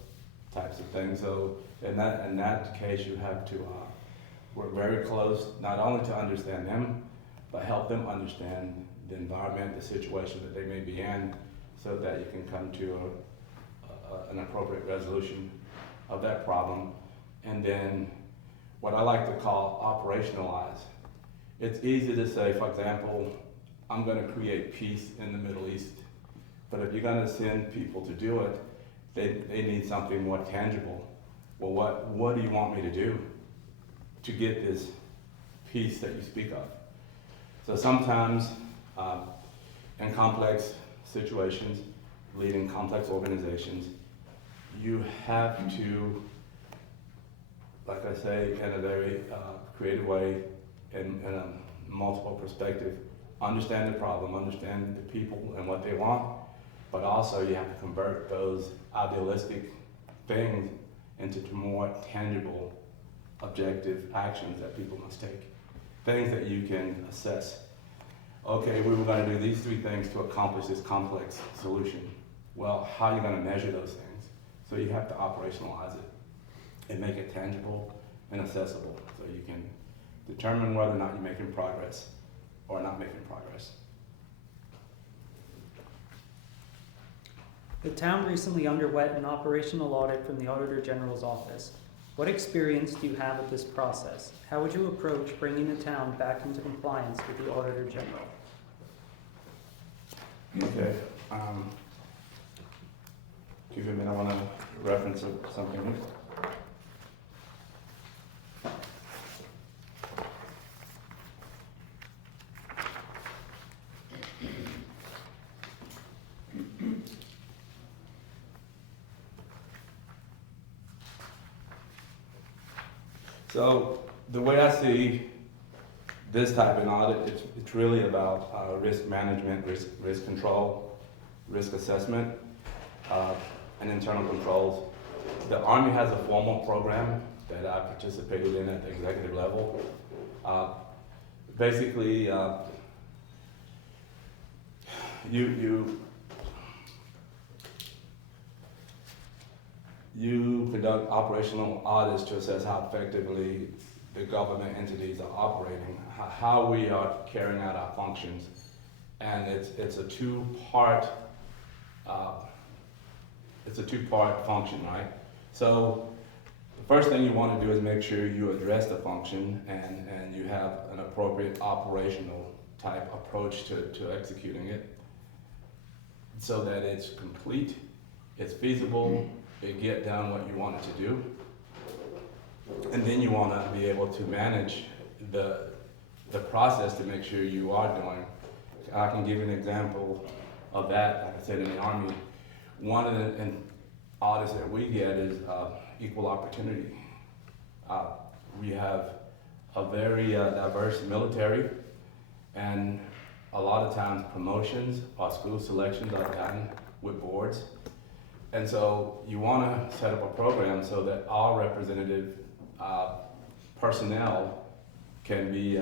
types of things. So in that case, you have to work very close, not only to understand them, but help them understand the environment, the situation that they may be in, so that you can come to an appropriate resolution of that problem. And then what I like to call operationalize. It's easy to say, for example, I'm gonna create peace in the Middle East. But if you're gonna send people to do it, they need something more tangible. Well, what do you want me to do to get this peace that you speak of? So sometimes in complex situations, leading complex organizations, you have to, like I say, in a very creative way, in a multiple perspective, understand the problem, understand the people and what they want, but also you have to convert those idealistic things into more tangible, objective actions that people must take. Things that you can assess. Okay, we were gonna do these 3 things to accomplish this complex solution. Well, how are you gonna measure those things? So you have to operationalize it and make it tangible and accessible so you can determine whether or not you're making progress or not making progress. The town recently underwent an operational audit from the Auditor General's office. What experience do you have with this process? How would you approach bringing the town back into compliance with the Auditor General? Okay. Give me a minute, I want to reference something. So the way I see this type of audit, it's really about risk management, risk control, risk assessment, and internal controls. The Army has a formal program that I participated in at the executive level. Basically, you conduct operational audits to assess how effectively the government entities are operating, how we are carrying out our functions. And it's a two-part function, right? So the first thing you want to do is make sure you address the function and you have an appropriate operational type approach to executing it so that it's complete, it's feasible, it get done what you want it to do. And then you want to be able to manage the process to make sure you are doing. I can give you an example of that. Like I said, in the Army, one of the audits that we get is equal opportunity. We have a very diverse military, and a lot of times promotions or school selections are done with boards. And so you want to set up a program so that all representative personnel can be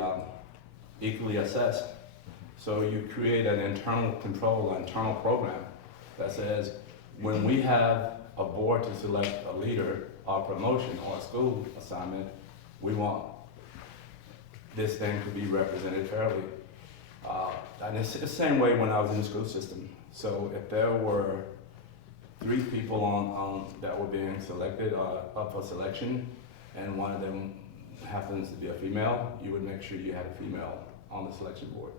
equally assessed. So you create an internal control, an internal program that says when we have a board to select a leader or a promotion or a school assignment, we want this thing to be represented fairly. And it's the same way when I was in the school system. So if there were 3 people on that were being selected up for selection, and one of them happens to be a female, you would make sure you had a female on the selection board.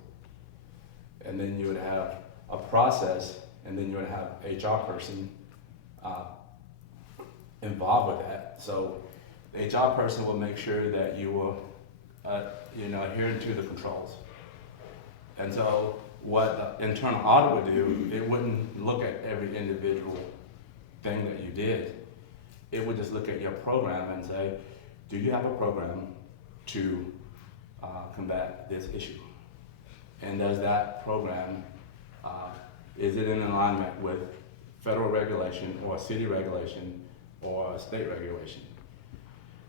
And then you would have a process, and then you would have an HR person involved with that. So the HR person will make sure that you will adhering to the controls. And so what the internal audit would do, it wouldn't look at every individual thing that you did. It would just look at your program and say, do you have a program to combat this issue? And does that program, is it in alignment with federal regulation or city regulation or state regulation?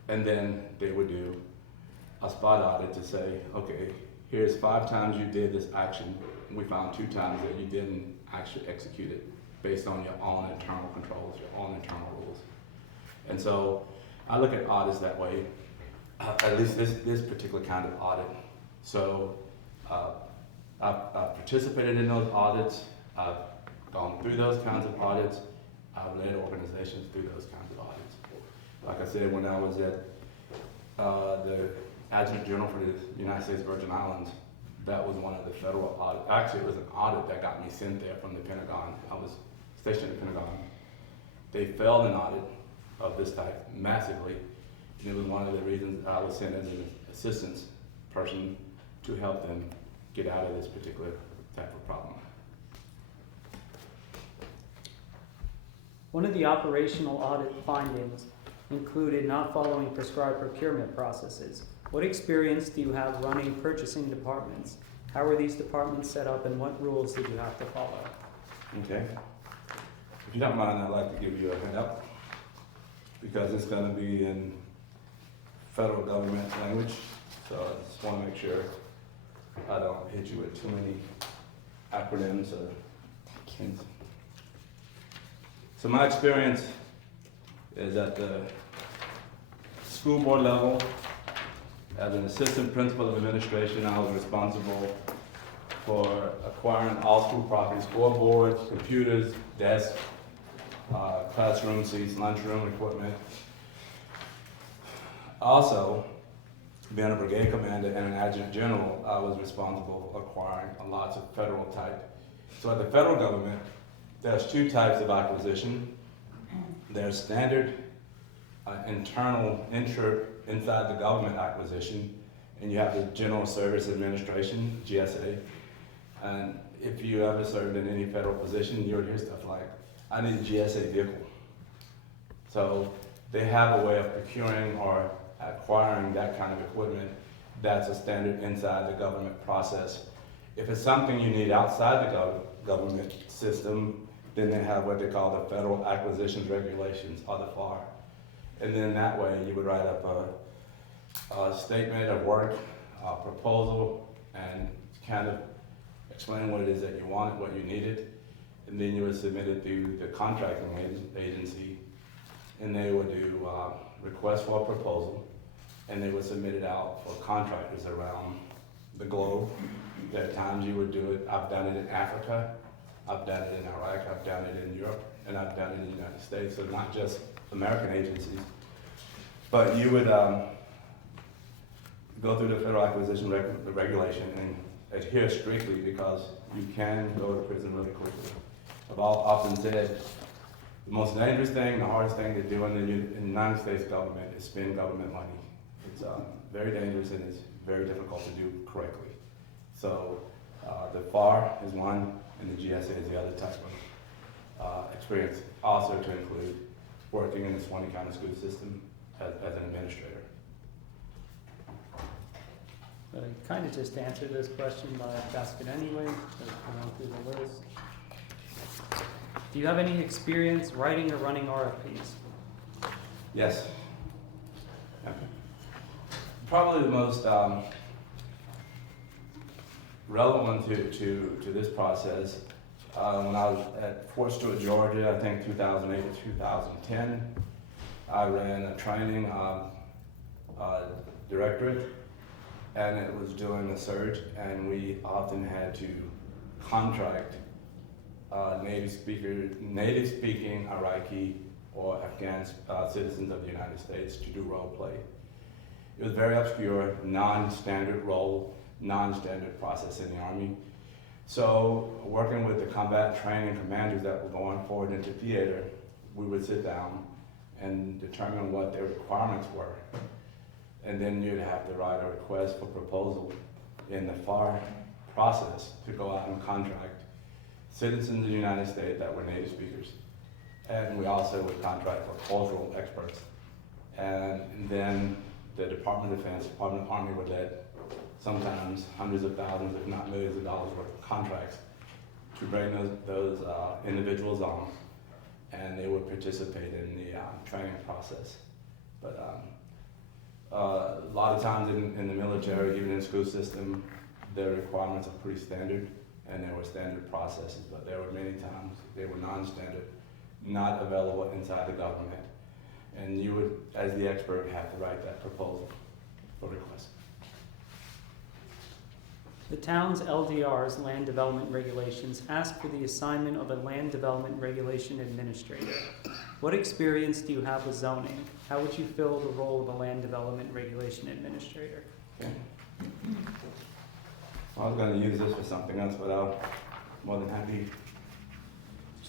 And then they would do a spot audit to say, okay, here's 5 times you did this action. We found 2 times that you didn't actually execute it based on your own internal controls, your own internal rules. And so I look at audits that way, at least this particular kind of audit. So I've participated in those audits. I've gone through those kinds of audits. I've led organizations through those kinds of audits. Like I said, when I was at the Adjutant General for the United States Virgin Islands, that was one of the federal audits. Actually, it was an audit that got me sent there from the Pentagon. I was stationed at the Pentagon. They failed an audit of this type massively, and it was one of the reasons I was sent as an assistance person to help them get out of this particular type of problem. One of the operational audit findings included not following prescribed procurement processes. What experience do you have running purchasing departments? How were these departments set up and what rules did you have to follow? Okay. If you don't mind, I'd like to give you a handout because it's going to be in federal government language. So I just want to make sure I don't hit you with too many acronyms or things. So my experience is at the school board level. As an assistant principal of administration, I was responsible for acquiring all school property, scoreboards, computers, desks, classroom seats, lunchroom equipment. Also, being a brigade commander and an adjutant general, I was responsible for acquiring lots of federal type. So at the federal government, there's two types of acquisition. There's standard internal inside the government acquisition, and you have the General Service Administration, GSA. And if you ever served in any federal position, you'll hear stuff like, I need a GSA vehicle. So they have a way of procuring or acquiring that kind of equipment. That's a standard inside the government process. If it's something you need outside the government system, then they have what they call the Federal Acquisitions Regulations, or the FAR. And then that way you would write up a statement of work, a proposal, and kind of explain what it is that you wanted, what you needed. And then you would submit it through the contracting agency, and they would do request for a proposal, and they would submit it out for contractors around the globe. There are times you would do it. I've done it in Africa, I've done it in Iraq, I've done it in Europe, and I've done it in the United States. So not just American agencies, but you would go through the Federal Acquisition Regulation and adhere strictly, because you can go to prison really quickly. I've often said the most dangerous thing, the hardest thing to do in the United States government is spend government money. It's very dangerous and it's very difficult to do correctly. So the FAR is one, and the GSA is the other type of experience. Also to include working in the Swanee County school system as an administrator. I kind of just answered this question, but I have to ask it anyway, because I went through the list. Do you have any experience writing or running RFPs? Yes. Probably the most relevant one to this process, when I was at Fort Stewart, Georgia, I think 2008 to 2010, I ran a training directorate, and it was during the surge, and we often had to contract native speaking Iraqi or Afghan citizens of the United States to do role play. It was very obscure, non-standard role, non-standard process in the Army. So working with the combat training commanders that were going forward into theater, we would sit down and determine what their requirements were. And then you'd have to write a request for proposal in the FAR process to go out and contract citizens of the United States that were native speakers. And we also would contract for cultural experts. And then the Department of Defense, Department of Army would let sometimes hundreds of thousands, if not millions of dollars worth of contracts to bring those individuals on, and they would participate in the training process. But a lot of times in the military, even in the school system, the requirements are pretty standard, and there were standard processes, but there were many times they were non-standard, not available inside the government. And you would, as the expert, have to write that proposal for request. The town's LDR's land development regulations ask for the assignment of a land development regulation administrator. What experience do you have with zoning? How would you fill the role of a land development regulation administrator? Okay. I was gonna use this for something else, but I'm more than happy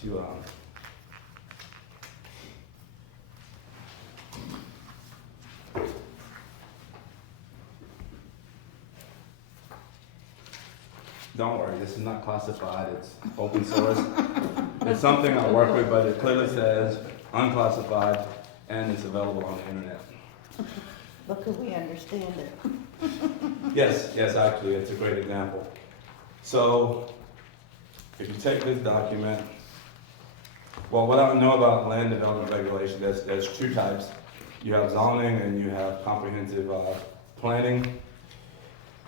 to, don't worry, this is not classified, it's open source. It's something I work with, but it clearly says unclassified, and it's available on the internet. But could we understand it? Yes, actually, it's a great example. So, if you take this document, well, what I know about land development regulation, there's two types. You have zoning and you have comprehensive planning.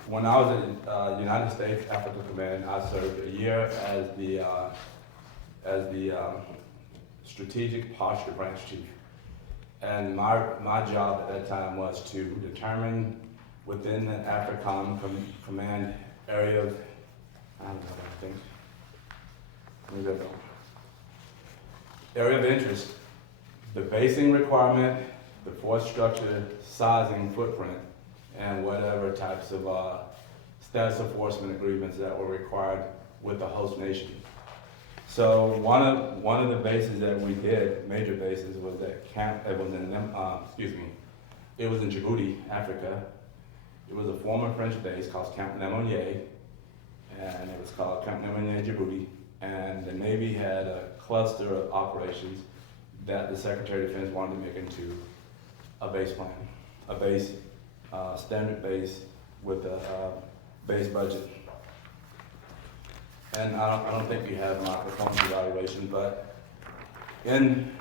When I was at United States Africa Command, I served a year as the strategic posture branch chief. And my job at that time was to determine within the AFRICOM command area of, I don't know, I think, where's that go? Area of interest, the basing requirement, the force structure, sizing, footprint, and whatever types of status enforcement agreements that were required with the host nation. So one of the bases that we did, major bases, was at it was in Djibouti, Africa. It was a former French base called Camp Lemonnier, and it was called Camp Lemonnier Djibouti. And the Navy had a cluster of operations that the Secretary of Defense wanted to make into a base plan, a base, standard base with a base budget. And I don't think you have my performance evaluation, but in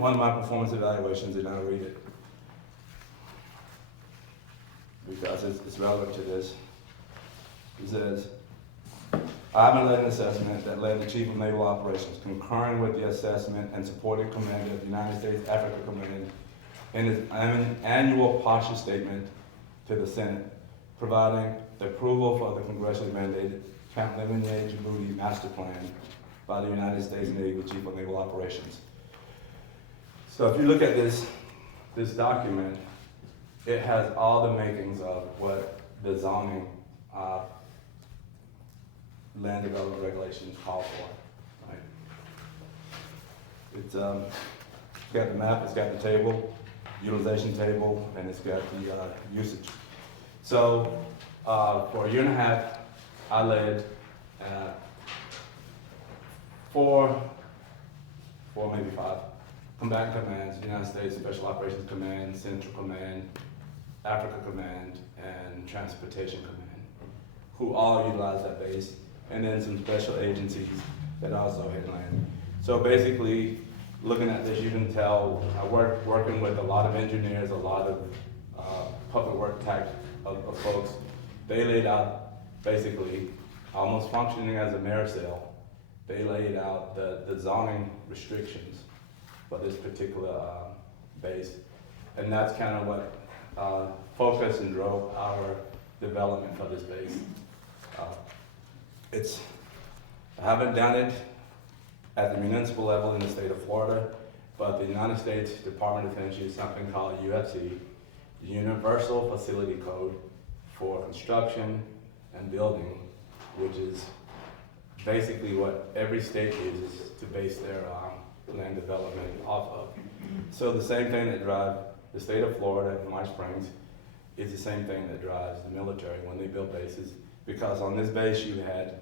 one of my performance evaluations, and I'll read it because it's relevant to this. It says, I have led an assessment that led the Chief of Naval Operations, concurring with the assessment and supported Commander of the United States Africa Command in his annual posture statement to the Senate, providing the approval for the congressionally mandated Camp Lemonnier Djibouti Master Plan by the United States Navy Chief of Naval Operations. So if you look at this document, it has all the makings of what the zoning land development regulations call for. Right? It's got the map, it's got the table, utilization table, and it's got the usage. So for a year and a half, I led four, maybe five combatant commands: United States Special Operations Command, Central Command, Africa Command, and Transportation Command, who all utilize that base, and then some special agencies that also had land. So basically, looking at this, you can tell I working with a lot of engineers, a lot of public work type of folks. They laid out basically almost functioning as a mayor cell. They laid out the zoning restrictions for this particular base, and that's kind of what focused and drove our development for this base. I haven't done it at the municipal level in the state of Florida, but the United States Department of Defense uses something called UFC, the Universal Facility Code for construction and building, which is basically what every state uses to base their land development off of. So the same thing that drives the state of Florida and White Springs is the same thing that drives the military when they build bases, because on this base you had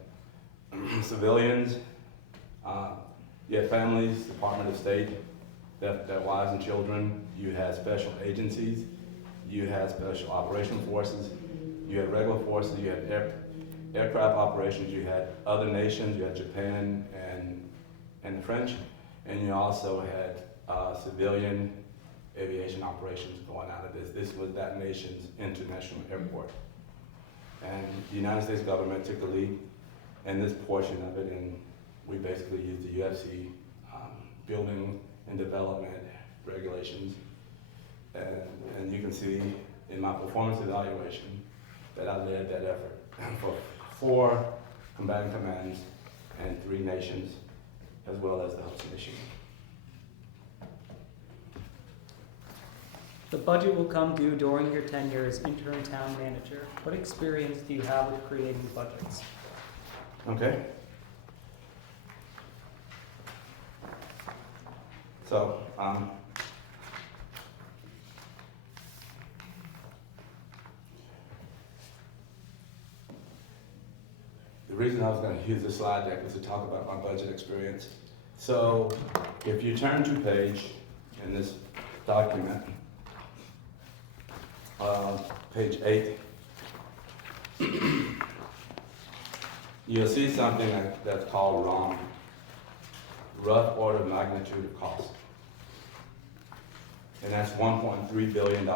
civilians, you had families, Department of State, their wives and children, you had special agencies, you had special operation forces, you had regular forces, you had aircraft operations, you had other nations, you had Japan and the French, and you also had civilian aviation operations going out of this. This was that nation's international airport. And the United States government took the lead in this portion of it, and we basically used the UFC building and development regulations. And you can see in my performance evaluation that I led that effort 4 combatant commands and 3 nations, as well as the host nation. The budget will come due during your tenure as interim town manager. What experience do you have with creating budgets? Okay. So, the reason I was going to use this slide deck was to talk about my budget experience. So, if you turn to page in this document, page 8, you'll see something that's called ROM, rough order of magnitude of cost. And that's $1.3 billion.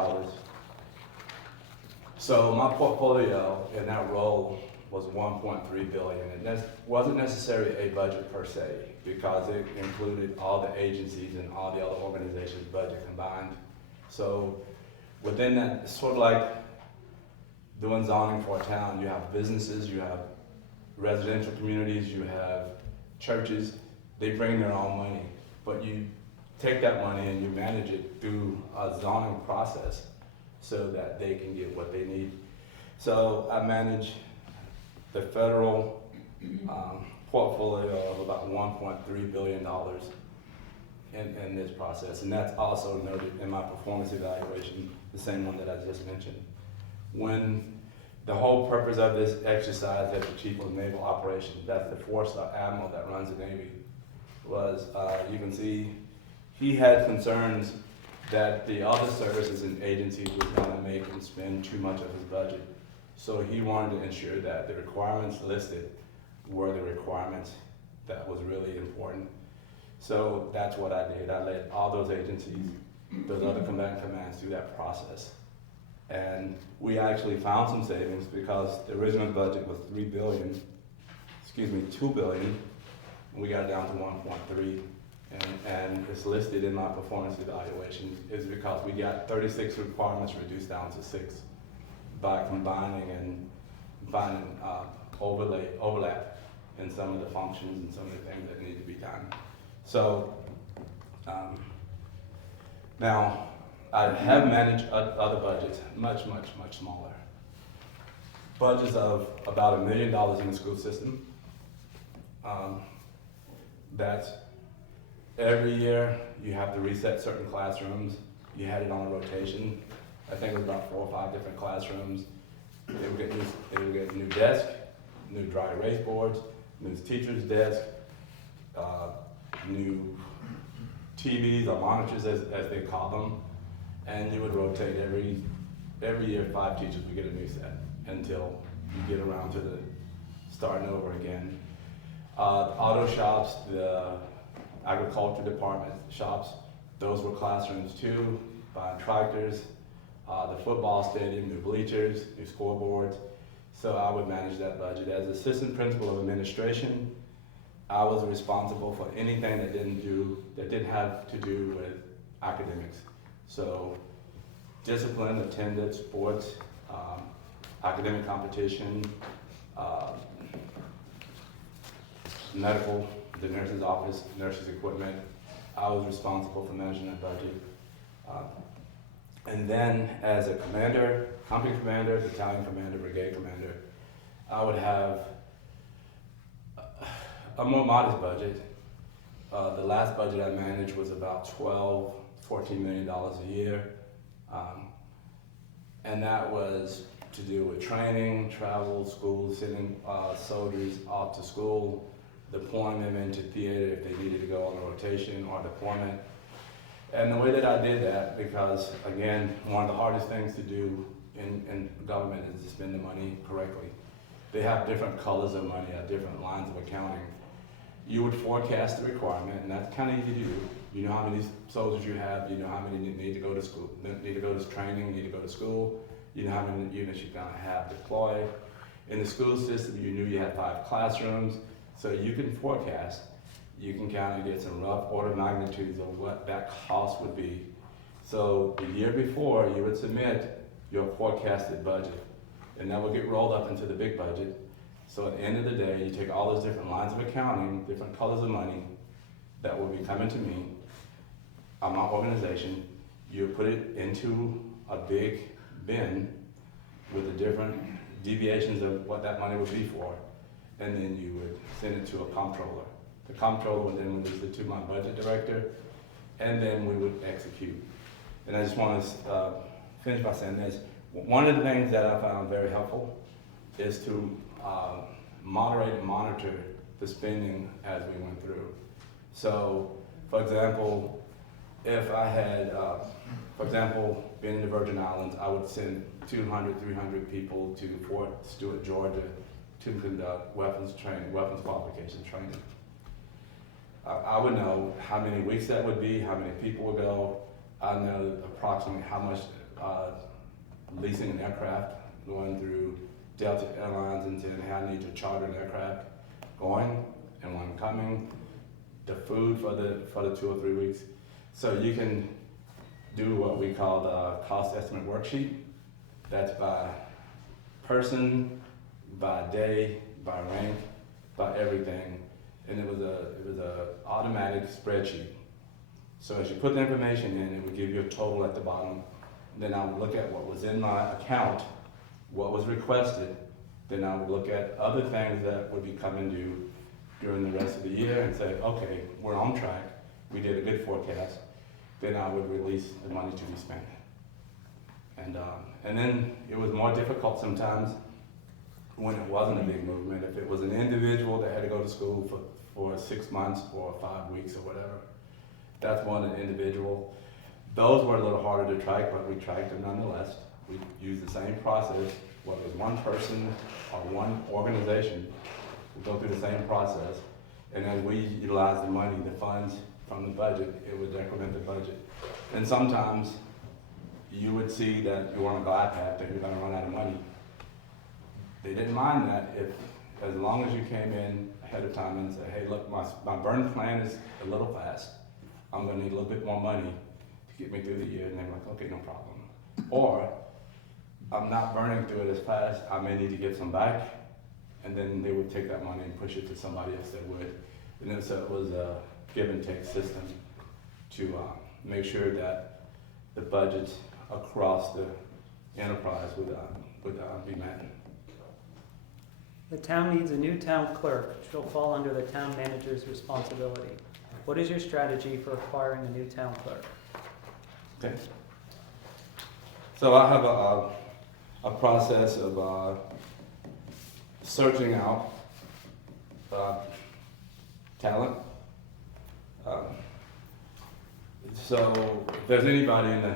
So my portfolio in that role was $1.3 billion. And that wasn't necessarily a budget per se, because it included all the agencies and all the other organizations' budget combined. So within that, it's sort of like doing zoning for a town. You have businesses, you have residential communities, you have churches. They bring their own money, but you take that money and you manage it through a zoning process so that they can get what they need. So I manage the federal portfolio of about $1.3 billion in this process, and that's also noted in my performance evaluation, the same one that I just mentioned. When the whole purpose of this exercise as the Chief of Naval Operations, that's the 4-star admiral that runs the Navy, was, you can see, he had concerns that the other services and agencies were gonna make him spend too much of his budget. So he wanted to ensure that the requirements listed were the requirements that was really important. So that's what I did. I led all those agencies, those other combatant commands through that process. And we actually found some savings because the original budget was $2 billion. And we got it down to 1.3. And it's listed in my performance evaluation is because we got 36 requirements reduced down to 6 by combining and finding overlap in some of the functions and some of the things that need to be done. So now I have managed other budgets, much smaller. Budgets of about $1 million in the school system. That's every year you have to reset certain classrooms. You had it on a rotation. I think it was about 4 or 5 different classrooms. They would get new desk, new dry erase boards, new teacher's desk, new TVs or monitors as they call them. And you would rotate every year 5 teachers would get a new set until you get around to the starting over again. Auto shops, the agriculture department shops, those were classrooms too, buying tractors, the football stadium, new bleachers, new scoreboards. So I would manage that budget. As assistant principal of administration, I was responsible for anything that didn't have to do with academics. So discipline, attendance, sports, academic competition, medical, the nurse's office, nurse's equipment. I was responsible for managing that budget. And then as a commander, company commander, battalion commander, brigade commander, I would have a more modest budget. The last budget I managed was about $14 million a year. And that was to do with training, travel, school, sending soldiers off to school, deploying them into theater if they needed to go on a rotation or deployment. And the way that I did that, because again, one of the hardest things to do in government is to spend the money correctly. They have different colors of money at different lines of accounting. You would forecast the requirement, and that's kind of easy to do. You know how many soldiers you have, you know how many need to go to school, need to go to training, need to go to school, you know how many units you're gonna have deployed. In the school system, you knew you had 5 classrooms, so you can forecast. You can kind of get some rough order of magnitudes of what that cost would be. So the year before, you would submit your forecasted budget, and that would get rolled up into the big budget. So at the end of the day, you take all those different lines of accounting, different colors of money that will be coming to me, my organization, you put it into a big bin with the different deviations of what that money would be for, and then you would send it to a comptroller. The comptroller would then release it to my budget director, and then we would execute. And I just want to finish by saying this. One of the things that I found very helpful is to moderate and monitor the spending as we went through. So, for example, if I had, been in the Virgin Islands, I would send 200, 300 people to Fort Stewart, Georgia to conduct weapons qualification training. I would know how many weeks that would be, how many people would go. I know approximately how much leasing an aircraft going through Delta Airlines, and then how I need to charter an aircraft going and one coming, the food for the 2 or 3 weeks. So you can do what we call the cost estimate worksheet. That's by person, by day, by rank, by everything. And it was a automatic spreadsheet. So as you put the information in, it would give you a total at the bottom. Then I would look at what was in my account, what was requested. Then I would look at other things that would be coming due during the rest of the year and say, okay, we're on track. We did a good forecast. Then I would release the money to be spent. And then it was more difficult sometimes when it wasn't a big movement. If it was an individual that had to go to school for 6 months or 5 weeks or whatever, that's one individual. Those were a little harder to track, but we tracked them nonetheless. We used the same process, whether it was one person or one organization, we go through the same process. And as we utilize the money, the funds from the budget, it would decrement the budget. And sometimes you would see that you're on a glide path, that you're gonna run out of money. They didn't mind that as long as you came in ahead of time and said, hey, look, my burn plan is a little fast. I'm gonna need a little bit more money to get me through the year. And they're like, okay, no problem. Or, I'm not burning through it as fast, I may need to get some back. And then they would take that money and push it to somebody else that would. And then so it was a give and take system to make sure that the budgets across the enterprise would be met. The town needs a new town clerk, which will fall under the town manager's responsibility. What is your strategy for acquiring a new town clerk? Okay. So I have a process of searching out talent. So if there's anybody in the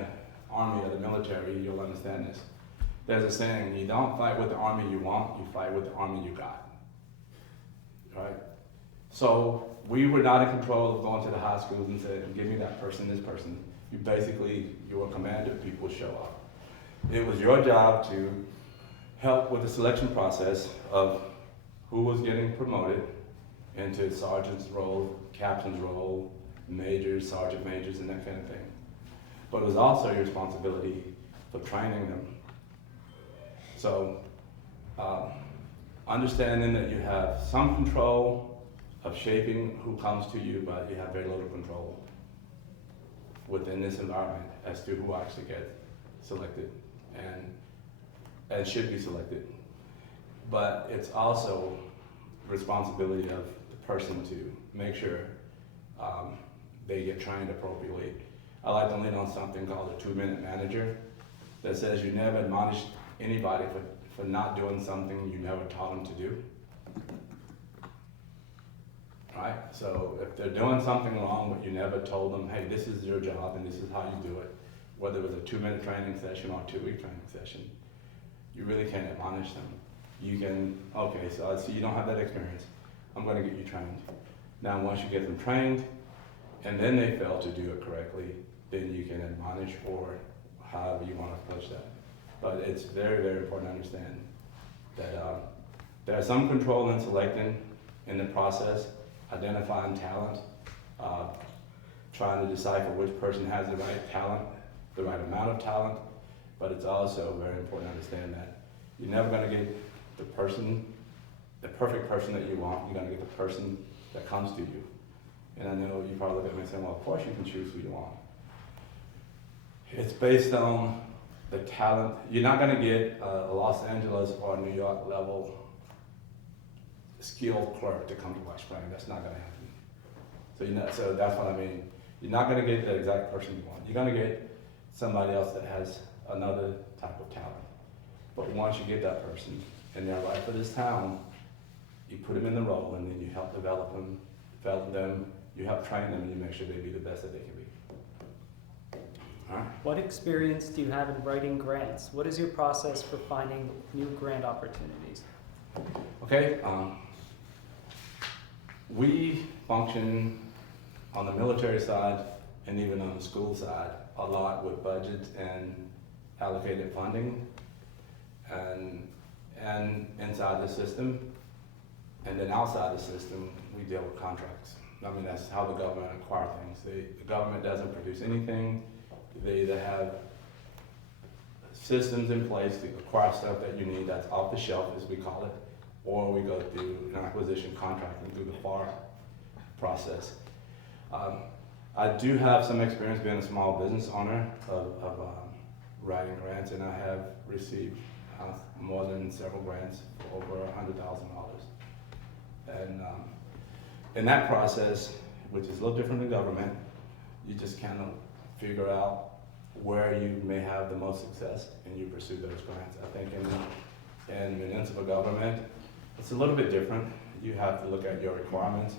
Army or the military, you'll understand this. There's a saying, you don't fight with the army you want, you fight with the army you got. Right? So we were not in control of going to the high schools and saying, give me that person, this person. You were commanded, people show up. It was your job to help with the selection process of who was getting promoted into sergeant's role, captain's role, majors, sergeant majors, and that kind of thing. But it was also your responsibility for training them. So, understanding that you have some control of shaping who comes to you, but you have very little control within this environment as to who actually gets selected and should be selected. But it's also responsibility of the person to make sure they get trained appropriately. I like to lean on something called a 2-minute manager that says you never admonish anybody for not doing something you never taught them to do. Right? So if they're doing something wrong but you never told them, hey, this is your job and this is how you do it, whether it was a 2-minute training session or a 2-week training session, you really can't admonish them. You can, okay, so I see you don't have that experience. I'm gonna get you trained. Now once you get them trained and then they fail to do it correctly, then you can admonish or however you want to approach that. But it's very, very important to understand that there's some control in selecting in the process, identifying talent, trying to decipher which person has the right talent, the right amount of talent, but it's also very important to understand that you're never going to get the person the perfect person that you want, you're gonna get the person that comes to you. And I know you probably look at me and say, well, of course you can choose who you want. It's based on the talent. You're not gonna get a Los Angeles or New York level skilled clerk to come to White Springs. That's not gonna happen. So that's what I mean. You're not gonna get the exact person you want. You're gonna get somebody else that has another type of talent. But once you get that person and they're right for this town, you put them in the role and then you help develop them, you help train them, and you make sure they be the best that they can be. All right. What experience do you have in writing grants? What is your process for finding new grant opportunities? Okay, we function on the military side and even on the school side a lot with budgets and allocated funding and inside the system. And then outside the system, we deal with contracts. I mean, that's how the government acquire things. The government doesn't produce anything. They either have systems in place to acquire stuff that you need that's off the shelf, as we call it, or we go through an acquisition contracting through the FAR process. I do have some experience being a small business owner of writing grants, and I have received more than several grants for over $100,000. And in that process, which is a little different than government, you just kind of figure out where you may have the most success and you pursue those grants. I think in municipal government, it's a little bit different. You have to look at your requirements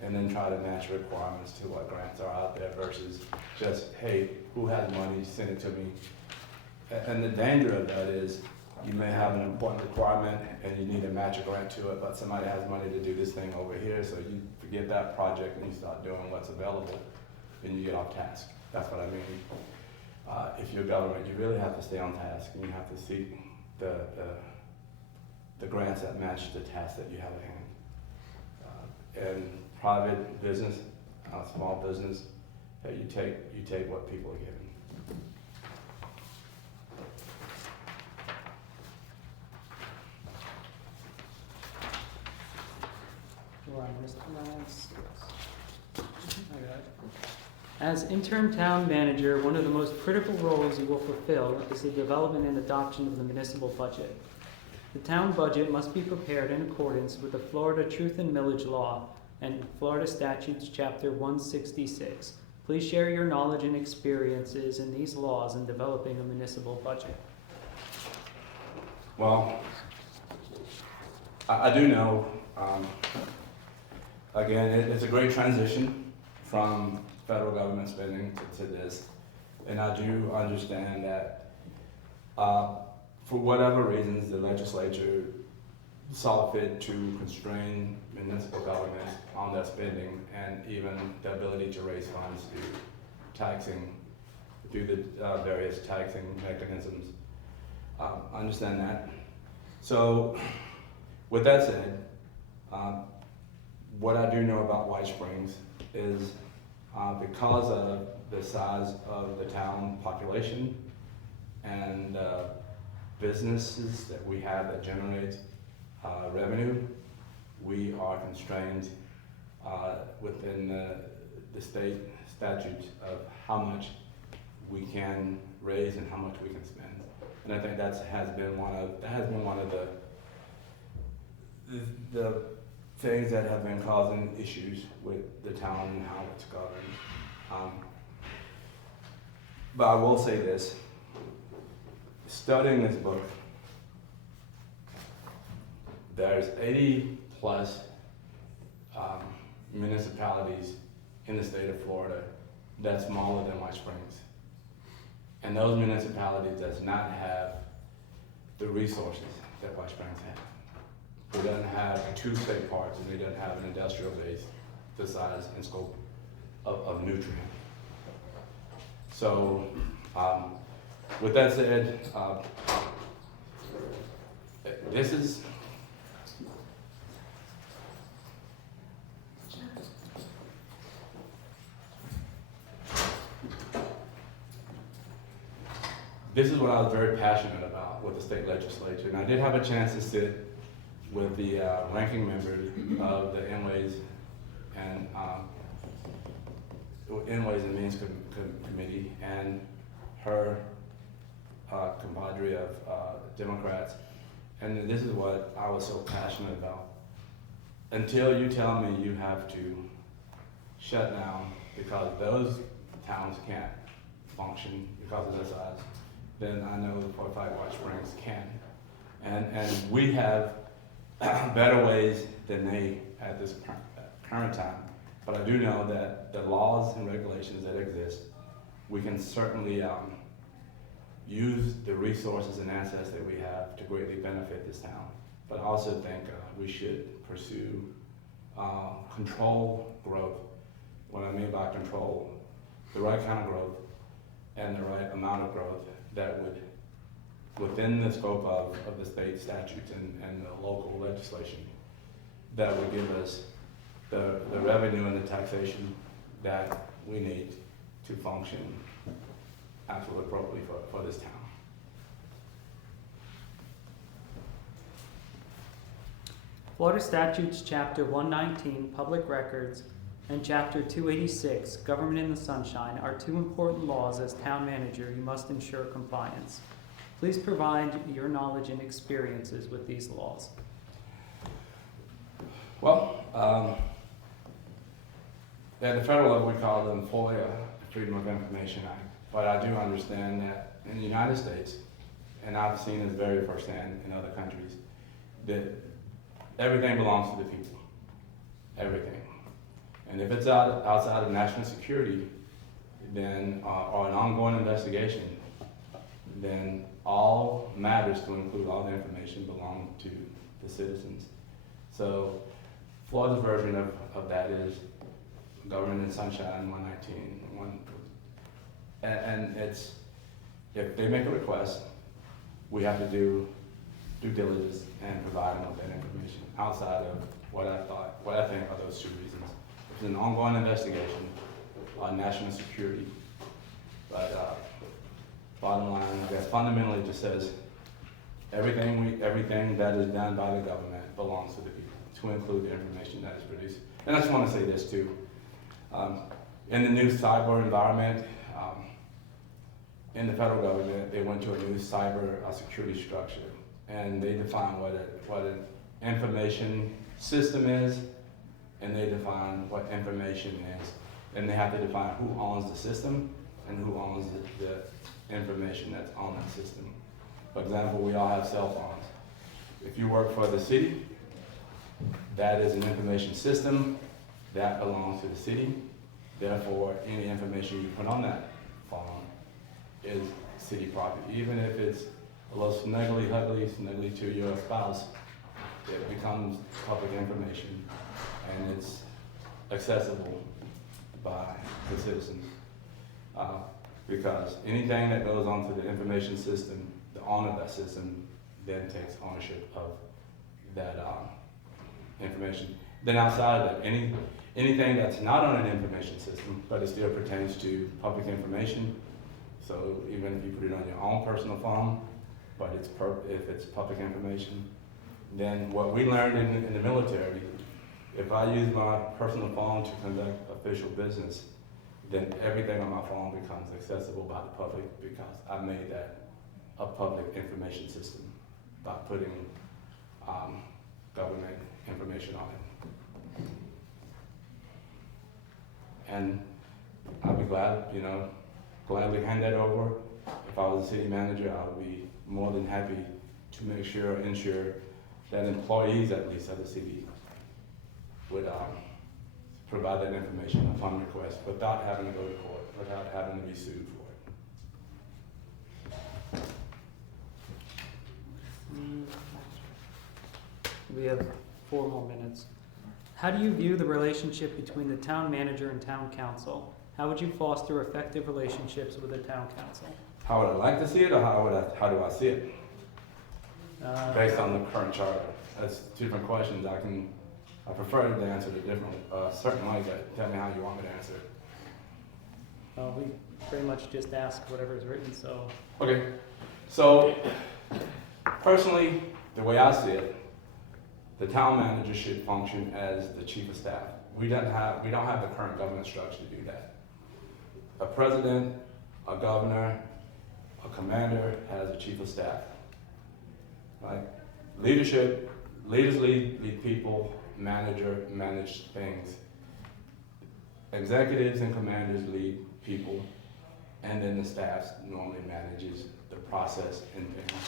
and then try to match requirements to what grants are out there versus just, hey, who has money, send it to me. And the danger of that is you may have an important requirement and you need to match a grant to it, but somebody has money to do this thing over here, so you forget that project and you start doing what's available and you get off task. That's what I mean. If you're government, you really have to stay on task and you have to seek the grants that match the task that you have at hand. And private business, small business, you take what people are giving. As interim town manager, one of the most critical roles you will fulfill is the development and adoption of the municipal budget. The town budget must be prepared in accordance with the Florida Truth and Millage Law and Florida Statutes Chapter 166. Please share your knowledge and experiences in these laws in developing a municipal budget. Well, I do know, again, it's a great transition from federal government spending to this. And I do understand that for whatever reasons, the legislature saw fit to constrain municipal government on their spending and even the ability to raise funds through the various taxing mechanisms. I understand that. So with that said, what I do know about White Springs is because of the size of the town population and businesses that we have that generate revenue, we are constrained within the state statute of how much we can raise and how much we can spend. And I think that has been one of the things that have been causing issues with the town and how it's governed. But I will say this, studying this book, there's 80 plus municipalities in the state of Florida that's smaller than White Springs. And those municipalities does not have the resources that White Springs has. It doesn't have 2 state parks and it doesn't have an industrial base the size and scope of Nutrient. So with that said, this is what I was very passionate about with the state legislature. And I did have a chance to sit with the ranking member of the Inways and Means Committee and her compadre of Democrats. And this is what I was so passionate about. Until you tell me you have to shut down because those towns can't function because of their size, then I know Fortified White Springs can. And we have better ways than they at this current time. But I do know that the laws and regulations that exist, we can certainly use the resources and assets that we have to greatly benefit this town. But I also think we should pursue control growth. What I mean by control, the right kind of growth and the right amount of growth that would, within the scope of the state statutes and the local legislation, that would give us the revenue and the taxation that we need to function absolutely appropriately for this town. Florida Statutes Chapter 119, Public Records, and Chapter 286, Government in the Sunshine, are two important laws. As town manager, you must ensure compliance. Please provide your knowledge and experiences with these laws. Well, at the federal level, we call them FOIA, Freedom of Information Act. But I do understand that in the United States, and I've seen this very firsthand in other countries, that everything belongs to the people. Everything. And if it's outside of national security, then or an ongoing investigation, then all matters, to include all the information, belong to the citizens. So Florida's version of that is Government in Sunshine 119. And it's, if they make a request, we have to do due diligence and provide them with that information outside of what I think are those two reasons. It's an ongoing investigation on national security, but bottom line, I guess fundamentally it just says everything that is done by the government belongs to the people, to include the information that is produced. And I just want to say this too. In the new cyber environment, in the federal government, they went to a new cyber security structure, and they define what an information system is, and they define what information is, and they have to define who owns the system and who owns the information that's on that system. For example, we all have cell phones. If you work for the city, that is an information system that belongs to the city. Therefore, any information you put on that phone is city property. Even if it's a little snuggly to your spouse, it becomes public information and it's accessible by the citizens. Because anything that goes onto the information system, the owner of that system then takes ownership of that information. Then outside of that, anything that's not on an information system, but it still pertains to public information. So even if you put it on your own personal phone, but if it's public information, then what we learned in the military, if I use my personal phone to conduct official business, then everything on my phone becomes accessible by the public because I made that a public information system by putting government information on it. And I'd be gladly hand that over. If I was a city manager, I would be more than happy to ensure that employees, at least of the city, would provide that information upon request without having to go to court, without having to be sued for it. We have 4 more minutes. How do you view the relationship between the town manager and town council? How would you foster effective relationships with the town council? How would I like to see it, or how do I see it? Based on the current charter. That's 2 different questions. I prefer to answer it differently, certain ways. Tell me how you want me to answer it. We pretty much just ask whatever is written, so. Okay, so personally, the way I see it, the town manager should function as the chief of staff. We don't have the current government structure to do that. A president, a governor, a commander has a chief of staff. Right? Leadership, leaders lead people, manager manage things. Executives and commanders lead people, and then the staff normally manages the process and things.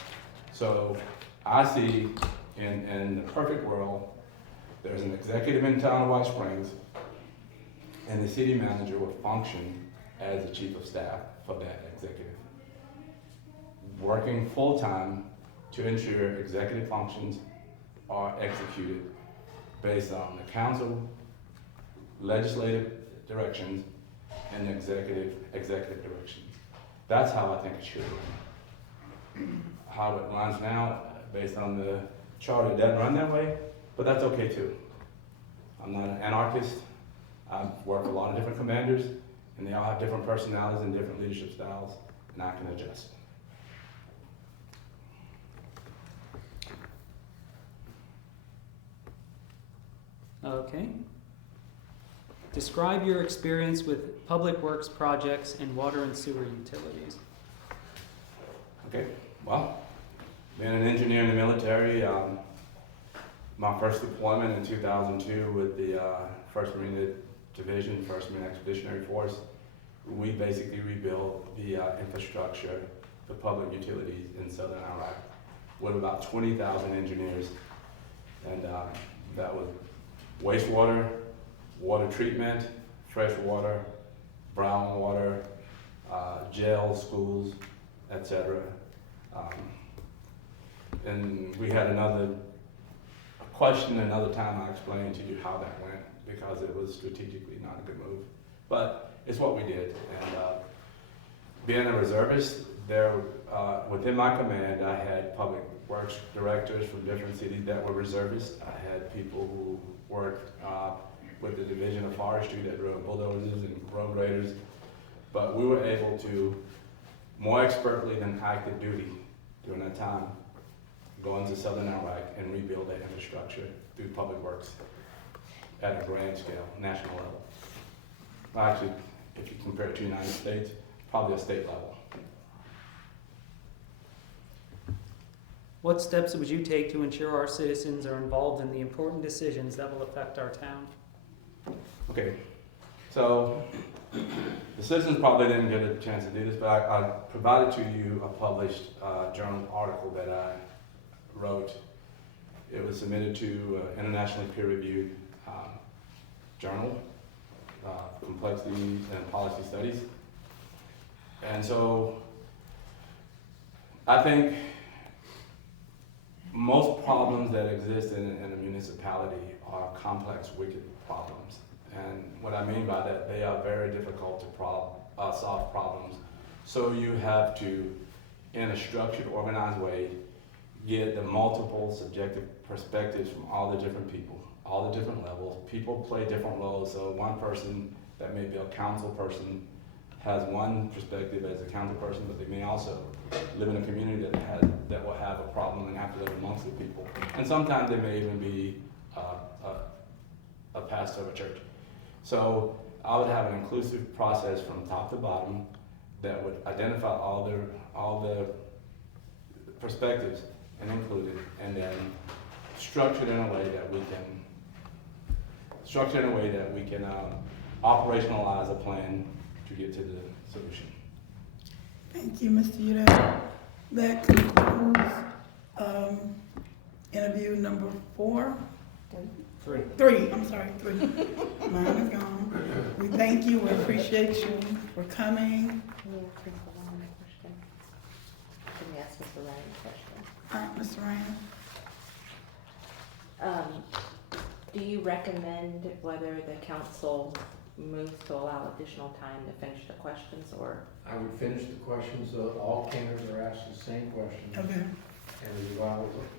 So I see in the perfect world, there's an executive in town of White Springs, and the city manager will function as the chief of staff for that executive, working full-time to ensure executive functions are executed based on the council, legislative directions, and executive directions. That's how I think it should run. How it runs now, based on the charter, it doesn't run that way, but that's okay too. I'm not an anarchist. I've worked with a lot of different commanders, and they all have different personalities and different leadership styles, and I can adjust. Okay. Describe your experience with public works projects and water and sewer utilities. Okay, well, being an engineer in the military, my first deployment in 2002 with the 1st Marine Division, 1st Marine Expeditionary Force, we basically rebuilt the infrastructure, the public utilities in southern Iraq with about 20,000 engineers. And that was wastewater, water treatment, fresh water, brown water, jail, schools, etc. And we had another question another time I explained to you how that went, because it was strategically not a good move. But it's what we did. And being a reservist, there within my command, I had public works directors from different cities that were reservists. I had people who worked with the Division of Forestry that drove bulldozers and road graders. But we were able to, more expertly than active duty during that time, go into southern Iraq and rebuild that infrastructure through public works at a grand scale, national level. Well, actually, if you compare it to the United States, probably a state level. What steps would you take to ensure our citizens are involved in the important decisions that will affect our town? Okay, so the citizens probably didn't get a chance to do this, but I provided to you a published journal article that I wrote. It was submitted to internationally peer-reviewed journal, Complexity and Policy Studies. And so I think most problems that exist in a municipality are complex, wicked problems. And what I mean by that, they are very difficult to solve problems. So you have to, in a structured, organized way, get the multiple subjective perspectives from all the different people, all the different levels. People play different roles, so one person that may be a council person has one perspective as a council person, but they may also live in a community that will have a problem and have to live amongst the people. And sometimes they may even be a pastor of a church. So I would have an inclusive process from top to bottom that would identify all the perspectives and include it, and then structure it in a way that we can operationalize a plan to get to the solution. Thank you, Mr. Udell. That concludes interview number 4. Three. Mine is gone. We thank you, we appreciate you for coming. Can we ask Mr. Ryan a question? All right, Mr. Ryan. Do you recommend whether the council moves to allow additional time to finish the questions, or? I would finish the questions, all candidates are asked the same questions. Okay. And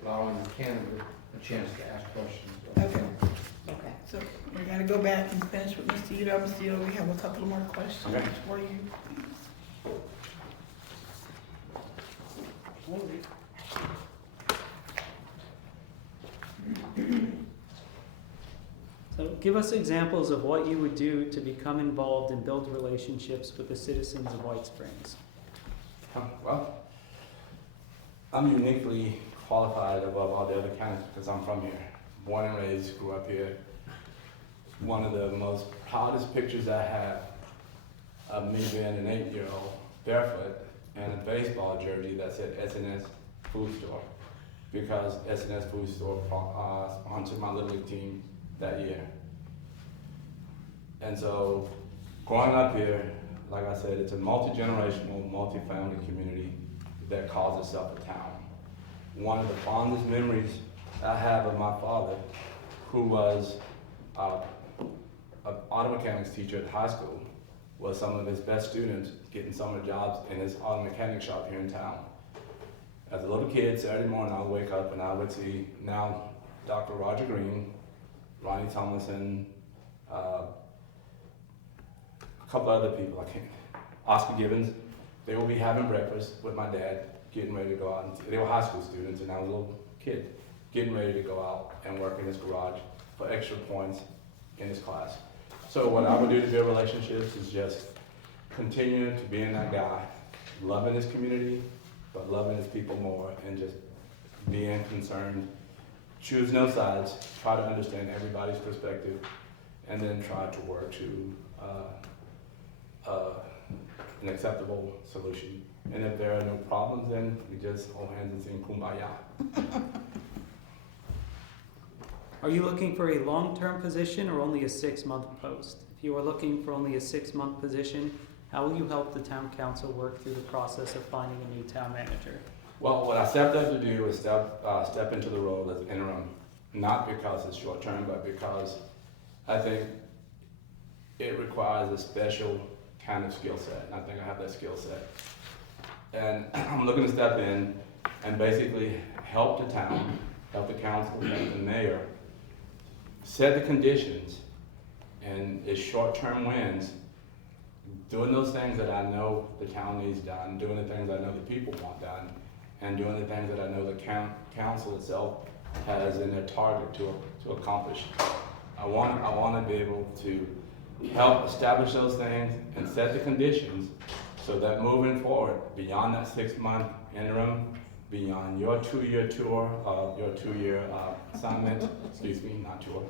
allowing the candidate a chance to ask questions. Okay. Okay. So we're gonna go back and finish with Mr. Udell. Mr. Udell, we have a couple of more questions Okay. for you. Please. give us examples of what you would do to become involved and build relationships with the citizens of White Springs. Well, I'm uniquely qualified above all the other candidates because I'm from here. Born and raised, grew up here. One of the most proudest pictures I have of me being an 8-year-old barefoot in a baseball jersey that said SNS Food Store, because SNS Food Store sponsored my Little League team that year. And so, growing up here, like I said, it's a multi-generational, multi-family community that calls itself a town. One of the fondest memories I have of my father, who was an auto mechanics teacher at high school, was some of his best students getting summer jobs in his auto mechanic shop here in town. As a little kid, Saturday morning, I would wake up and I would see now Dr. Roger Green, Ronnie Tomlinson, a couple other people, Oscar Gibbons. They would be having breakfast with my dad, getting ready to go out. They were high school students and I was a little kid, getting ready to go out and work in his garage for extra points in his class. So what I would do to build relationships is just continue to being that guy, loving his community, but loving his people more, and just being concerned, choose no sides, try to understand everybody's perspective, and then try to work to an acceptable solution. And if there are no problems, then we just hold hands and sing Kumbaya. Are you looking for a long-term position or only a 6-month post? If you are looking for only a 6-month position, how will you help the town council work through the process of finding a new town manager? Well, what I stepped up to do is step into the role as interim, not because it's short-term, but because I think it requires a special kind of skill set, and I think I have that skill set. And I'm looking to step in and basically help the town, help the council, help the mayor, set the conditions, and it's short-term wins, doing those things that I know the town needs done, doing the things I know the people want done, and doing the things that I know the council itself has in their target to accomplish. I want to be able to help establish those things and set the conditions so that moving forward, beyond that 6-month interim, beyond your 2-year tour, your 2-year assignment, excuse me, not tour,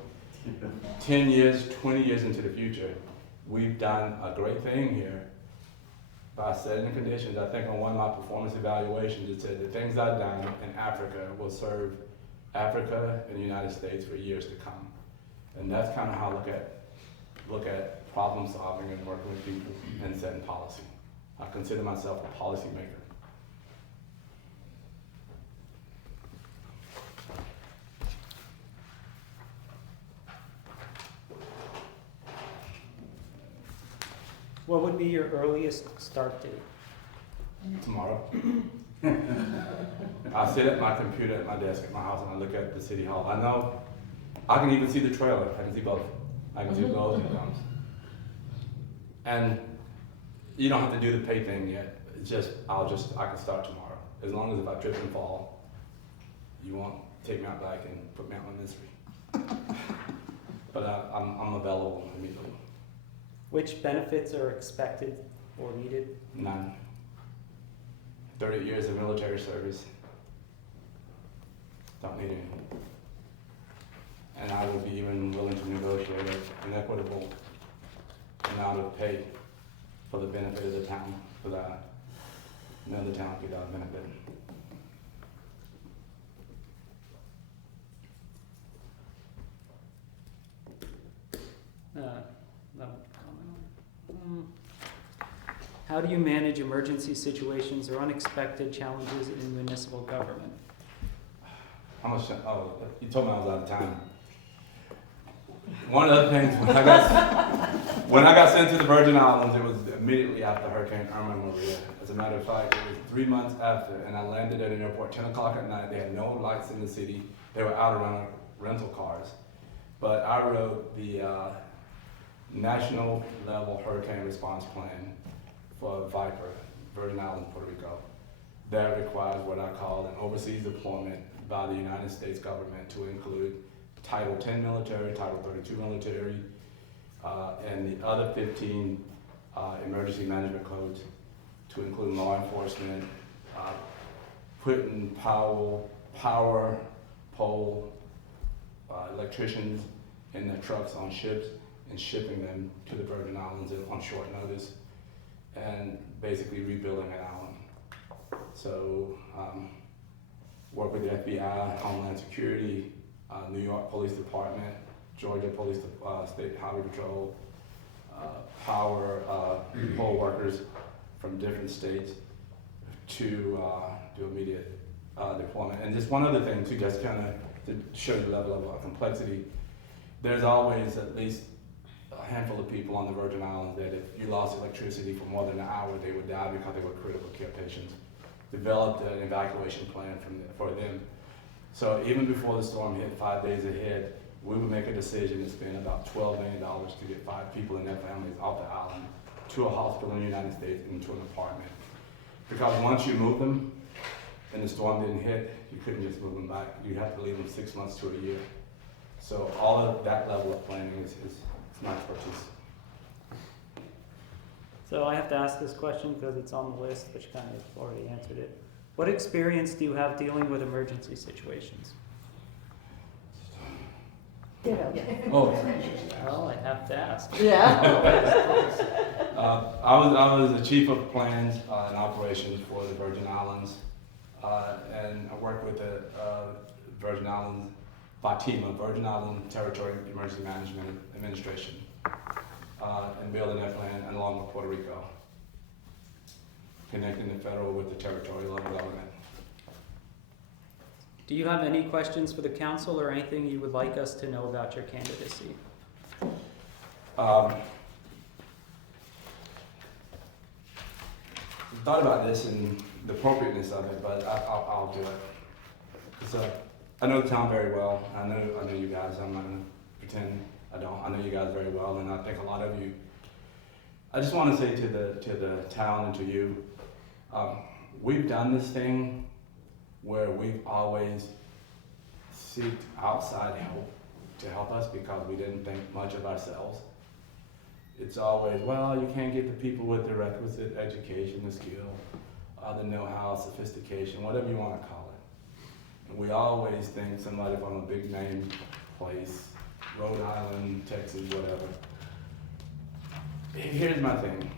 10 years, 20 years into the future, we've done a great thing here by setting the conditions. I think on one of my performance evaluations, it said the things I've done in Africa will serve Africa and the United States for years to come. And that's kind of how I look at problem solving and working with people and setting policy. I consider myself a policy maker. What would be your earliest start date? Tomorrow. I sit at my computer at my desk at my house and I look at the city hall. I know, I can even see the trailer. I can see both. I can see both and comes. And you don't have to do the pay thing yet. It's just, I can start tomorrow. As long as if I trip and fall, you won't take me out back and put me out in misery. But I'm available immediately. Which benefits are expected or needed? None. 30 years of military service. Don't need any. And I would be even willing to negotiate an equitable amount of pay for the benefit of the town, so that none of the town get out of benefit. How do you manage emergency situations or unexpected challenges in municipal government? You told me I was out of time. One of the things, when I got sent to the Virgin Islands, it was immediately after Hurricane Irma and Maria. As a matter of fact, it was 3 months after, and I landed at an airport 10 o'clock at night. They had no lights in the city. They were out around rental cars. But I wrote the national level hurricane response plan for Viper, Virgin Islands, Puerto Rico. That requires what I call an overseas deployment by the United States government to include Title 10 military, Title 32 military, and the other 15 emergency management codes to include law enforcement, putting power pole electricians in their trucks on ships and shipping them to the Virgin Islands on short notice, and basically rebuilding an island. So work with the FBI, Homeland Security, New York Police Department, Georgia Police State Highway Patrol, power poll workers from different states to do immediate deployment. And just one other thing too, just kind of to show the level of complexity, there's always at least a handful of people on the Virgin Islands that if you lost electricity for more than an hour, they would die because they were critical care patients. Developed an evacuation plan for them. So even before the storm hit 5 days ahead, we would make a decision to spend about $12 million to get 5 people and their families off the island to a hospital in the United States into an apartment. Because once you move them and the storm didn't hit, you couldn't just move them back. You have to leave them 6 months to a year. So all of that level of planning is my expertise. So I have to ask this question because it's on the list, but you kind of already answered it. What experience do you have dealing with emergency situations? Oh, Well, I have to ask. I was the chief of plans and operations for the Virgin Islands, and I worked with the Virgin Islands, FATIMA, Virgin Island Territory Emergency Management Administration, and building that plan along with Puerto Rico, connecting the federal with the territorial level government. Do you have any questions for the council or anything you would like us to know about your candidacy? Thought about this and the appropriateness of it, but I'll do it. So I know the town very well. I know you guys. I'm not gonna pretend I don't. I know you guys very well, and I think a lot of you. I just want to say to the town and to you, we've done this thing where we've always sought outside help to help us because we didn't think much of ourselves. It's always, well, you can't get the people with the requisite education, the skill, the know-how, sophistication, whatever you want to call it. And we always think somebody from a big name place, Rhode Island, Texas, whatever. Here's my thing,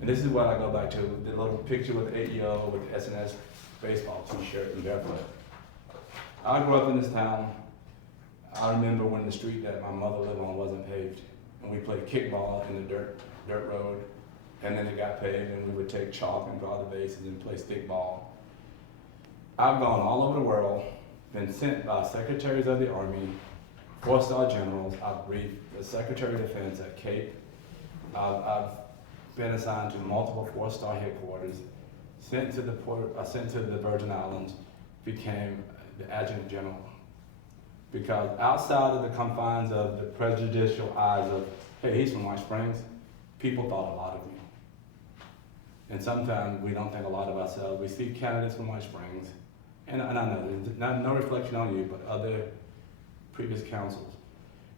and this is what I go back to, the little picture with the 8-year-old with the SNS baseball t-shirt and barefoot. I grew up in this town. I remember when the street that my mother lived on wasn't paved, and we played kickball in the dirt road, and then it got paved, and we would take chalk and draw the bases and play stickball. I've gone all over the world, been sent by secretaries of the Army, 4-star generals. I've briefed the Secretary of Defense at Cape. I've been assigned to multiple 4-star headquarters, sent to the Virgin Islands, became the Adjutant General. Because outside of the confines of the prejudicial eyes of, hey, he's from White Springs, people thought a lot of me. And sometimes we don't think a lot of ourselves. We see candidates from White Springs, and I know, there's no reflection on you, but other previous councils.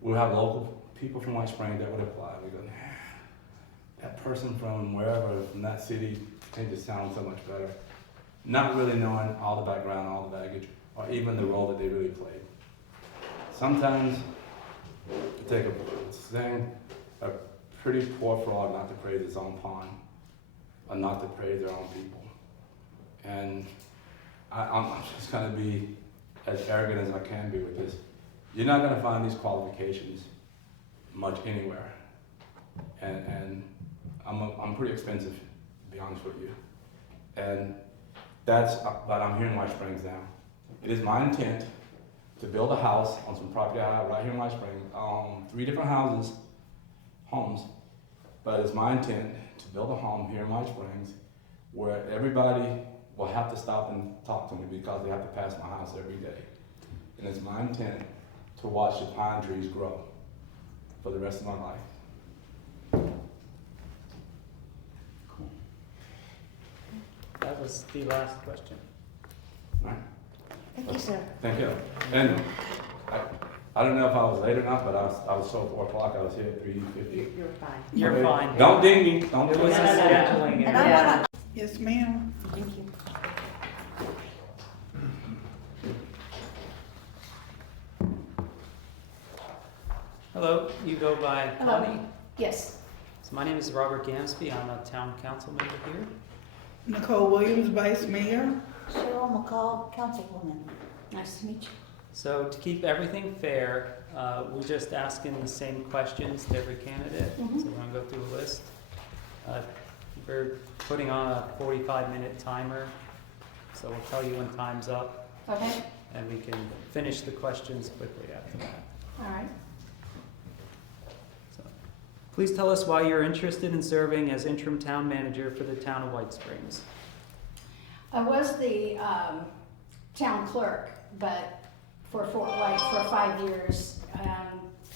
We'll have local people from White Springs that would apply. We go, that person from wherever, from that city, they just sound so much better. Not really knowing all the background, all the baggage, or even the role that they really played. Sometimes it takes a pretty poor frog not to praise its own pond, or not to praise their own people. And I'm just gonna be as arrogant as I can be with this. You're not gonna find these qualifications much anywhere. And I'm pretty expensive, to be honest with you. And but I'm here in White Springs now. It is my intent to build a house on some property I have right here in White Springs, 3 different homes, but it's my intent to build a home here in White Springs where everybody will have to stop and talk to me because they have to pass my house every day. And it's my intent to watch the pine trees grow for the rest of my life. That was the last question. All right. Thank you, sir. Thank you. And I don't know if I was late or not, but I was told 4 o'clock. I was here at 3:50. You're fine. You're Okay. fine. Don't ding me. Don't It ding was a me. scheduling And I error. wanna, Yes, ma'am. thank you. Hello, you go by Hello. Connie? Yes. So my name is Robert Gamsby. I'm a town council member here. Nicole Williams, Vice Mayor. Cheryl McCall, Councilwoman. Nice to meet you. So to keep everything fair, we're just asking the same questions to every candidate. So we're gonna go through a list. We're putting on a 45-minute timer, so we'll tell you when time's up, Okay. and we can finish the questions quickly after that. All right. So, please tell us why you're interested in serving as interim town manager for the town of White Springs. I was the town clerk, but for Fort White for 5 years.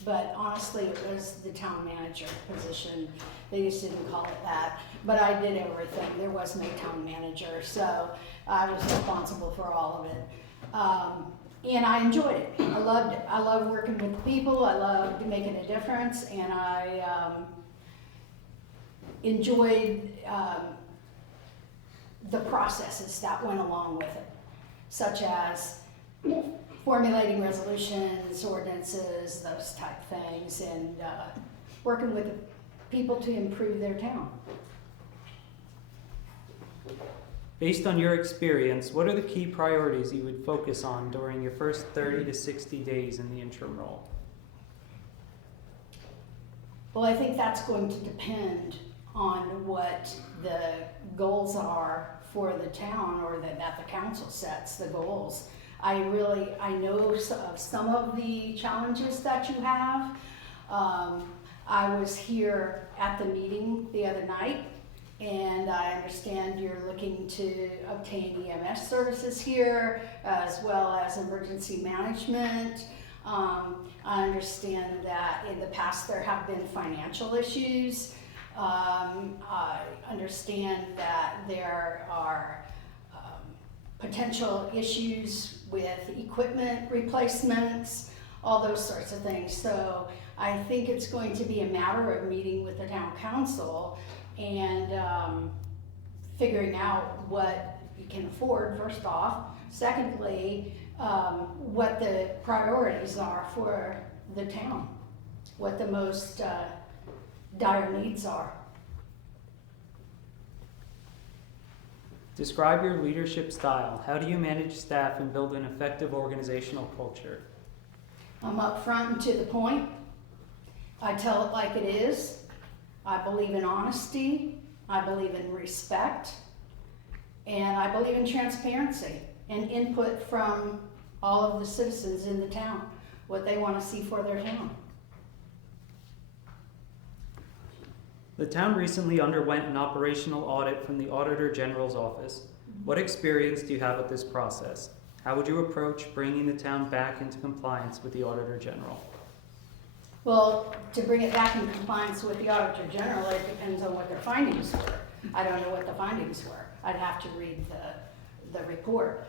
But honestly, it was the town manager position. They just didn't call it that. But I did everything. There was no town manager, so I was responsible for all of it. And I enjoyed it. I loved it. I loved working with people. I loved making a difference, and I enjoyed the processes that went along with it, such as formulating resolutions, ordinances, those type things, and working with the people to improve their town. Based on your experience, what are the key priorities you would focus on during your first 30 to 60 days in the interim role? Well, I think that's going to depend on what the goals are for the town, or that the council sets the goals. I know of some of the challenges that you have. I was here at the meeting the other night, and I understand you're looking to obtain EMS services here, as well as emergency management. I understand that in the past there have been financial issues. I understand that there are potential issues with equipment replacements, all those sorts of things. So I think it's going to be a matter of meeting with the town council and figuring out what you can afford, first off. Secondly, what the priorities are for the town, what the most dire needs are. Describe your leadership style. How do you manage staff and build an effective organizational culture? I'm upfront and to the point. I tell it like it is. I believe in honesty. I believe in respect. And I believe in transparency and input from all of the citizens in the town, what they want to see for their town. The town recently underwent an operational audit from the Auditor General's office. What experience do you have with this process? How would you approach bringing the town back into compliance with the Auditor General? Well, to bring it back in compliance with the Auditor General, it depends on what their findings were. I don't know what the findings were. I'd have to read the report.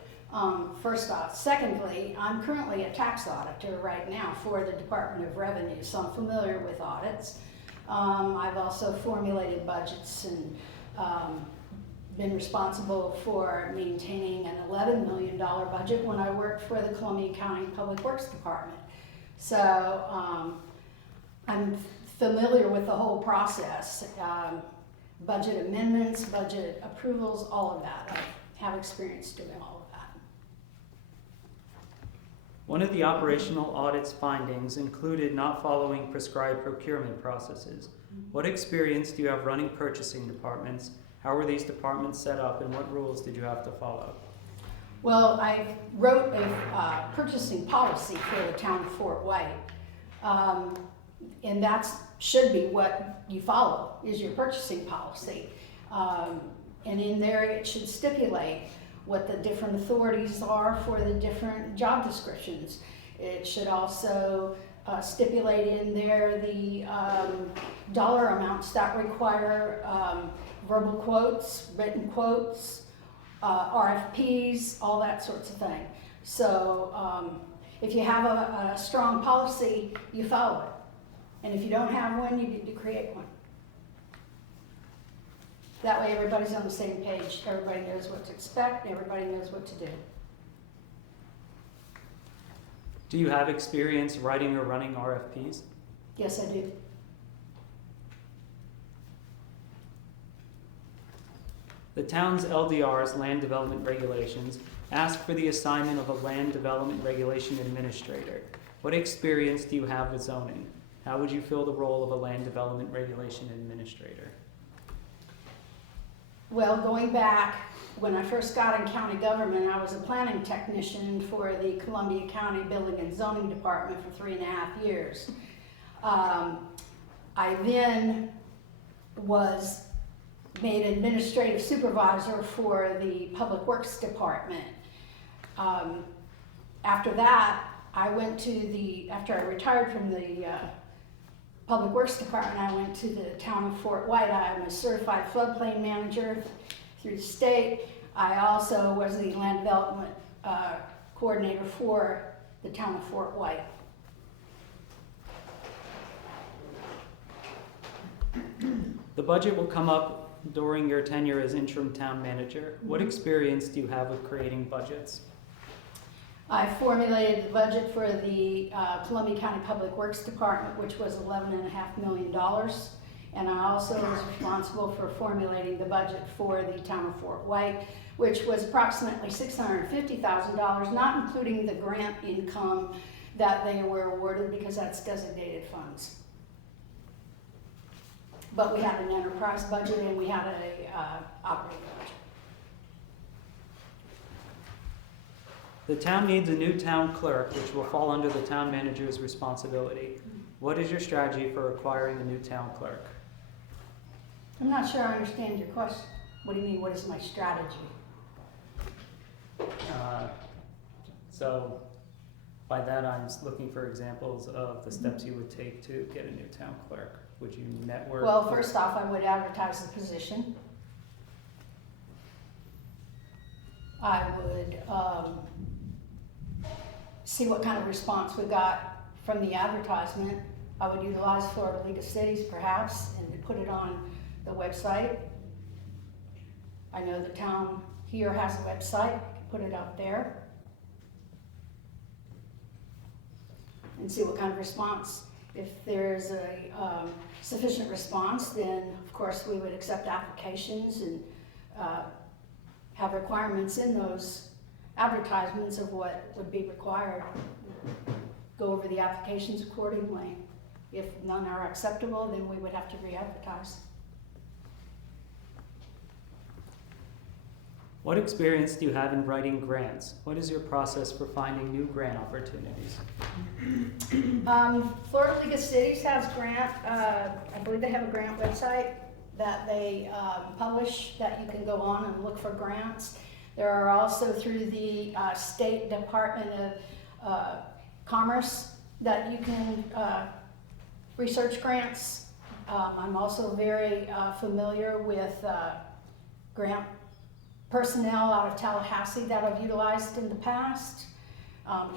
First off. Secondly, I'm currently a tax auditor right now for the Department of Revenue, so I'm familiar with audits. I've also formulated budgets and been responsible for maintaining an $11 million budget when I worked for the Columbia County Public Works Department. So I'm familiar with the whole process, budget amendments, budget approvals, all of that. I have experience doing all of that. One of the operational audit's findings included not following prescribed procurement processes. What experience do you have running purchasing departments? How were these departments set up, and what rules did you have to follow? Well, I wrote a purchasing policy for the town of Fort White. And that should be what you follow, is your purchasing policy. And in there it should stipulate what the different authorities are for the different job descriptions. It should also stipulate in there the dollar amounts that require verbal quotes, written quotes, RFPs, all that sorts of thing. So If you have a strong policy, you follow it. And if you don't have one, you need to create one. That way everybody's on the same page, everybody knows what to expect, and everybody knows what to do. Do you have experience writing or running RFPs? Yes, I do. The town's LDR's land development regulations ask for the assignment of a land development regulation administrator. What experience do you have with zoning? How would you fill the role of a land development regulation administrator? Well, going back, when I first got in county government, I was a planning technician for the Columbia County Building and Zoning Department for 3.5 years. I then was made administrative supervisor for the Public Works Department. After that, after I retired from the Public Works Department, I went to the town of Fort White. I'm a certified floodplain manager through the state. I also was the land development coordinator for the town of Fort White. The budget will come up during your tenure as interim town manager. What experience do you have with creating budgets? I formulated the budget for the Columbia County Public Works Department, which was $11.5 million. And I also was responsible for formulating the budget for the town of Fort White, which was approximately $650,000, not including the grant income that they were awarded because that's designated funds. But we had an enterprise budget and we had a operating budget. The town needs a new town clerk, which will fall under the town manager's responsibility. What is your strategy for acquiring a new town clerk? I'm not sure I understand your question. What do you mean, what is my strategy? So by that, I'm looking for examples of the steps you would take to get a new town clerk. Would you network? Well, first off, I would advertise the position. I would see what kind of response we got from the advertisement. I would utilize Florida League of Cities perhaps and put it on the website. I know the town here has a website, put it up there. And see what kind of response. If there's a sufficient response, then of course we would accept applications and have requirements in those advertisements of what would be required. Go over the applications accordingly. If none are acceptable, then we would have to re-advertise. What experience do you have in writing grants? What is your process for finding new grant opportunities? Florida League of Cities has grant, I believe they have a grant website that they publish that you can go on and look for grants. There are also through the State Department of Commerce that you can research grants. I'm also very familiar with grant personnel out of Tallahassee that I've utilized in the past.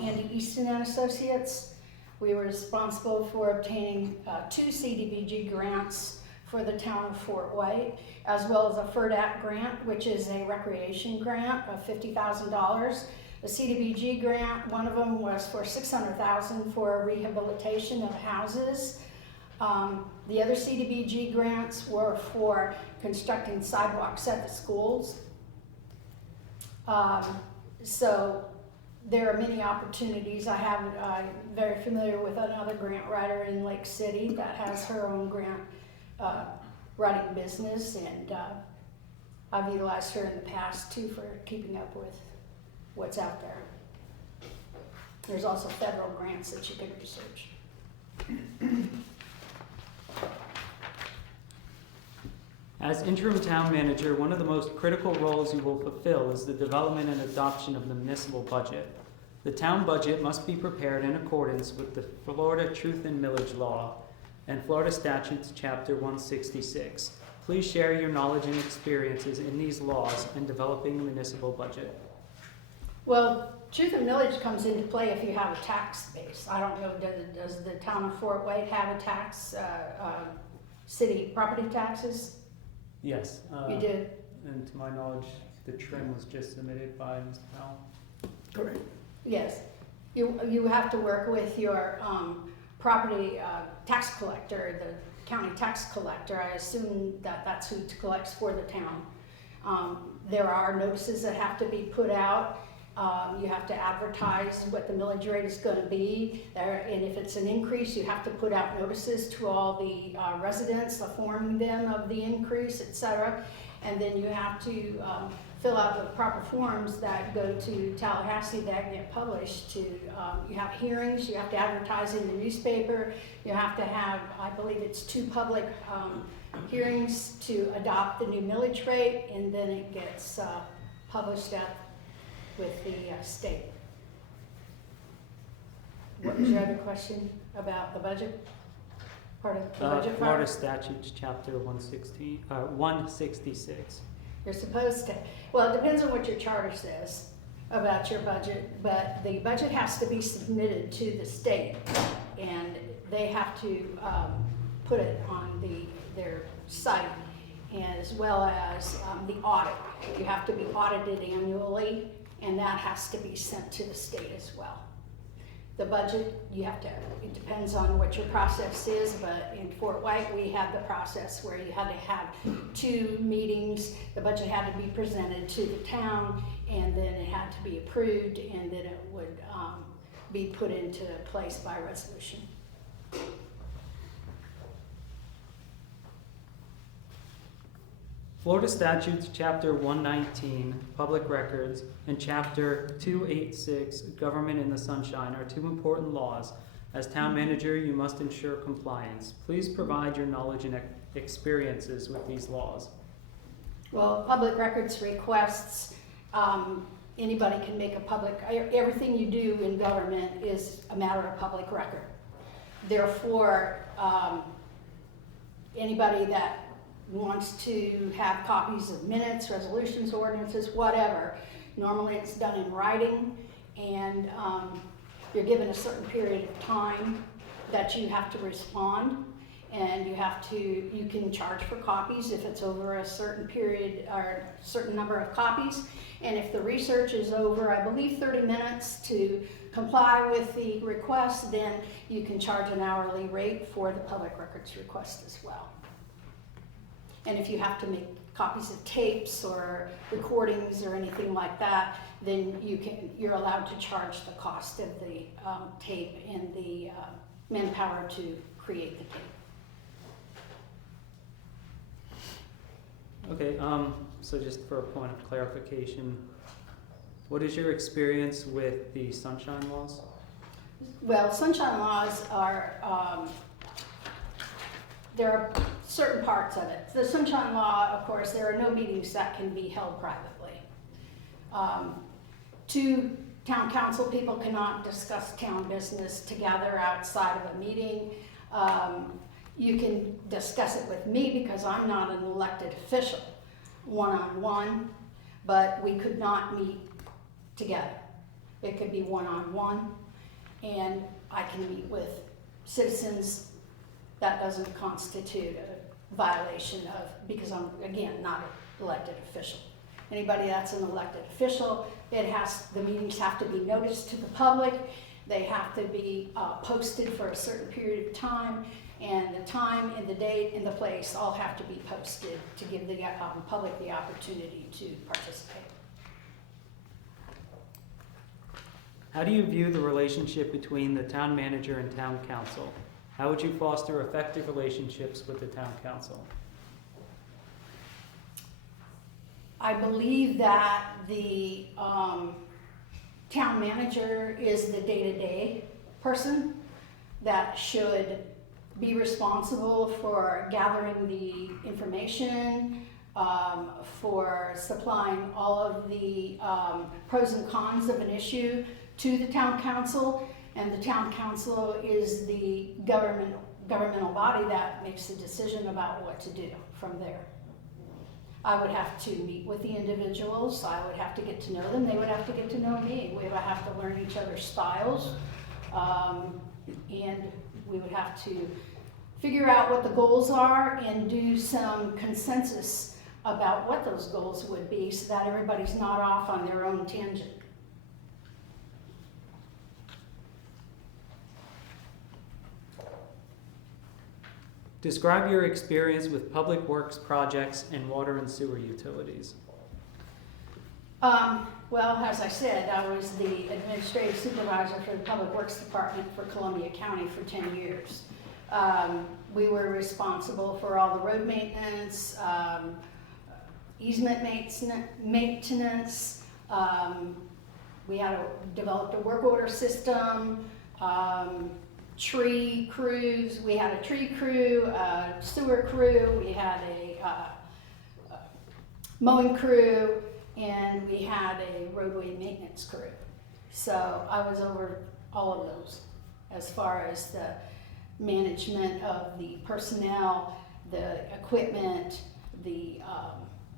Andy Easton and Associates. We were responsible for obtaining 2 CDBG grants for the town of Fort White, as well as a FERDAP grant, which is a recreation grant of $50,000. The CDBG grant, one of them was for $600,000 for rehabilitation of houses. The other CDBG grants were for constructing sidewalks at the schools. So there are many opportunities. I'm very familiar with another grant writer in Lake City that has her own grant writing business, and I've utilized her in the past too for keeping up with what's out there. There's also federal grants that you can research. As interim town manager, one of the most critical roles you will fulfill is the development and adoption of the municipal budget. The town budget must be prepared in accordance with the Florida Truth in Millage Law and Florida Statutes Chapter 166. Please share your knowledge and experiences in these laws in developing the municipal budget. Well, truth and millage comes into play if you have a tax base. I don't know, does the town of Fort White have a tax, city property taxes? Yes. You do? And to my knowledge, the trim was just submitted by Mr. Powell. Correct. Yes. You have to work with your, property, tax collector, the county tax collector. I assume that that's who collects for the town. There are notices that have to be put out. You have to advertise what the millage rate is gonna be. And if it's an increase, you have to put out notices to all the residents, informing them of the increase, et cetera. And then you have to fill out the proper forms that go to Tallahassee that get published to, you have hearings, you have to advertise in the newspaper, you have to have, I believe it's 2 public hearings to adopt the new millage rate, and then it gets published with the state. What was your other question about the budget? Part of the budget part? Florida statutes, chapter 166. You're supposed to, well, it depends on what your charter says about your budget, but the budget has to be submitted to the state, and they have to put it on their site, and as well as the audit. You have to be audited annually, and that has to be sent to the state as well. The budget, you have to, it depends on what your process is, but in Fort White, we had the process where you had to have 2 meetings, the budget had to be presented to the town, and then it had to be approved, and then it would be put into place by resolution. Florida statutes, chapter 119, public records, and chapter 286, government in the sunshine, are 2 important laws. As town manager, you must ensure compliance. Please provide your knowledge and experiences with these laws. Well, public records requests, anybody can make a public, everything you do in government is a matter of public record. Therefore, anybody that wants to have copies of minutes, resolutions, ordinances, whatever, normally it's done in writing, and you're given a certain period of time that you have to respond, and you can charge for copies if it's over a certain period or a certain number of copies. And if the research is over, I believe 30 minutes to comply with the request, then you can charge an hourly rate for the public records request as well. And if you have to make copies of tapes or recordings or anything like that, then you're allowed to charge the cost of the tape and the manpower to create the tape. Okay, so just for a point of clarification, what is your experience with the sunshine laws? Well, sunshine laws are, there are certain parts of it. The sunshine law, of course, there are no meetings that can be held privately. 2 town council people cannot discuss town business together outside of a meeting. You can discuss it with me because I'm not an elected official, one-on-one, but we could not meet together. It could be one-on-one, and I can meet with citizens. That doesn't constitute a violation of, because I'm, again, not an elected official. Anybody that's an elected official, the meetings have to be noticed to the public. They have to be posted for a certain period of time, and the time and the date and the place all have to be posted to give the public the opportunity to participate. How do you view the relationship between the town manager and town council? How would you foster effective relationships with the town council? I believe that the town manager is the day-to-day person that should be responsible for gathering the information, for supplying all of the pros and cons of an issue to the town council, and the town council is the governmental body that makes the decision about what to do from there. I would have to meet with the individuals, I would have to get to know them, they would have to get to know me. We would have to learn each other's styles, and we would have to figure out what the goals are and do some consensus about what those goals would be so that everybody's not off on their own tangent. Describe your experience with public works projects and water and sewer utilities. Well, as I said, I was the administrative supervisor for the Public Works Department for Columbia County for 10 years. We were responsible for all the road maintenance, easement maintenance. We had developed a work order system, tree crews. We had a tree crew, a sewer crew. We had a mowing crew, and we had a roadway maintenance crew. So I was over all of those as far as the management of the personnel, the equipment, the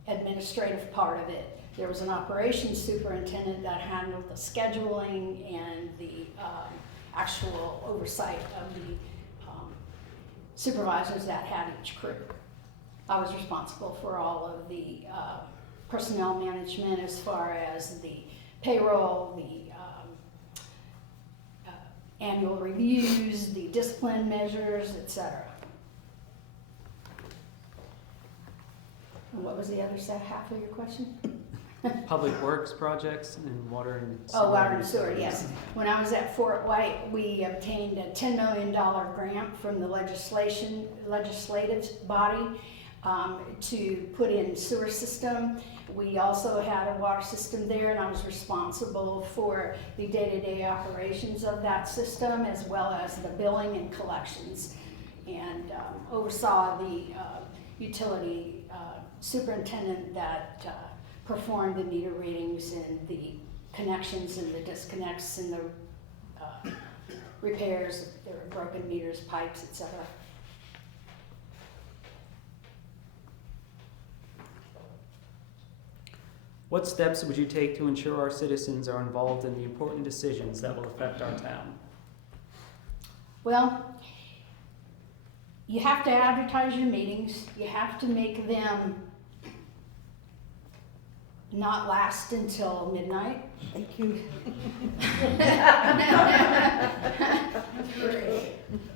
administrative part of it. There was an operations superintendent that handled the scheduling and the actual oversight of the supervisors that had each crew. I was responsible for all of the personnel management as far as the payroll, the annual reviews, the discipline measures, etc. And what was the other half of your question? Public works projects and water and sewer. Oh, water and sewer, yes. When I was at Fort White, we obtained a $10 million grant from the legislative body to put in sewer system. We also had a water system there, and I was responsible for the day-to-day operations of that system, as well as the billing and collections, and oversaw the utility superintendent that performed the meter readings and the connections and the disconnects and the repairs. There were broken meters, pipes, etc. What steps would you take to ensure our citizens are involved in the important decisions that will affect our town? Well, you have to advertise your meetings. You have to make them not last until midnight. Thank you.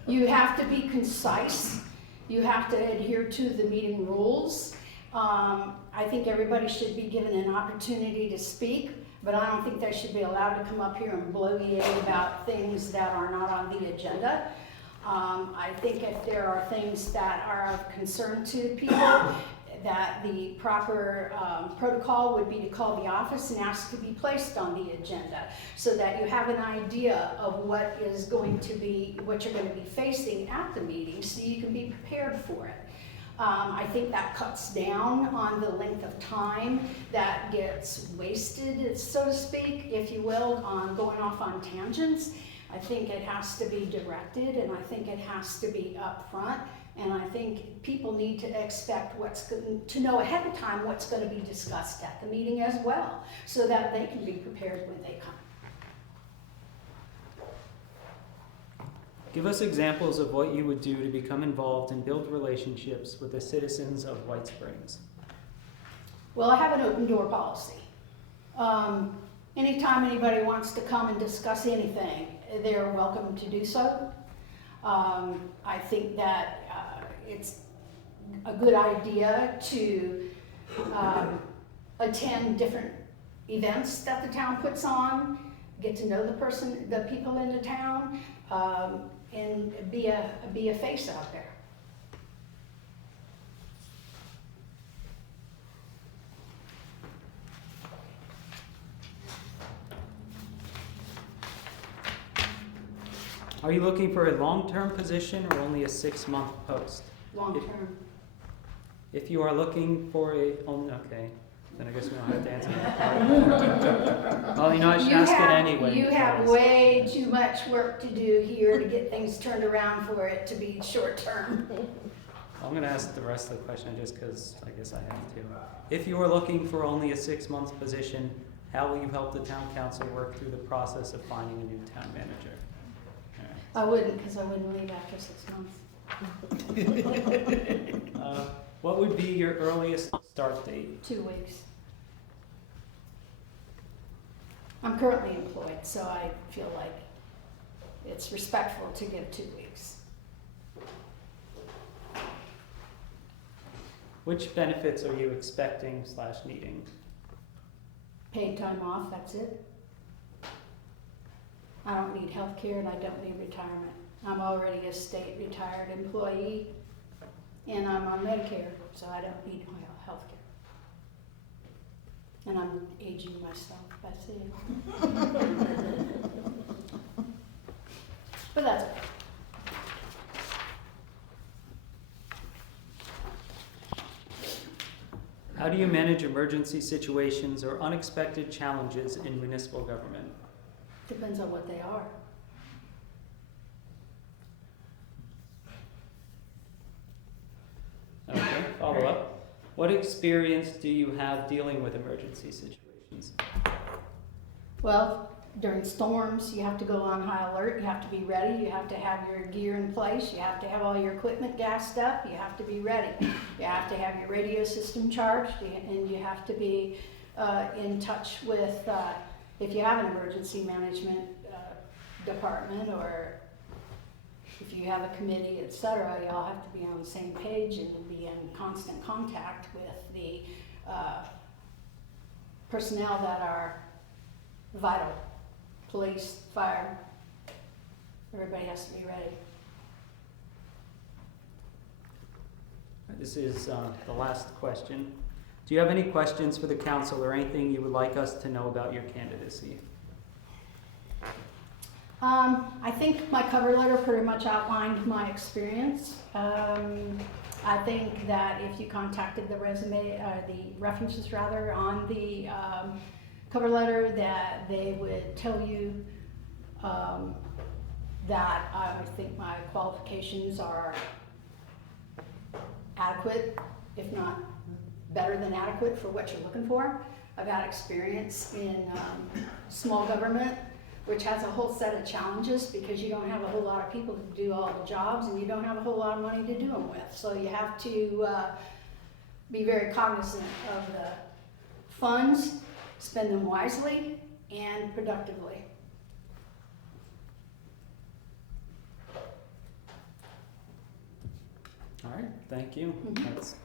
You have to be concise. You have to adhere to the meeting rules. I think everybody should be given an opportunity to speak, but I don't think they should be allowed to come up here and bloviate about things that are not on the agenda. I think if there are things that are of concern to people, that the proper protocol would be to call the office and ask to be placed on the agenda, so that you have an idea of what is going to be, what you're going to be facing at the meeting, so you can be prepared for it. I think that cuts down on the length of time that gets wasted, so to speak, if you will, on going off on tangents. I think it has to be directed, and I think it has to be upfront, and I think people need to expect to know ahead of time what's going to be discussed at the meeting as well, so that they can be prepared when they come. Give us examples of what you would do to become involved and build relationships with the citizens of White Springs. Well, I have an open door policy. Anytime anybody wants to come and discuss anything, they're welcome to do so. I think that it's a good idea to attend different events that the town puts on, get to know the people in the town, and be a face out there. Are you looking for a long-term position or only a 6-month post? Long term. If you are looking for okay, then I guess we don't have to answer that. Well, I should ask it anyway. You have way too much work to do here to get things turned around for it to be short term. I'm gonna ask the rest of the question just because I guess I have to. If you were looking for only a 6-month position, how will you help the town council work through the process of finding a new town manager? All right. I wouldn't, because I wouldn't leave after 6 months. What would be your earliest start date? 2 weeks. I'm currently employed, so I feel like it's respectful to give 2 weeks. Which benefits are you expecting / needing? Paid time off, that's it. I don't need health care and I don't need retirement. I'm already a state retired employee and I'm on Medicare, so I don't need health care. And I'm aging myself by saying. But that's okay. How do you manage emergency situations or unexpected challenges in municipal government? Depends on what they are. Okay, follow up. What experience do you have dealing with emergency situations? Well, during storms, you have to go on high alert, you have to be ready, you have to have your gear in place, you have to have all your equipment gassed up, you have to be ready. You have to have your radio system charged, and you have to be in touch with, if you have an emergency management department, or if you have a committee, et cetera, you all have to be on the same page and be in constant contact with the personnel that are vital. Police, fire, everybody has to be ready. This is the last question. Do you have any questions for the council or anything you would like us to know about your candidacy? I think my cover letter pretty much outlined my experience. I think that if you contacted the the references rather, on the cover letter, that they would tell you that I think my qualifications are adequate, if not better than adequate for what you're looking for. I've had experience in small government, which has a whole set of challenges because you don't have a whole lot of people to do all the jobs and you don't have a whole lot of money to do them with. So you have to be very cognizant of the funds, spend them wisely and productively. All right, thank you. That's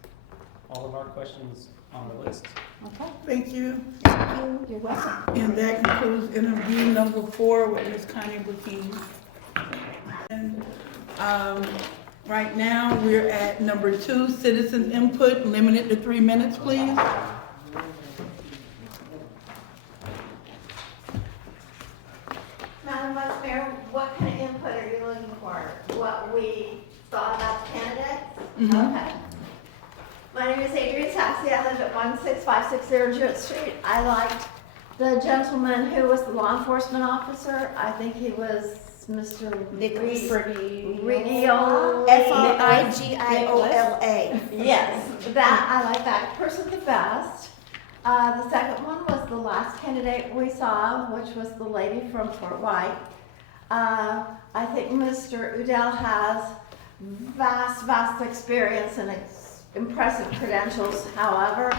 all of our questions on the list. Okay, Thank you. thank you. You're welcome. And that concludes interview number 4 with Ms. Connie Brecheen. And right now, we're at number 2, citizen input, limited to 3 minutes, please. Madam Vice Mayor, what kind of input are you looking for? What we thought about the candidates? Okay. My name is Adrienne. I live at 16560 Jewett Street. I liked the gentleman who was the law enforcement officer. I think he was Mr. Nicolas. Frigiola. Frigiola. Yes, that, I like that person the best. The second one was the last candidate we saw, which was the lady from Fort White. I think Mr. Udell has vast experience and impressive credentials. However,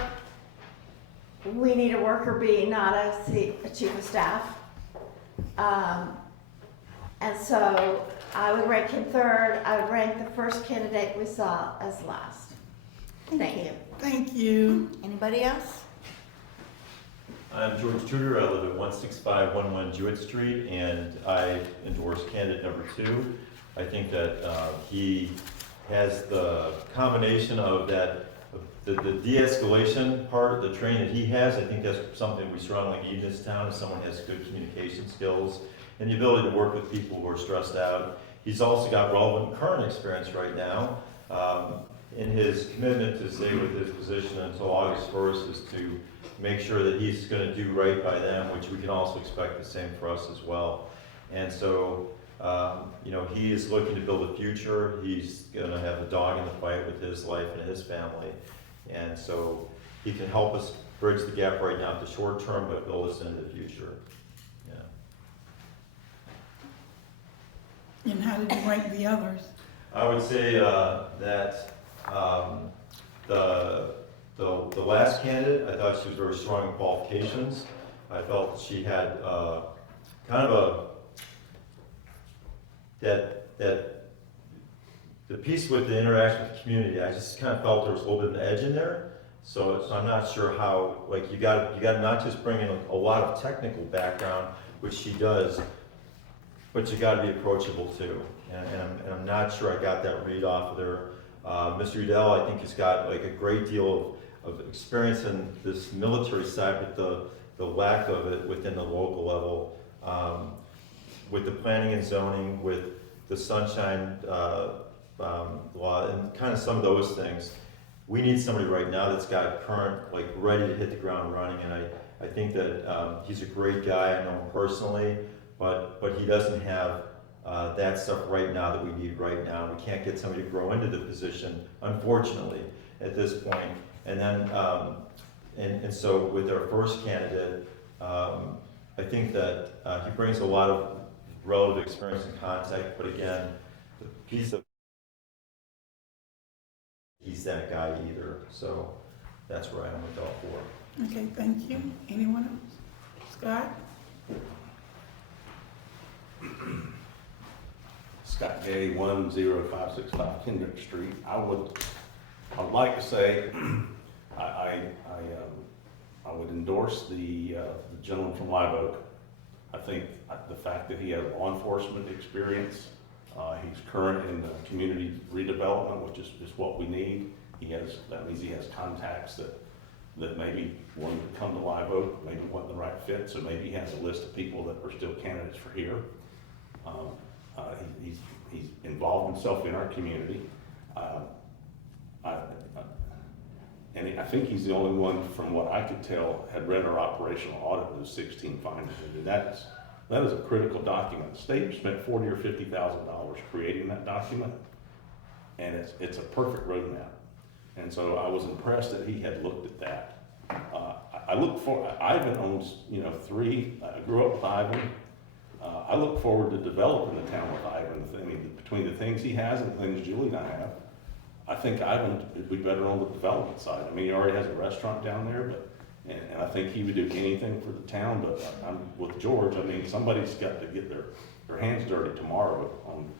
we need a worker bee, not a chief of staff. And so I would rank him third. I would rank the first candidate we saw as last. Thank you. Thank you. Anybody else? I'm George Tuider. I live at 16511 Jewett Street, and I endorse candidate number 2. I think that he has the combination of that, the de-escalation part, the training that he has. I think that's something we strongly need in this town, if someone has good communication skills and the ability to work with people who are stressed out. He's also got relevant current experience right now. In his commitment to stay with his position until August 1st is to make sure that he's going to do right by them, which we can also expect the same for us as well. And so You know, he is looking to build a future. He's gonna have a dog in the fight with his life and his family. And so he can help us bridge the gap right now at the short term, but build us into the future. Yeah. And how did you rank the others? I would say that the last candidate, I thought she was very strong in qualifications. I felt she had kind of the piece with the interaction with the community. I just kind of felt there was a little bit of an edge in there. So I'm not sure how, like, you got to not just bring in a lot of technical background, which she does, but you got to be approachable too. And I'm not sure I got that read off of there. Mr. Udell, I think, has got like a great deal of experience in this military side, but the lack of it within the local level, with the planning and zoning, with the sunshine law, and kind of some of those things. We need somebody right now that's got current, like, ready to hit the ground running. And I think that he's a great guy. I know him personally, but he doesn't have that stuff right now that we need right now. We can't get somebody to grow into the position, unfortunately, at this point. And then, and so with our first candidate, I think that he brings a lot of relative experience and contact, but again, the piece of he's that guy either. So that's where I am with all four. Okay, thank you. Anyone else? Scott? Scott Gay, 10565 Kendrick Street. I would like to say I would endorse the gentleman from Live Oak. I think the fact that he has law enforcement experience, he's current in the community redevelopment, which is what we need. That means he has contacts that maybe wanted to come to Live Oak, maybe wasn't the right fit, so maybe he has a list of people that are still candidates for here. He's involved himself in our community. And I think he's the only one, from what I could tell, had read our operational audit with 16 findings. And that is a critical document. The state spent $40,000 or $50,000 creating that document, and it's a perfect roadmap. And so I was impressed that he had looked at that. Ivan owns, 3. I grew up with Ivan. I look forward to developing the town with Ivan. I mean, between the things he has and the things Julie and I have, I think Ivan would be better on the development side. I mean, he already has a restaurant down there, and I think he would do anything for the town. But I'm with George. I mean, somebody's got to get their hands dirty tomorrow on,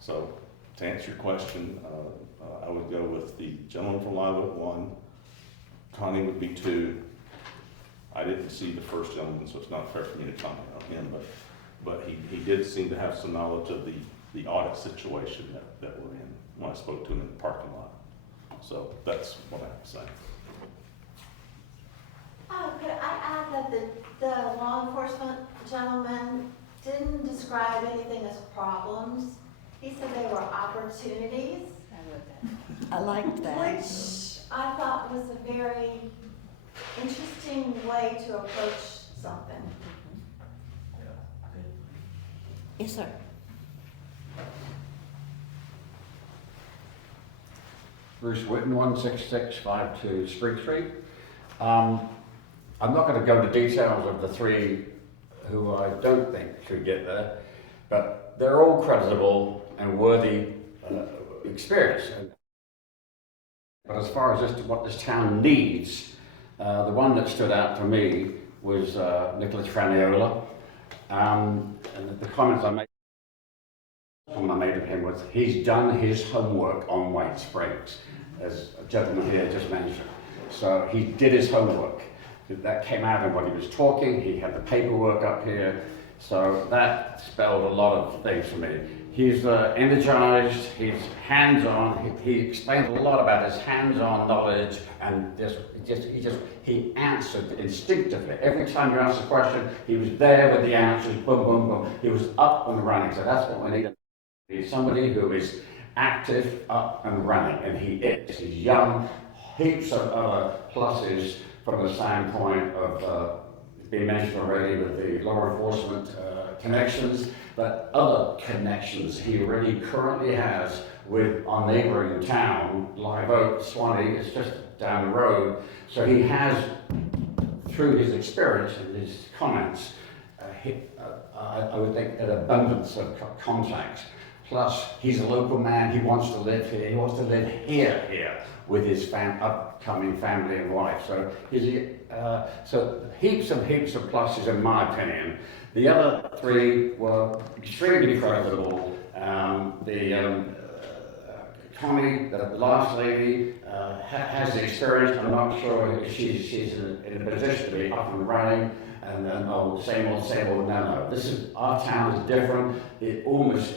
So to answer your question, I would go with the gentleman from Live Oak 1. Connie would be 2. I didn't see the first gentleman, so it's not fair for me to comment on him, but he did seem to have some knowledge of the audit situation that we're in when I spoke to him in the parking lot. So that's what I have to say. Could I add that the law enforcement gentleman didn't describe anything as problems. He said they were opportunities. I liked that. Which I thought was a very interesting way to approach something. Yes, sir. Bruce Witton, 16652 Spring Street. I'm not going to go into details of the 3 who I don't think should get there, but they're all creditable and worthy experience. But as far as what this town needs, the one that stood out for me was Nicolas Frigiola. And the comments I made of him was he's done his homework on White Springs, as a gentleman here just mentioned. So he did his homework. That came out in what he was talking. He had the paperwork up here. So that spelled a lot of things for me. He's energized, he's hands-on, he explained a lot about his hands-on knowledge, and he answered instinctively. Every time you asked a question, he was there with the answers, boom, boom, boom. He was up and running, so that's what we need. He's somebody who is active, up and running, and he is. He's young, heaps of other pluses from the standpoint of been mentioned already with the law enforcement connections, but other connections he already currently has with our neighbouring town, Live Oak, Swanee, it's just down the road. So he has, through his experience and his comments, I would think an abundance of contacts. Plus, he's a local man, he wants to live here, he wants to live here with his upcoming family and wife. So, so heaps of pluses in my opinion. The other three were extremely credible. Connie, the last lady, has the experience. I'm not sure if she's in a position to be up and running. And then, oh, same old, no. Our town is different. It almost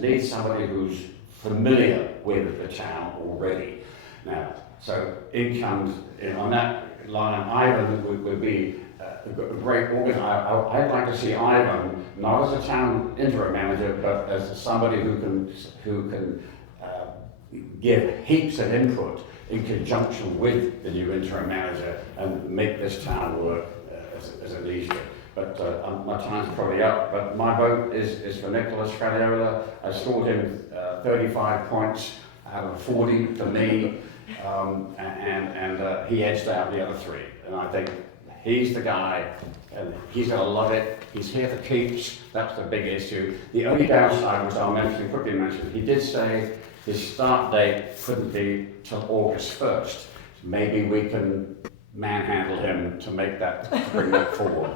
needs somebody who's familiar with the town already. Now, so in comes, on that line, Ivan would be a great organizer. I'd like to see Ivan, not as a town interim manager, but as somebody who can give heaps of input in conjunction with the new interim manager and make this town work as a leader. But my time's probably up, but my vote is for Nicolas Frigiola. I scored him 35 points out of 40 for me, and he edged out the other three. And I think he's the guy, and he's going to love it. He's here for keeps. That's the big issue. The only downside, which I'll quickly mention, he did say his start date couldn't be till August 1st. Maybe we can manhandle him to bring that forward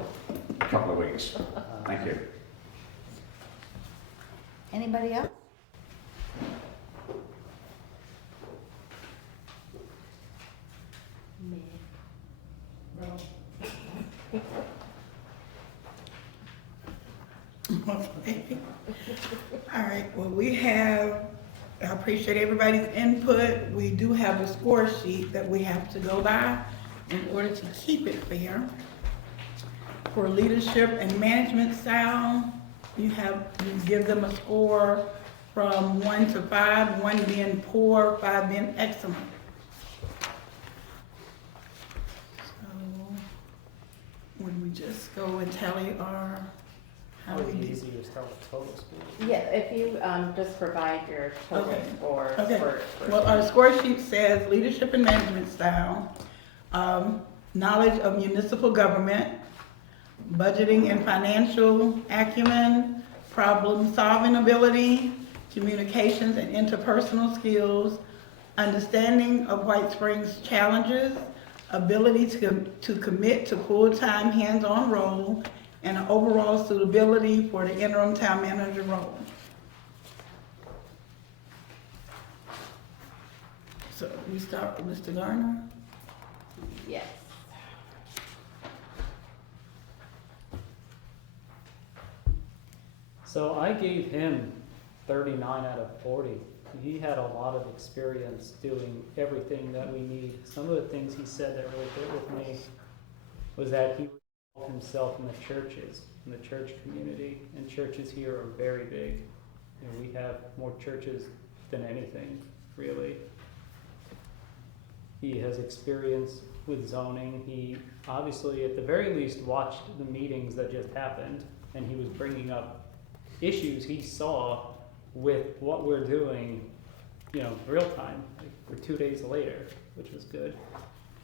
a couple of weeks. Thank you. Anybody else? All right, well, I appreciate everybody's input. We do have a score sheet that we have to go by in order to keep it fair. For leadership and management style, you give them a score from 1 to 5, 1 being poor, 5 being excellent. So, would we just go and tally how we did? Easy to tell the total score. Yeah, if you just provide your total scores for Well, our score sheet says leadership and management style, knowledge of municipal government, budgeting and financial acumen, problem-solving ability, communications and interpersonal skills, understanding of White Springs challenges, ability to commit to full-time hands-on role, and an overall suitability for the interim town manager role. So we start with Mr. Garner. Yes. So I gave him 39 out of 40. He had a lot of experience doing everything that we need. Some of the things he said that really hit with me was that he involved himself in the churches, in the church community, and churches here are very big. We have more churches than anything, really. He has experience with zoning. He obviously, at the very least, watched the meetings that just happened, and he was bringing up issues he saw with what we're doing, real time, for 2 days later, which was good.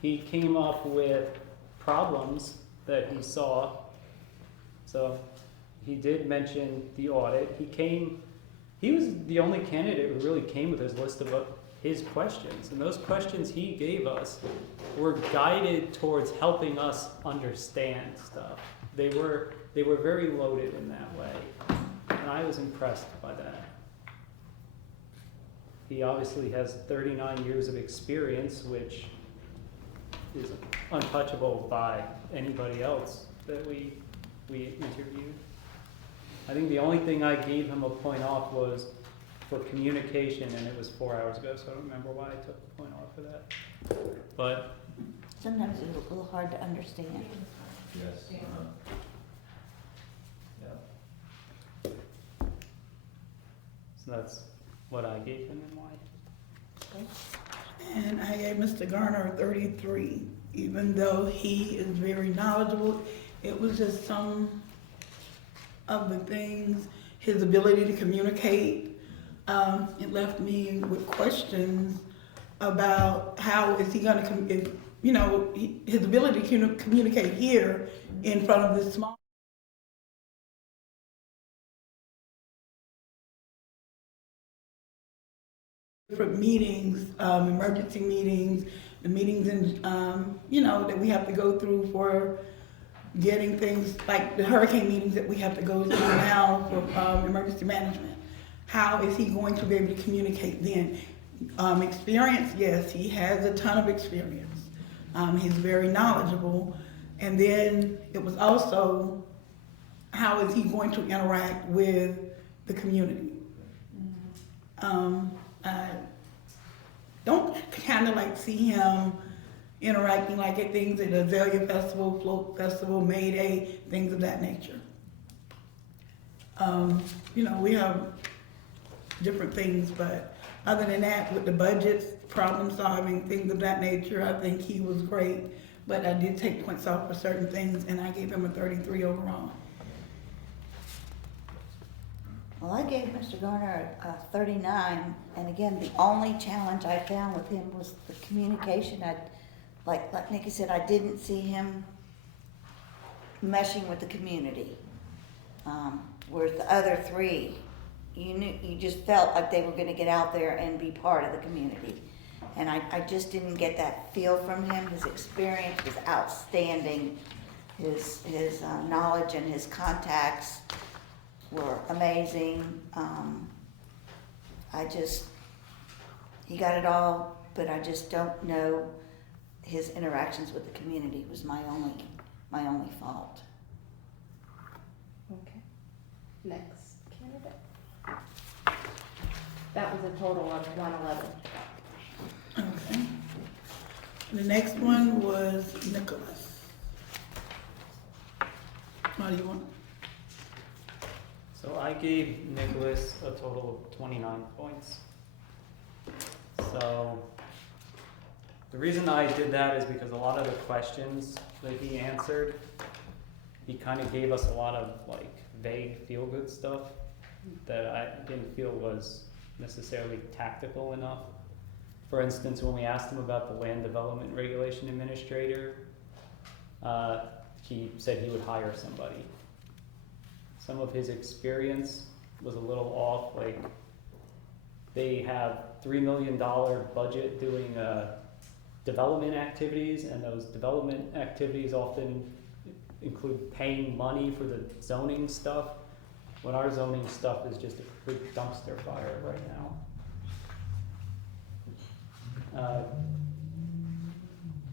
He came up with problems that he saw. So he did mention the audit. He was the only candidate who really came with his list of his questions, and those questions he gave us were guided towards helping us understand stuff. They were very loaded in that way, and I was impressed by that. He obviously has 39 years of experience, which is untouchable by anybody else that we interviewed. I think the only thing I gave him a point off was for communication, and it was 4 hours ago, so I don't remember why I took a point off for that. But Sometimes it's a little hard to understand. Yes. Yeah. so that's what I gave him and why. And I gave Mr. Garner 33, even though he is very knowledgeable. It was just some of the things, his ability to communicate. It left me with questions about how is he gonna, his ability to communicate here in front of this small different meetings, emergency meetings, the meetings in, that we have to go through for getting things like the hurricane meetings that we have to go through now for emergency management. How is he going to be able to communicate then? Experience, yes, he has a ton of experience. He's very knowledgeable. And then it was also, how is he going to interact with the community? I don't kind of like see him interacting like at things at the Azalea Festival, Float Festival, May Day, things of that nature. We have different things, but other than that, with the budgets, problem solving, things of that nature, I think he was great. But I did take points off for certain things, and I gave him a 33 overall. Well, I gave Mr. Garner a 39, and again, the only challenge I found with him was the communication. Like Nikki said, I didn't see him meshing with the community. Whereas the other three, you just felt like they were going to get out there and be part of the community. And I just didn't get that feel from him. His experience was outstanding. His knowledge and his contacts were amazing. He got it all, but I just don't know his interactions with the community was my only fault. Okay. Next candidate. That was a total of 111. Okay. The next one was Nicolas. What do you want? So I gave Nicolas a total of 29 points. So the reason I did that is because a lot of the questions that he answered, he kind of gave us a lot of like vague feel-good stuff that I didn't feel was necessarily tactical enough. For instance, when we asked him about the Land Development Regulation Administrator, he said he would hire somebody. Some of his experience was a little off, like they have $3 million budget doing development activities, and those development activities often include paying money for the zoning stuff, when our zoning stuff is just a complete dumpster fire right now.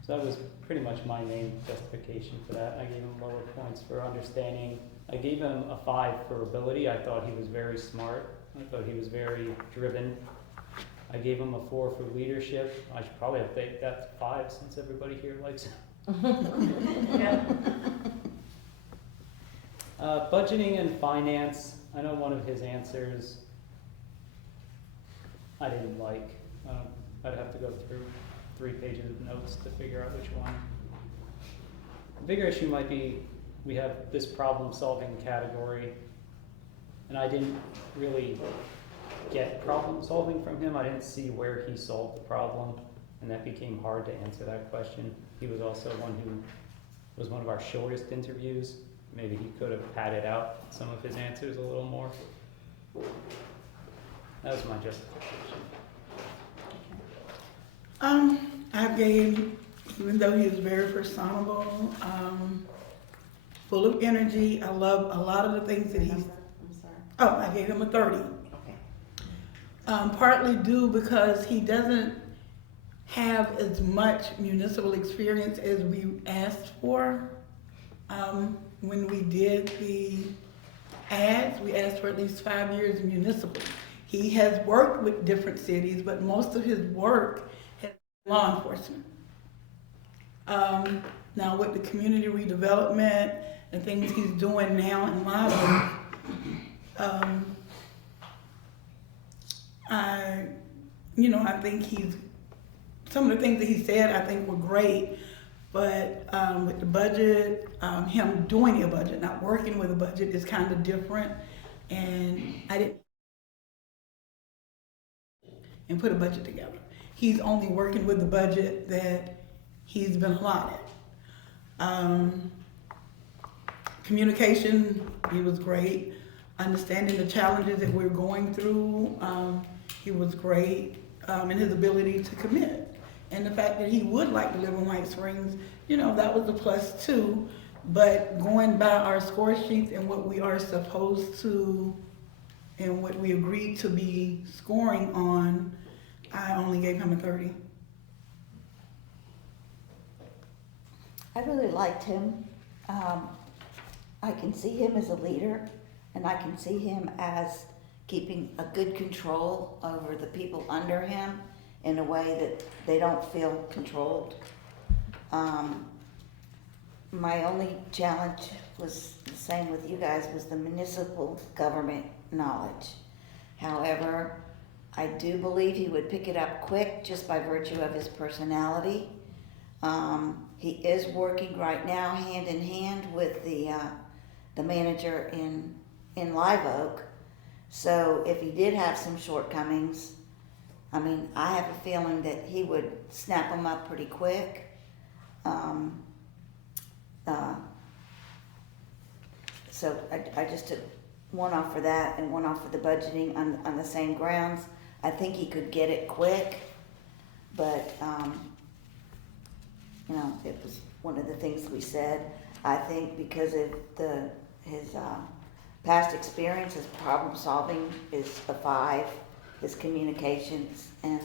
So that was pretty much my main justification for that. I gave him lower points for understanding. I gave him a 5 for ability. I thought he was very smart. I thought he was very driven. I gave him a 4 for leadership. I should probably have taken that 5 since everybody here likes him. Yeah. Budgeting and finance. I know one of his answers I didn't like. I'd have to go through 3 pages of notes to figure out which one. The bigger issue might be we have this problem-solving category, and I didn't really get problem-solving from him. I didn't see where he solved the problem, and that became hard to answer that question. He was also one who was one of our shortest interviews. Maybe he could have padded out some of his answers a little more. That was my justification. I gave, even though he was very personable, full of energy, I love a lot of the things that he's. I'm sorry. Oh, I gave him a 30. Okay. Partly due because he doesn't have as much municipal experience as we asked for. When we did the ads, we asked for at least 5 years in municipal. He has worked with different cities, but most of his work has been law enforcement. Now with the community redevelopment and things he's doing now in Lava, I think some of the things that he said I think were great, But with the budget, him doing a budget, not working with a budget, is kind of different. And I didn't and put a budget together. He's only working with the budget that he's been allotted. Communication, he was great. Understanding the challenges that we're going through, he was great. And his ability to commit. And the fact that he would like to live in White Springs, you know, that was a plus too. But going by our score sheets and what we are supposed to, and what we agreed to be scoring on, I only gave him a 30. I really liked him. I can see him as a leader, and I can see him as keeping a good control over the people under him in a way that they don't feel controlled. My only challenge was the same with you guys, was the municipal government knowledge. However, I do believe he would pick it up quick just by virtue of his personality. He is working right now hand in hand with the manager in Live Oak. So if he did have some shortcomings, I mean, I have a feeling that he would snap them up pretty quick. So I just took one off for that and one off for the budgeting on the same grounds. I think he could get it quick, but you know, it was one of the things we said. I think because of his past experience, his problem solving is a 5. His communications and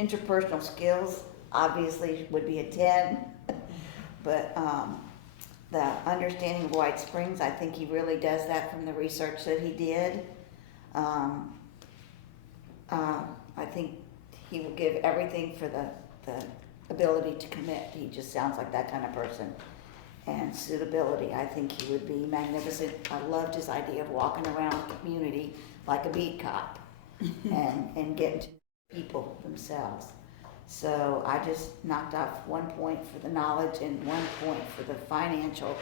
interpersonal skills obviously would be a 10. But the understanding of White Springs, I think he really does that from the research that he did. I think he will give everything for the ability to commit. He just sounds like that kind of person. And suitability, I think he would be magnificent. I loved his idea of walking around the community like a beat cop and getting to people themselves. So I just knocked off 1 point for the knowledge and 1 point for the financial.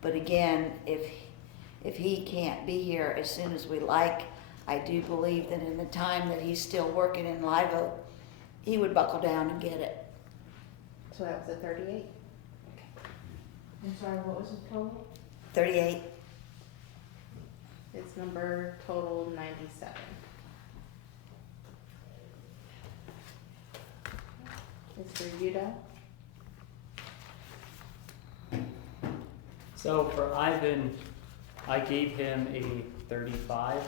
But again, if he can't be here as soon as we like, I do believe that in the time that he's still working in Live Oak, he would buckle down and get it. So that was a 38? I'm sorry, what was his total? 38. His number total 97. Mr. Udell? So for Ivan, I gave him a 35.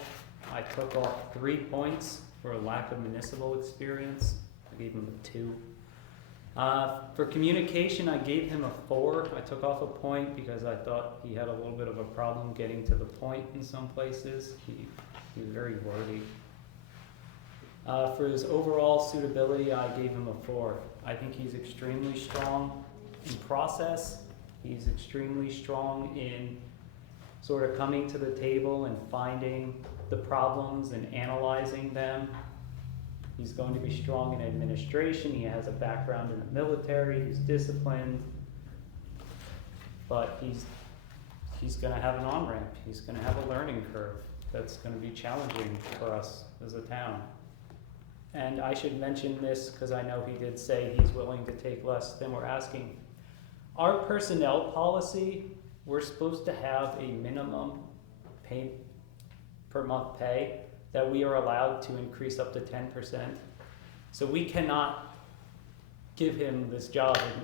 I took off 3 points for a lack of municipal experience. I gave him a 2. For communication, I gave him a 4. I took off a point because I thought he had a little bit of a problem getting to the point in some places. He was very wordy. For his overall suitability, I gave him a 4. I think he's extremely strong in process. He's extremely strong in sort of coming to the table and finding the problems and analyzing them. He's going to be strong in administration. He has a background in the military. He's disciplined. But he's going to have an on-ramp. He's going to have a learning curve that's going to be challenging for us as a town. And I should mention this because I know he did say he's willing to take less than we're asking. Our personnel policy, we're supposed to have a minimum pay per month pay that we are allowed to increase up to 10%. So we cannot give him this job and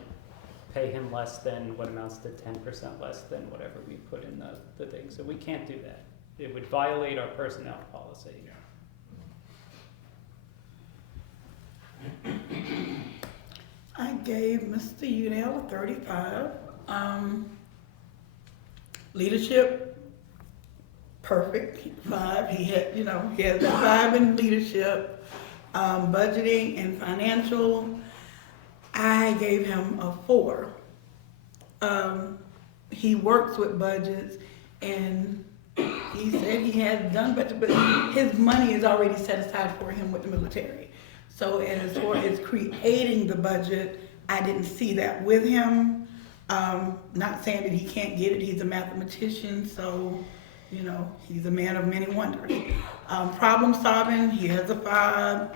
pay him less than what amounts to 10% less than whatever we put in the thing. So we can't do that. It would violate our personnel policy. I gave Mr. Udell a 35. Leadership, perfect, 5. He had, he has a 5 in leadership. Budgeting and financial, I gave him a 4. He works with budgets, and he said he has done budget, but his money is already set aside for him with the military. So as far as creating the budget, I didn't see that with him. Not saying that he can't get it, he's a mathematician, so, you know, he's a man of many wonders. Problem solving, he has a 5.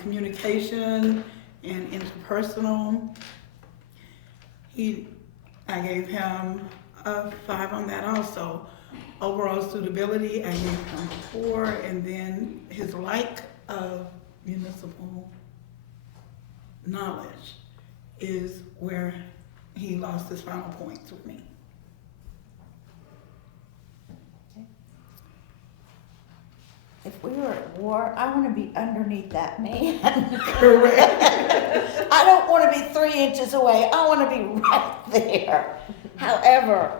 Communication and interpersonal, I gave him a 5 on that also. Overall suitability, I gave him a 4, and then his lack of municipal knowledge is where he lost his final points with me. If we were at war, I want to be underneath that man. Correct. I don't want to be 3 inches away. I want to be right there. However,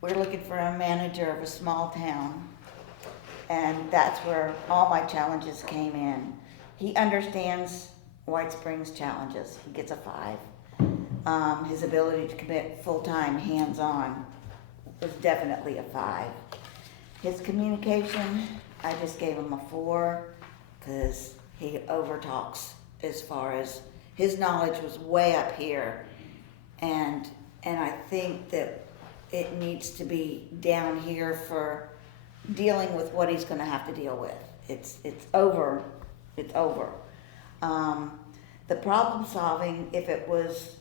we're looking for a manager of a small town, and that's where all my challenges came in. He understands White Springs challenges. He gets a 5. His ability to commit full-time, hands-on was definitely a 5. His communication, I just gave him a 4 because he overtalks as far as his knowledge was way up here, and I think that it needs to be down here for dealing with what he's going to have to deal with. It's over. It's over. The problem solving, if it was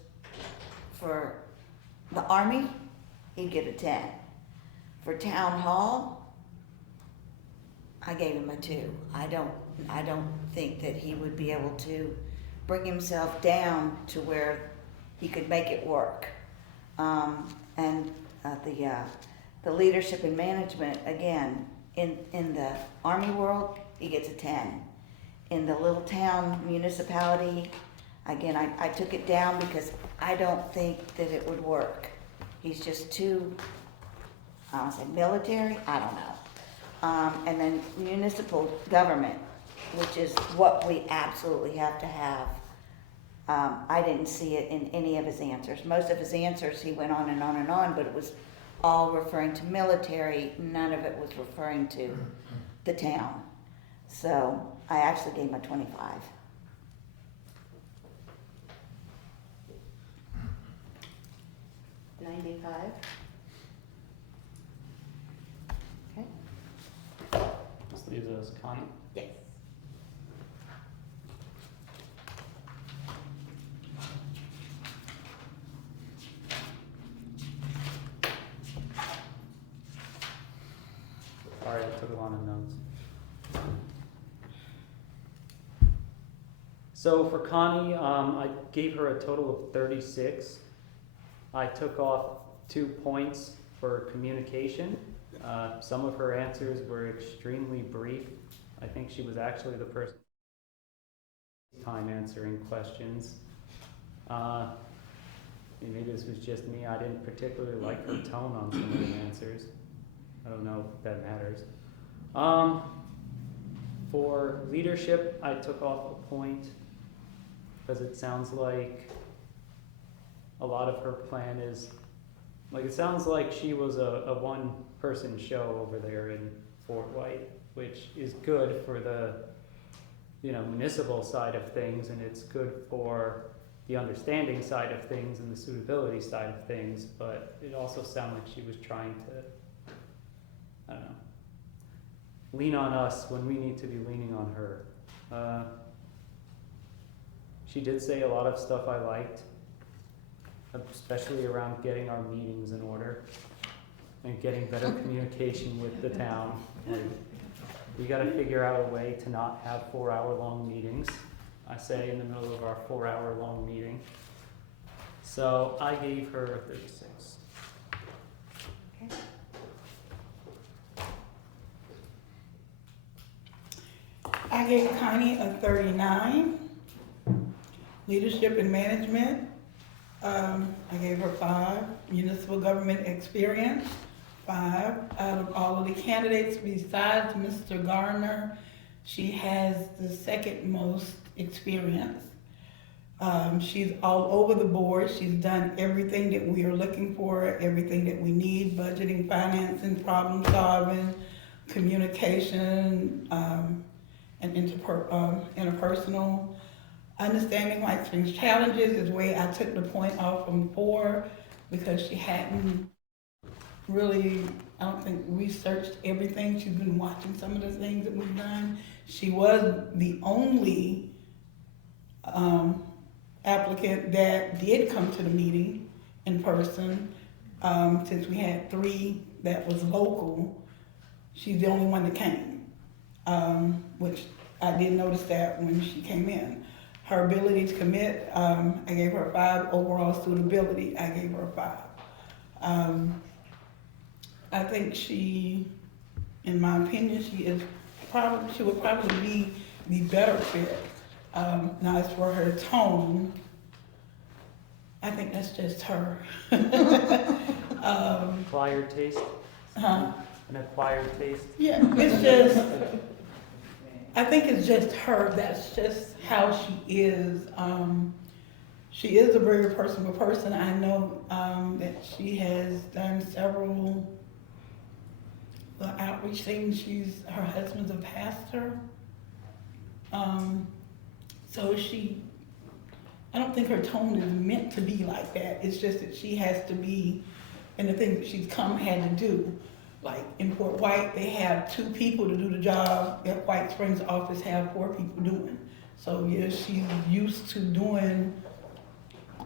for the Army, he'd get a 10. For town hall, I gave him a 2. I don't think that he would be able to bring himself down to where he could make it work. The leadership and management, again, in the Army world, he gets a 10. In the little town municipality, again, I took it down because I don't think that it would work. He's just too, I don't say military, I don't know. And then municipal government, which is what we absolutely have to have. I didn't see it in any of his answers. Most of his answers, he went on and on and on, but it was all referring to military. None of it was referring to the town. So I actually gave him a 25. $95. Okay. This leaves us Connie. Yes. Sorry, I took a lot of notes. So for Connie, I gave her a total of 36. I took off 2 points for communication. Some of her answers were extremely brief. I think she was actually the person time answering questions. Maybe this was just me. I didn't particularly like her tone on some of the answers. I don't know if that matters. For leadership, I took off a point because it sounds like a lot of her plan is, like, it sounds like she was a one-person show over there in Fort White, which is good for the, municipal side of things, and it's good for the understanding side of things and the suitability side of things, but it also sounded like she was trying to, I don't know, lean on us when we need to be leaning on her. She did say a lot of stuff I liked, especially around getting our meetings in order and getting better communication with the town. And we got to figure out a way to not have 4-hour-long meetings, I say, in the middle of our 4-hour-long meeting. So I gave her a 36. Okay. I gave Connie a 39. Leadership and management, I gave her 5. Municipal government experience, 5. Out of all of the candidates besides Mr. Garner, she has the second most experience. She's all over the board. She's done everything that we are looking for, everything that we need: budgeting, financing, problem solving, communication, and interpersonal. understanding White Springs challenges is where I took the point off from before, because she hadn't really, I don't think, researched everything. She's been watching some of the things that we've done. She was the only applicant that did come to the meeting in person. Since we had 3 that was local, she's the only one that came, which I did notice that when she came in. Her ability to commit, I gave her 5. Overall suitability, I gave her 5. I think she, in my opinion, she would probably be the better fit. Now as for her tone, I think that's just her. Acquired taste? Huh? An acquired taste? Yeah, it's just, I think it's just her. That's just how she is. She is a very personable person. I know that she has done several outreach things. Her husband's a pastor. So I don't think her tone is meant to be like that. It's just that she has to be, and the things that she's had to do. Like in Port White, they have 2 people to do the job that White Springs office have 4 people doing. So yeah, she's used to doing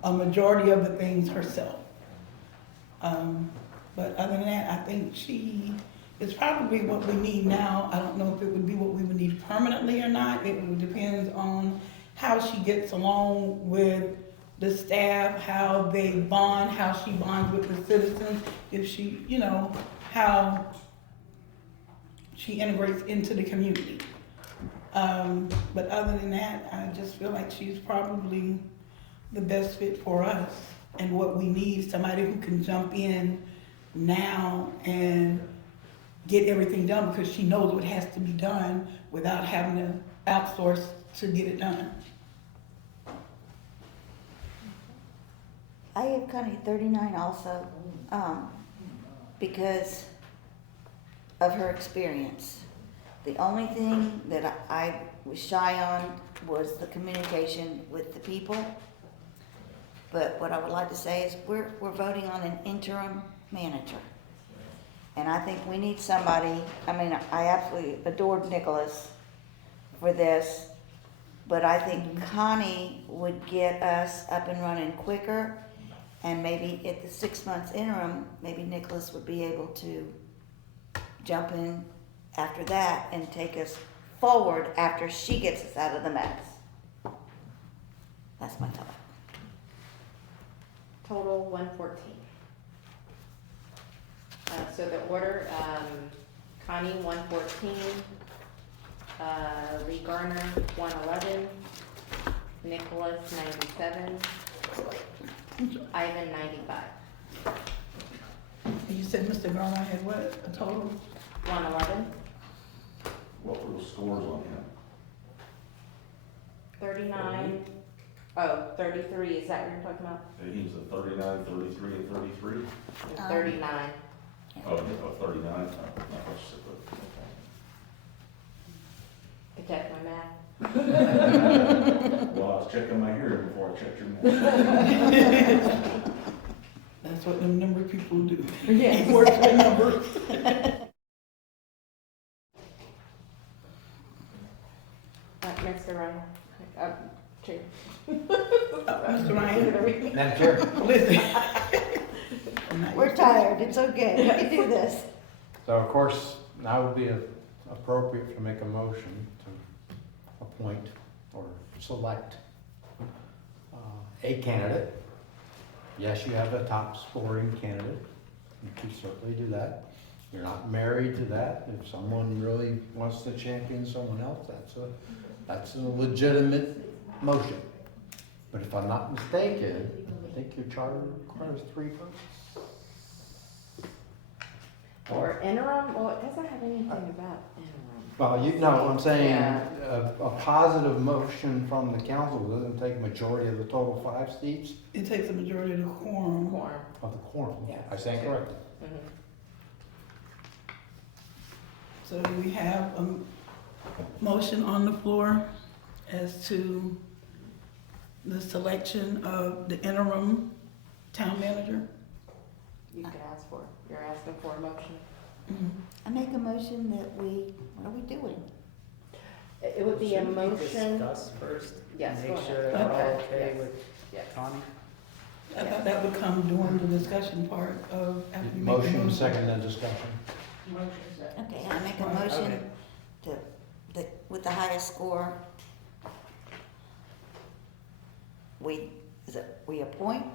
a majority of the things herself. But other than that, I think she is probably what we need now. I don't know if it would be what we would need permanently or not. It would depend on how she gets along with the staff, how they bond, how she bonds with the citizens, if she, how she integrates into the community. But other than that, I just feel like she's probably the best fit for us and what we need, somebody who can jump in now and get everything done because she knows what has to be done without having to outsource to get it done. I have Connie 39 also, because of her experience. The only thing that I was shy on was the communication with the people. But what I would like to say is we're voting on an interim manager. And I think we need somebody, I absolutely adored Nicolas for this, but I think Connie would get us up and running quicker. And maybe at the 6 months interim, maybe Nicolas would be able to jump in after that and take us forward after she gets us out of the mess. That's my thought. Total 114. So the order, Connie 114, Lee Garner 111, Nicolas 97, Ivan 95. You said Mr. Garner had what, a total? 111, What were the scores on him? 39, 33, is that what you're talking about? He was a 39, 33, and 33? 39. Oh, 39? Oh, To check my math. well, I was checking my hearing before I checked your math. That's what them number people do. Yes. Works with numbers. Mr. Ryan, Chair. Mr. Ryan. Madam Chair. Listen. We're tired, it's okay, we can do this. So of course, now would be appropriate to make a motion to appoint or select a candidate. Yes, you have a top scoring candidate. You can certainly do that. You're not married to that. If someone really wants to champion someone else, that's a legitimate motion. But if I'm not mistaken, I think your charter requires 3 votes. Or interim, well, it doesn't have anything about interim. Well, you know, I'm saying Yeah. a positive motion from the council doesn't take majority of the total 5 seats It takes a majority of the quorum. Quorum. of the quorum. Yeah. I stand corrected. Mhm. So do we have a motion on the floor as to the selection of the interim town manager. You could ask for, you're asking for a motion. I make a motion that what are we doing? It would be a Shouldn't we motion. discuss first? Yes, go Make ahead. sure that we're all Okay, okay yes. with Yes. Connie? I thought that would come during the discussion part of after you make the Motion, motion. second, then discussion. Okay, I make a Right, motion with the highest score. We appoint?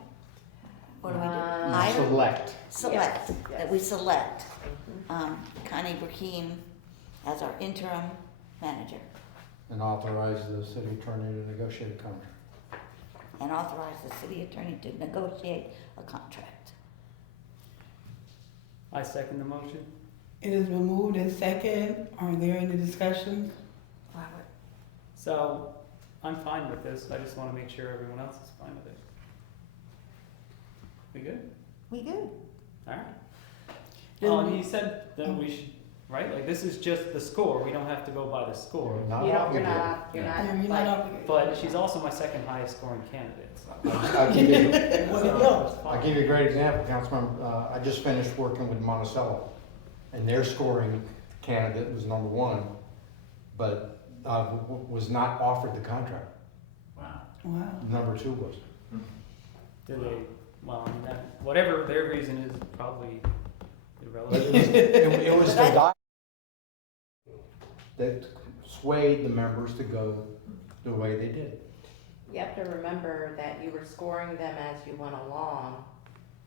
What do we do? Hire? Select. Select, Yes, that we yes. select, Mhm. Connie Brecheen as our interim manager, And authorize the city attorney to negotiate a contract. and authorize the city attorney to negotiate a contract. I second the motion. It has been moved in second. Are there any discussions? Robert? So, I'm fine with this, I just wanna make sure everyone else is fine with it. We good? We good? Alright. Then Oh, and we- you said that we should, right, like, this is just the score, we don't have to go by the score. Not You're obligated. not, you're Yeah. not. You're not obligated. But she's also my second highest scoring candidate, so. I'll give you, Well, So, no. it's fine. I'll give you a great example, Councilman. I just finished working with Monticello, and their scoring candidate was number one, but was not offered the contract. Wow. Wow. Number two was. Do they, well, I mean, that, whatever their reason is, probably But it irrelevant. was, it was the But guy that swayed the members to go the way they did. You have to remember that you were scoring them as you went along,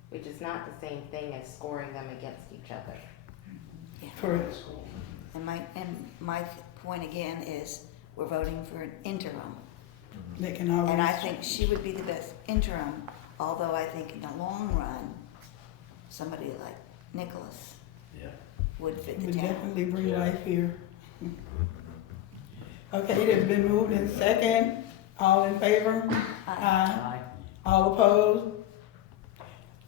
which is not the same thing as scoring them against each other. Correct. And my point again is, we're voting for an interim. They can always. And I think she would be the best interim, although I think in the long run, somebody like Nicolas Yeah. would fit the Would town. definitely bring Yeah. life here. Okay, it has been moved in second. All in favor? Aye. All opposed?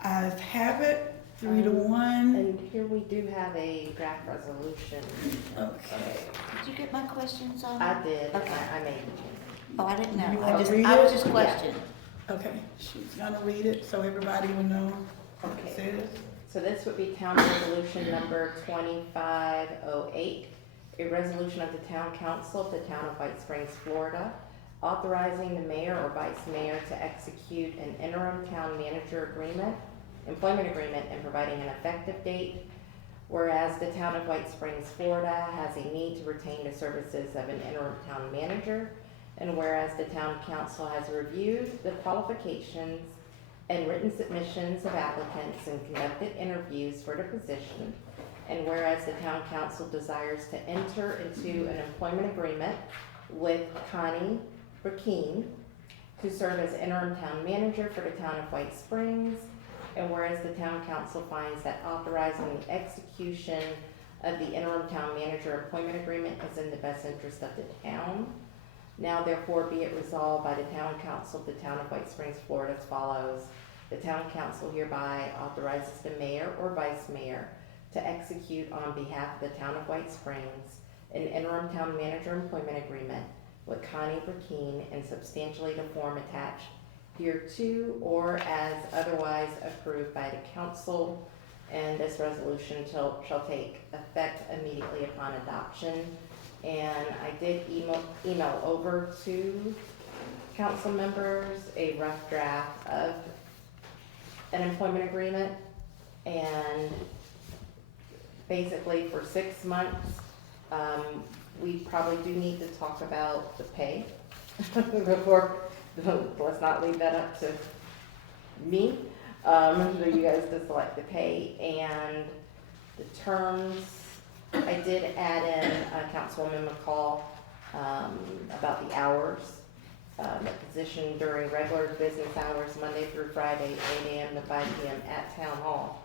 Ayes have it, 3-1. And here we do have a draft resolution. Okay. Did you get my questions on? I did, Okay. I made it. Oh, I didn't You know. wanna read I was it? just questioning. Okay, she's gonna read it so everybody will know what it Okay. says. So this would be Town Resolution number 2508, a resolution of the Town Council of the Town of White Springs, Florida, authorizing the mayor or vice mayor to execute an interim town manager agreement, employment agreement, and providing an effective date. Whereas the Town of White Springs, Florida has a need to retain the services of an interim town manager, and whereas the Town Council has reviewed the qualifications and written submissions of applicants and conducted interviews for the position, and whereas the Town Council desires to enter into an employment agreement with Connie Brecheen to serve as interim town manager for the Town of White Springs, and whereas the Town Council finds that authorizing the execution of the interim town manager employment agreement is in the best interest of the town. Now therefore be it resolved by the Town Council of the Town of White Springs, Florida as follows. The Town Council hereby authorizes the mayor or vice mayor to execute on behalf of the Town of White Springs an interim town manager employment agreement with Connie Brecheen in substantially the form attached hereto or as otherwise approved by the council. And this resolution shall take effect immediately upon adoption. And I did email over to council members a rough draft of an employment agreement. And basically for 6 months, we probably do need to talk about the pay before, let's not leave that up to me. For you guys to select the pay and the terms. I did add in Councilwoman McCall about the hours. The position during regular business hours, Monday through Friday, 8 a.m. to 5 p.m. at Town Hall,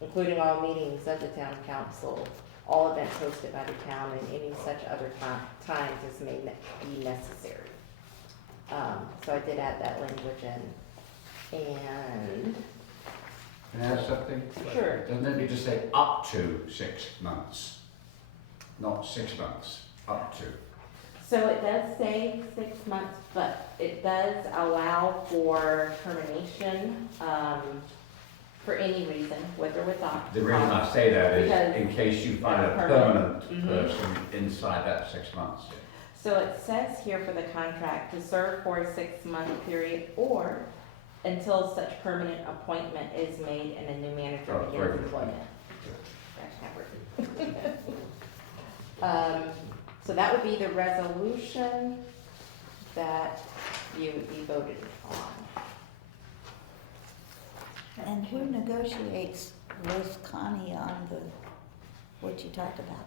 including all meetings of the Town Council, all events hosted by the town, and any such other times as may be necessary. So I did add that language in. And Can I add something? sure. Doesn't it need to say up to 6 months? Not 6 months, up to. So it does say 6 months, but it does allow for termination, for any reason, with or without. The reason I say that Because is in case you find a permanent. permanent person inside that 6 months. So it says here for the contract to serve for a 6-month period or until such permanent appointment is made and a new manager Oh, begins very good. employment. That's that word. So that would be the resolution that you would be voted on. And who negotiates with Connie on what you talked about?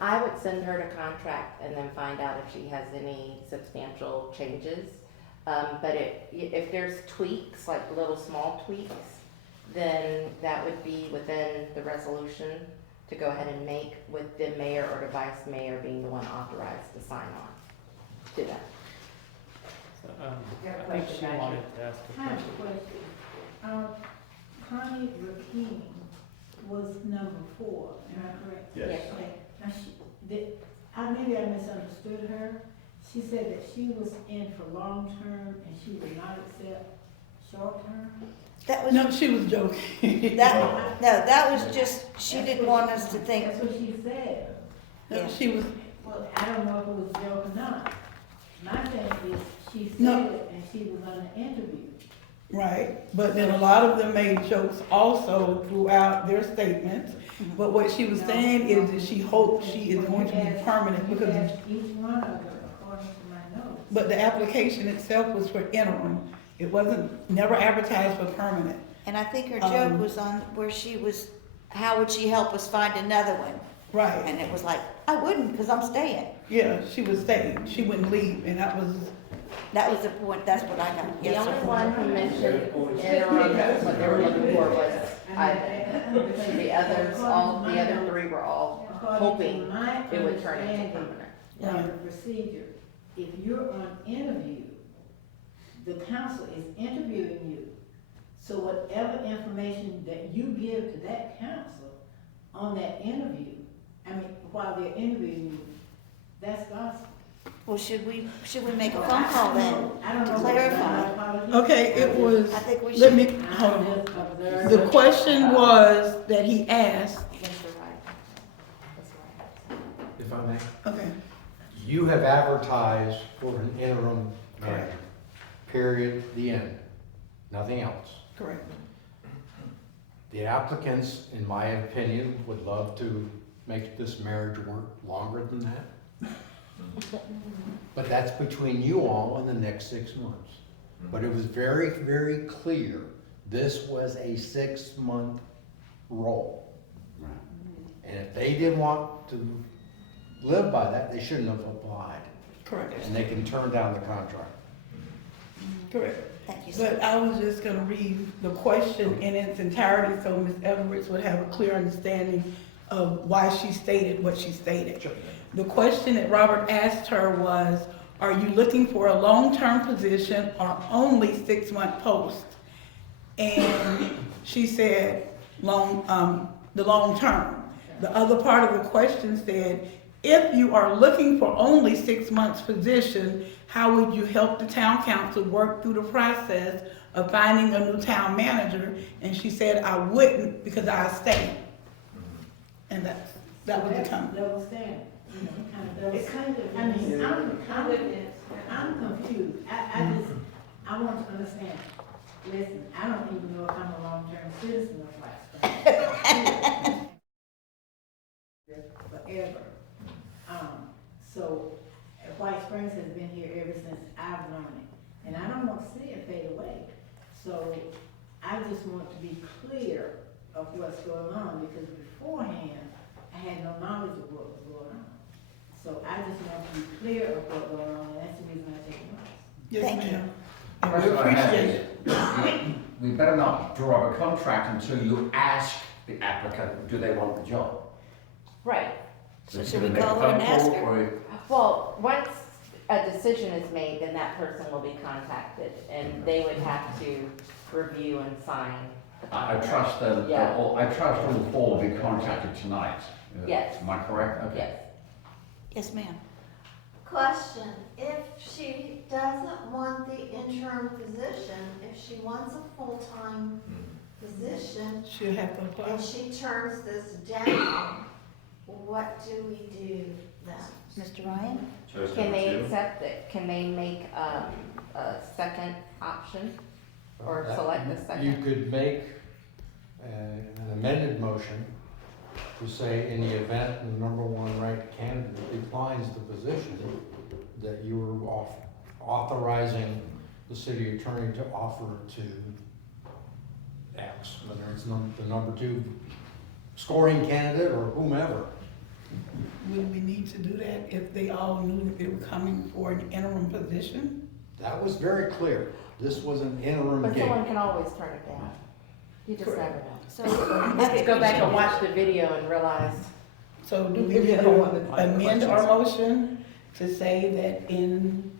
I would send her the contract and then find out if she has any substantial changes. But if there's tweaks, like little small tweaks, then that would be within the resolution to go ahead and make, with the mayor or the vice mayor being the one authorized to sign on to that. So, I think she wanted to ask a I have question. a question. Connie Brecheen was number 4, am I correct? Yes. Okay. Now maybe I misunderstood her. She said that she was in for long-term and she would not accept short-term? That was, No, she was joking. that was just, she didn't want us to think. That's what she said. Yeah. She was, Well, I don't know if it was a joke or not. My thing is, she said No. it and she was on the interview. right, but then a lot of them made jokes also throughout their statements. But what she was saying is that she hopes she is going to be permanent You because, asked each one of them according to my notes. but the application itself was for interim. It wasn't, never advertised for permanent. And I think her joke was on where she was, how would she help us find another one? Right, And it was like, I wouldn't, because I'm staying. yeah, she was staying, she wouldn't leave, and that was, That was the point, that's what I got. The Yes, only sir. one who mentioned interim, that's what they were looking for was Ivan. The others, the other 3 were all hoping it would turn into permanent. Now, the procedure, if you're on interview, the council is interviewing you. So whatever information that you give to that council on that interview, while they're interviewing you, that's gospel. Well, should we make a phone call then I don't to know. clarify? okay, it was, I think we let should. me, hold on. The question was that he asked, Mr. Wright. If I may. okay, You have advertised for an interim manager, period, the end, nothing else. correct. The applicants, in my opinion, would love to make this marriage work longer than that. But that's between you all in the next 6 months. But it was very, very clear, this was a 6-month role. And if they didn't want to live by that, they shouldn't have applied. Correct, And they can turn down the contract. correct. Thank you, sir. But I was just gonna read the question in its entirety so Ms. Edwards would have a clear understanding of why she stated what she stated. The question that Robert asked her was, are you looking for a long-term position or only 6-month post? And she said, the long term. The other part of the question said, if you are looking for only 6 months position, how would you help the town council work through the process of finding a new town manager? And she said, I wouldn't because I stay. And that was the comment. Double standard. It's kind of, I'm confused. I want to understand. Listen, I don't even know if I'm a long-term citizen of White Springs. Forever. So White Springs has been here ever since I've known it. And I don't want to see it fade away. So I just want to be clear of what's going on because beforehand, I had no knowledge of what was going on. So I just want to be clear of what's going on, and that's the reason I take notes. Yes, Thank you. ma'am. The And we question I have appreciate it. is, we better not draw up a contract until you ask the applicant, do they want the job? Right. So Should should we make a call her and phone ask call, her? or- Well, once a decision is made, then that person will be contacted and they would have to review and sign the I contract. trust that, Yeah. I trust all 4 will be contacted tonight. Yes. Am I correct? Okay. Yes. Yes, ma'am. Question, if she doesn't want the interim position, if she wants a full-time position, She'll have to apply. and she turns this down, what do we do then? Mr. Ryan? Choice Can number they two. accept it? Can they make a second option or select the You second? could make an amended motion to say, in the event the number one ranked candidate declines the position, that you are authorizing the city attorney to offer to X, whether it's the number two scoring candidate or whomever. Would we need to do that if they all knew that they were coming for an interim position? That was very clear. This was an interim But gig. someone can always turn it down. You just never know. So, Go back and watch the video and realize. So do we need to amend our motion to say that in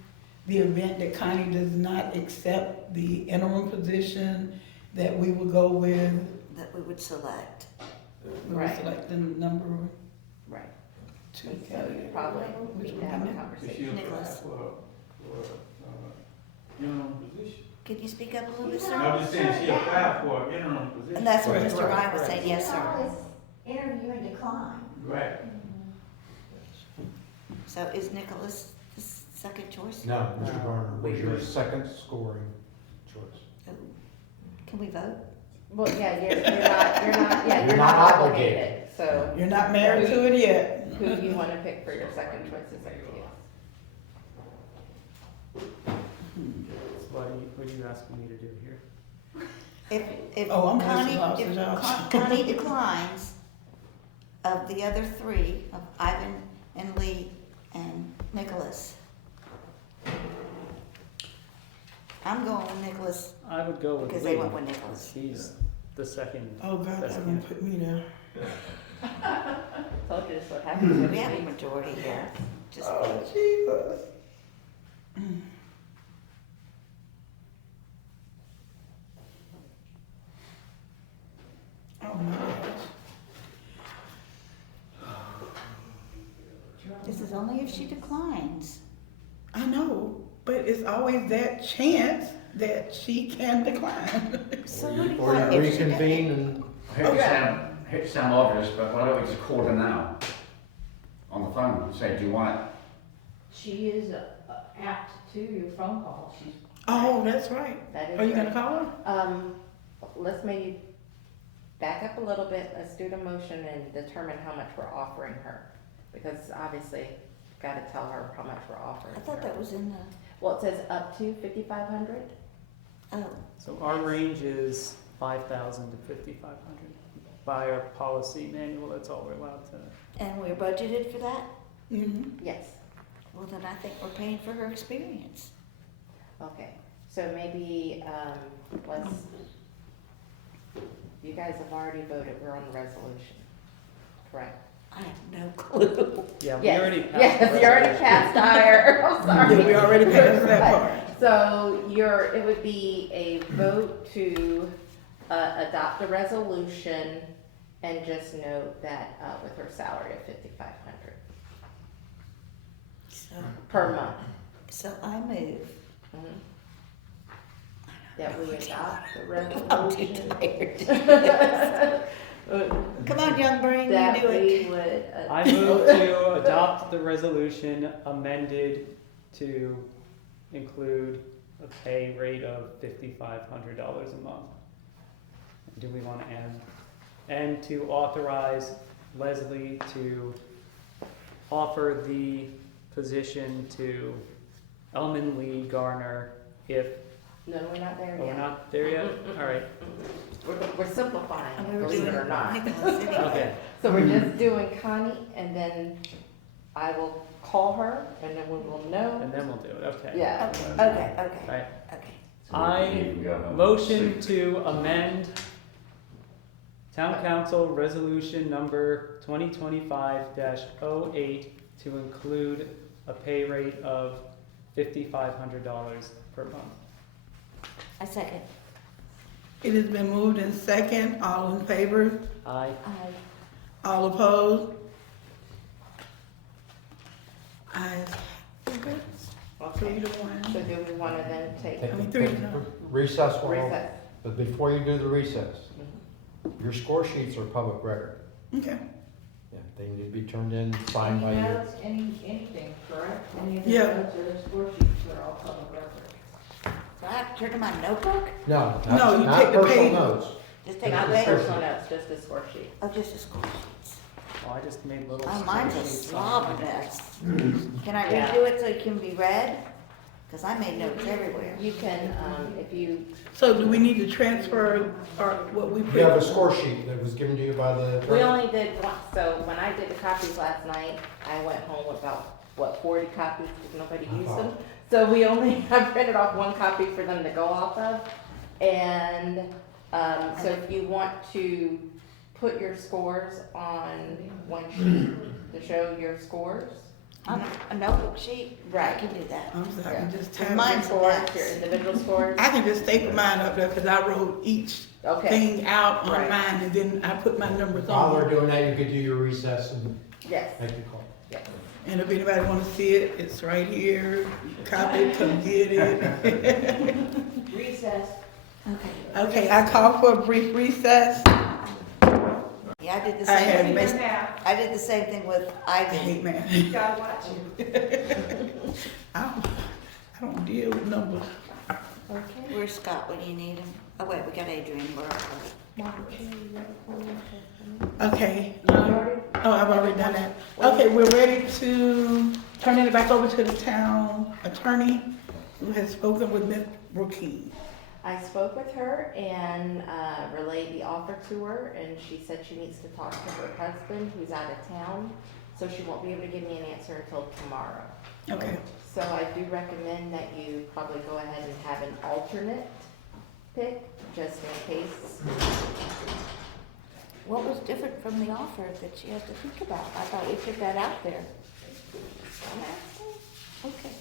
the event that Connie does not accept the interim position, that we will go with, that we would select. we will Right. select the number Right. two So you candidate? probably Which need would to have be a Nick? conversation. Nicholas, interim position. can you speak up a little bit, I'm sir? just saying she applied for an interim position. And that's what Correct. Mr. Ryan was saying, You yes, can sir. always interview and decline. Right. So is Nicholas the second choice? No, Mr. No. Garner was Lee your Garner. second scoring choice. Oh. Can we vote? Well, yeah, you're You're not not obligated. obligated. So You're not married to it yet. who you want to pick for your second choice is up to you. So what are you asking me to do here? If Oh, I'm Connie, asking if officers. Connie declines of the other three, of Ivan and Lee and Nicholas, I'm going with Nicholas I would go with because Lee. they went with Nicholas. He's the second. Oh, God, best they're gonna candidate. put me there. Told you this would happen. We have a majority here. Just Oh, Jesus. Oh, my gosh. This is only if she declines. I know, but it's always that chance that she can decline. So Or what you- do or you you want? reconvene and I hate to sound obvious, but why don't we just call her now? On the phone and say, do you want it? She is apt to your phone call. She's Oh, that's right. That is Are you gonna right. call her? Let's maybe back up a little bit. Let's do the motion and determine how much we're offering her. Because obviously, gotta tell her how much we're offering I thought her. that was in the, Well, it says up to 5,500. oh, So our range is 5,000 to 5,500. By our policy manual, that's all we're allowed to. and we're budgeted for that? Mm-hmm. Yes. Well, then I think we're paying for her experience. Okay. So maybe, let's, you guys have already voted. We're on the resolution. Correct? I have no clue. Yeah, we Yes. already passed. Yes, the you already resolution. passed higher. I'm sorry. Yeah, we already passed that part. So it would be a vote to adopt a resolution and just note that with her salary of 5,500 So, per month. so I move. Mhm. That we adopt the I'm too resolution. tired. Come on, young brain, you That do we it. would. I move to adopt the resolution amended to include a pay rate of $5,500 a month. Do we want to add? And to authorize Leslie to offer the position to Elman Lee Garner if, No, we're not there oh, we're yet. not there yet? All right, We're simplifying, And it, we were believe it doing or not. Nicholas anyway. okay. So we're just doing Connie, and then I will call her, and then we will know. And then we'll do it, okay. Yeah. Okay, okay, Right. okay. I motion to amend Town Council Resolution Number 2025-08 to include a pay rate of $5,500 per month. I second. It has been moved in second. All in favor? Aye. All opposed? Ayes Okay. Okay. 3 to 1. So do we wanna then take Take- I mean, 3 to take 0. Recess while, recess? but before you do the recess, Mm-hmm. your score sheets are public record. Okay. Yeah, they need to be turned in, signed by Any you. notes, anything, correct? Any of the Yeah. notes or the score sheets are all public record. Do I have to turn to my notebook? No, No, you not take the personal page. notes. Just take Not the the paper? personal notes, just the score sheet. Oh, just the score sheets. Well, I just made little. Oh, mine's a spreadsheets slob online. mess. Can I Yeah. redo it so it can be read? Cause I made notes everywhere. You can, if you, So do we need to transfer our, what we You have a put? score sheet that was given to you by the. we only did one, so when I did the copies last night, I went home with about, 40 copies, because nobody used them. So we only, I printed off one copy for them to go off of. And, so if you want to put your scores on one sheet to show your scores. On a notebook sheet? I Right. can do that. I'm sorry, I can just Cause tab mine's it. Scores, a your mess. individual scores. I can just staple mine up there, cause I wrote each Okay, thing out on Right. mine, and then I put my numbers While they're on. doing that, you could do your recess and yes, make the call. yes. And if anybody wanna see it, it's right here. Copy it, come get it. Recess. Okay. Okay, I call for a brief recess. Yeah, I did the I same had thing. missed- I did the same thing with I Ivy. hate math. Gotta watch you. I don't deal with numbers. Okay. Where's Scott? When do you need him? Oh wait, we got Adrienne. Okay. Oh, I've already done that. Okay, we're ready to turn it back over to the town attorney who has spoken with Ms. Brecheen. I spoke with her and relayed the offer to her, and she said she needs to talk to her husband, who's out of town, so she won't be able to give me an answer until tomorrow. Okay. So I do recommend that you probably go ahead and have an alternate pick, just in case. What was different from the offer that she has to think about? I thought we put that out there. I'm asking. Okay.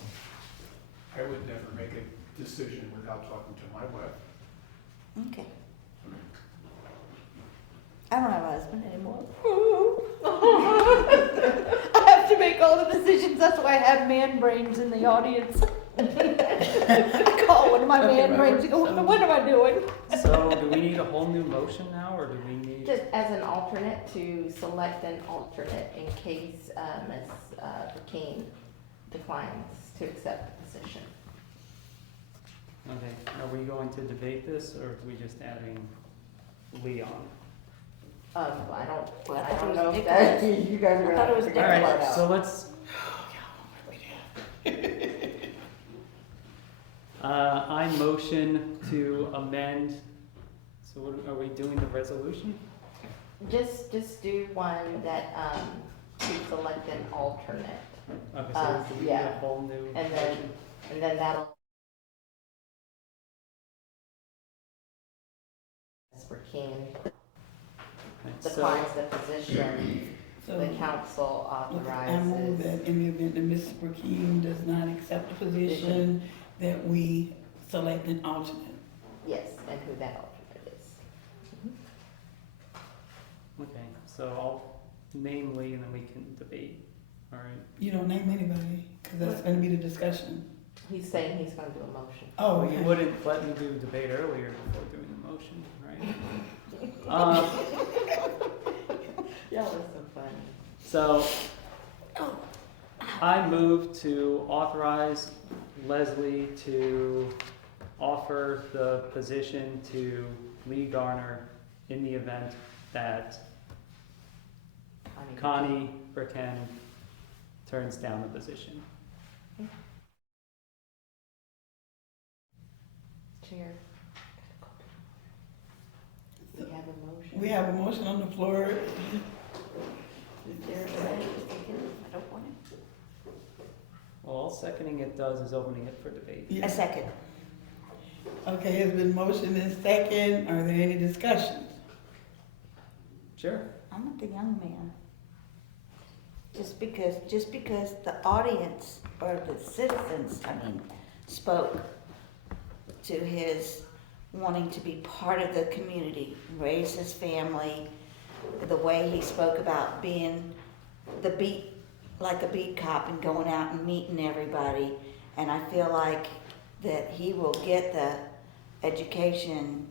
I would never make a decision without talking to my wife. Okay. I don't have a husband anymore. I have to make all the decisions. That's why I have man brains in the audience. I call one of my Okay, man brains and go, so- what am I doing? So do we need a whole new motion now, or do we need? Just as an alternate, to select an alternate in case Ms. Brecheen declines to accept the position. Okay, are we going to debate this, or are we just adding Leon? I Well, I don't thought it know was if that, Nicolas. you guys are I gonna thought it was figure All that right, out. so let's. I motion to amend, so what, are we doing the resolution? Just do one that, to select an alternate, Okay, so do we need a yeah. whole new And then- motion? and then that'll. Ms. Brecheen Okay, so- declines the position, So the council I move authorizes. that in the event that Ms. Brecheen does not accept the position, that we select an alternate. Yes, and who that alternate is. Okay, so I'll name Lee and then we can debate, all right? You don't name anybody, because that's gonna be the discussion. He's saying he's gonna do a motion. Oh, Well, you okay. wouldn't let me do debate earlier before doing the motion, right? Y'all are so funny. So, I move to authorize Leslie to offer the position to Lee Garner in the event that Connie Brecheen turns down the position. Chair. We have a motion. We have a motion on the floor. Is there a second? I don't want it. Well, all seconding it does is opening it for debate. Yeah. A second. Okay, it's been motion and second. Are there any discussions? Sure. I'm not the young man. Just because the audience or the citizens, spoke to his wanting to be part of the community, raise his family, the way he spoke about being the beat like a beat cop and going out and meeting everybody. And I feel like that he will get the education,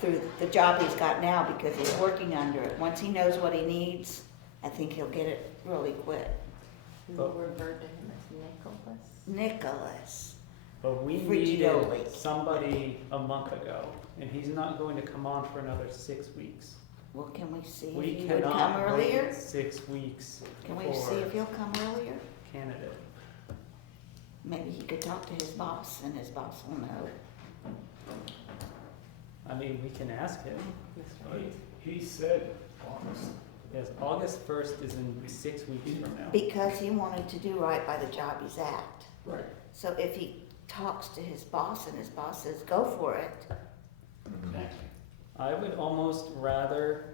through the job he's got now because he's working under it. Once he knows what he needs, I think he'll get it really quick. We'll revert to him as Nicholas. Nicholas. But we Frigiola. needed somebody a month ago, and he's not going to come on for another 6 weeks. Well, can we see We if he would come cannot earlier? wait 6 weeks Can we for see if he'll come earlier? candidate. Maybe he could talk to his boss and his boss will know. I mean, we can ask him. He said August. Yes, August 1st is in 6 weeks from now. Because he wanted to do right by the job he's at. Right. So if he talks to his boss and his boss says, go for it. I would almost rather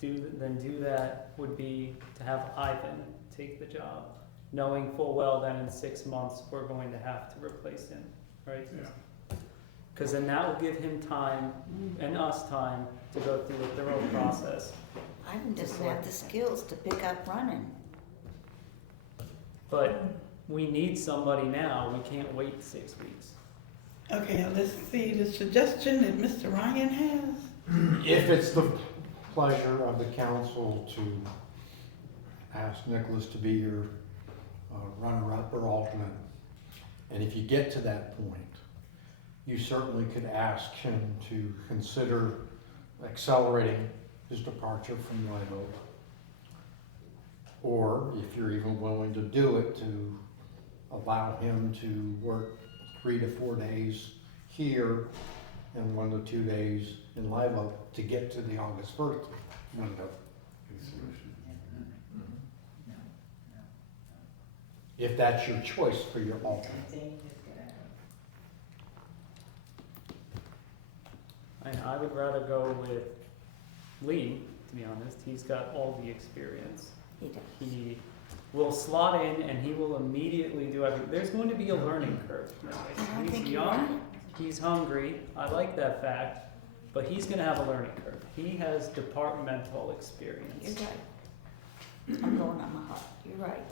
do that would be to have Ivan take the job, knowing full well that in 6 months we're going to have to replace him, right? Yeah. Because then that will give him time and us time to go through the thorough process. Ivan doesn't have the skills to pick up running. But we need somebody now. We can't wait 6 weeks. Okay, let's see the suggestion that Mr. Ryan has. If it's the pleasure of the council to ask Nicholas to be your runner-up or alternate, and if you get to that point, you certainly could ask him to consider accelerating his departure from Live Oak. Or if you're even willing to do it, to allow him to work 3 to 4 days here and 1 to 2 days in Live Oak to get to the August 1st window. If that's your choice for your alternate. And I would rather go with Lee, to be honest. He's got all the experience. He does. He will slot in and he will immediately do everything. There's going to be a learning curve. I He's think you're young, right. he's hungry, I like that fact, but he's gonna have a learning curve. He has departmental experience. You're right. I'm going on my heart. You're right.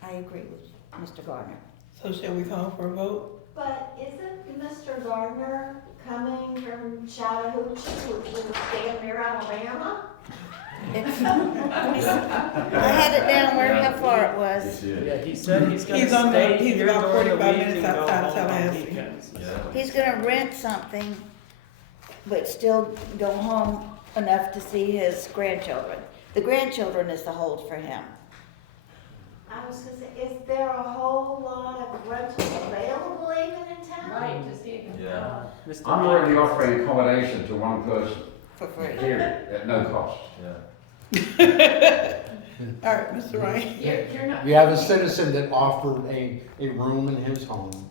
I agree with Mr. Garner. So shall we call for a vote? But isn't Mr. Gardner coming from Chattahoochee, which is damn near Alabama? It's, I had it down where, how far it was. Yeah, he said he's gonna He's on the- stay he's here about during the 45 week minutes and go outside of home on Tallahassee. weekends. He's gonna rent something, but still go home enough to see his grandchildren. The grandchildren is the hold for him. I was gonna say, is there a whole lot of rentals available even in town? Right, to see if it's Yeah. Mr. I'm Ryan- already offering accommodation to one person For free. here at no cost. Yeah. All right, Mr. Ryan. You're not. We have a citizen that offered a room in his home,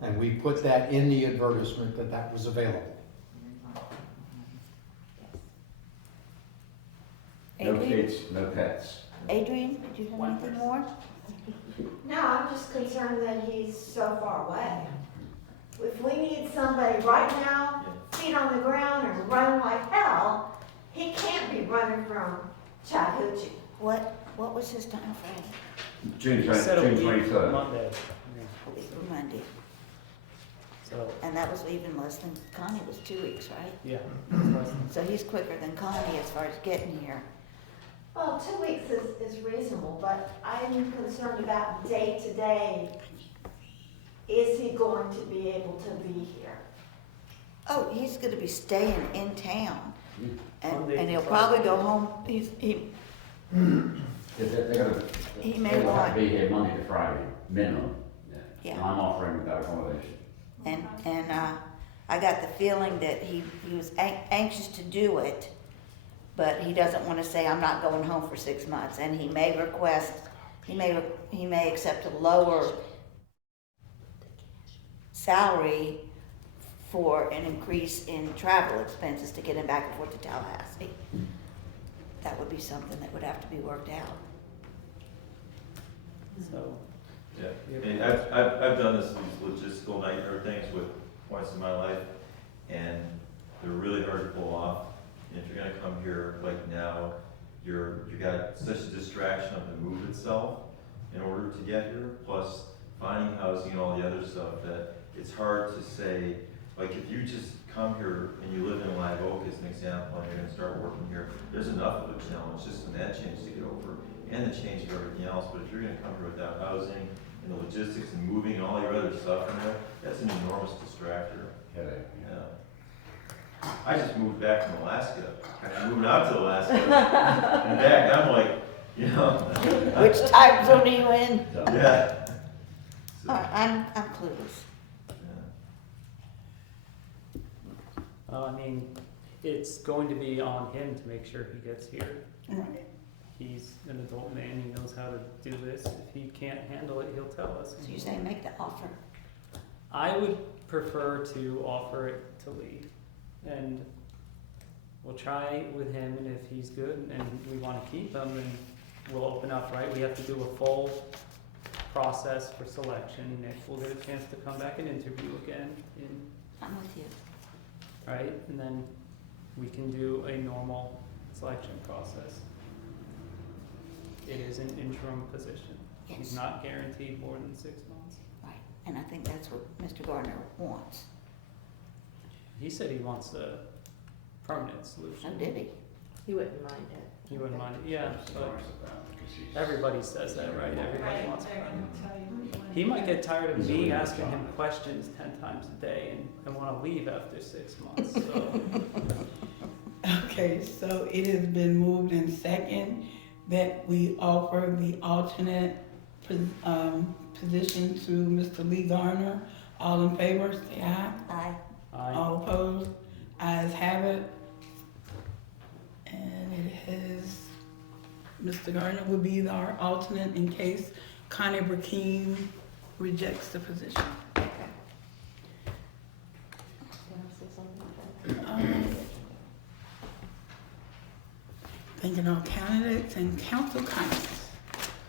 and we put that in the advertisement that that was available. No Adrienne, kids, no pets. Adrienne, did you have anything more? No, I'm just concerned that he's so far away. If we need somebody right now, feet on the ground and run like hell, he can't be running from Chattahoochee. What was his time frame? June He said a week 23rd. Monday. A week from Monday. So, And that was even less than, Connie was 2 weeks, right? yeah. So he's quicker than Connie as far as getting here. Well, 2 weeks is reasonable, but I'm concerned about day to day. Is he going to be able to be here? Oh, he's gonna be staying in town. Monday And to he'll Friday. probably go home, They're gonna, He may they will have want- to be here Monday to Friday, minimum. Yeah. And I'm offering that accommodation. and I got the feeling that he was anxious to do it, but he doesn't wanna say, I'm not going home for 6 months. And he may request, he may accept a lower salary for an increase in travel expenses to get him back and forth to Tallahassee. That would be something that would have to be worked out. So, Yeah, and I've done these logistical nightmare things with points in my life, and they're really hard to pull off. And if you're gonna come here like now, you got such a distraction of the move itself in order to get here, plus finding housing and all the other stuff, that it's hard to say, like, if you just come here and you live in Live Oak as an example, and you're gonna start working here, there's enough of a challenge just in that change to get over, and the change of everything else. But if you're gonna come here without housing and the logistics and moving and all your other stuff in there, that's an enormous distractor. Headache. Yeah. I just moved back from Alaska. I'm moving out to Alaska and back. I'm like, you know. Which time zone are you in? Yeah. So, I'm clueless. I mean, it's going to be on him to make sure he gets here. Right. He's an adult man, he knows how to do this. If he can't handle it, he'll tell us. So you say make the offer. I would prefer to offer it to Lee, and we'll try with him, and if he's good and we want to keep him, then we'll open up, right? We have to do a full process for selection. Nick will get a chance to come back and interview again, I'm with you. right? And then we can do a normal selection process. It is an interim position. He's Yes. not guaranteed more than 6 months. Right, and I think that's what Mr. Gardner wants. He said he wants a permanent solution. Oh, did he? He wouldn't mind it. He wouldn't mind it, yeah, but everybody says that, right? Everybody wants a permanent. He might get tired of me asking him questions 10 times a day and want to leave after 6 months, so. Okay, so it has been moved in second that we offer the alternate position to Mr. Lee Garner. All in favor, say aye. Aye. Aye. All opposed, ayes have it. And it has, Mr. Garner will be our alternate in case Connie Brecheen rejects the position. Thanking all candidates and council comments.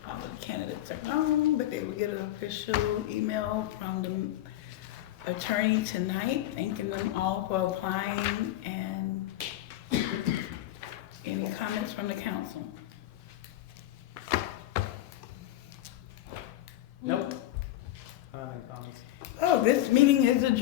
All the candidates are gone, but they will get an official email from the attorney tonight, thanking them all for applying, and any comments from the council? Nope. I don't have any comments. Oh, this meeting is adjourned.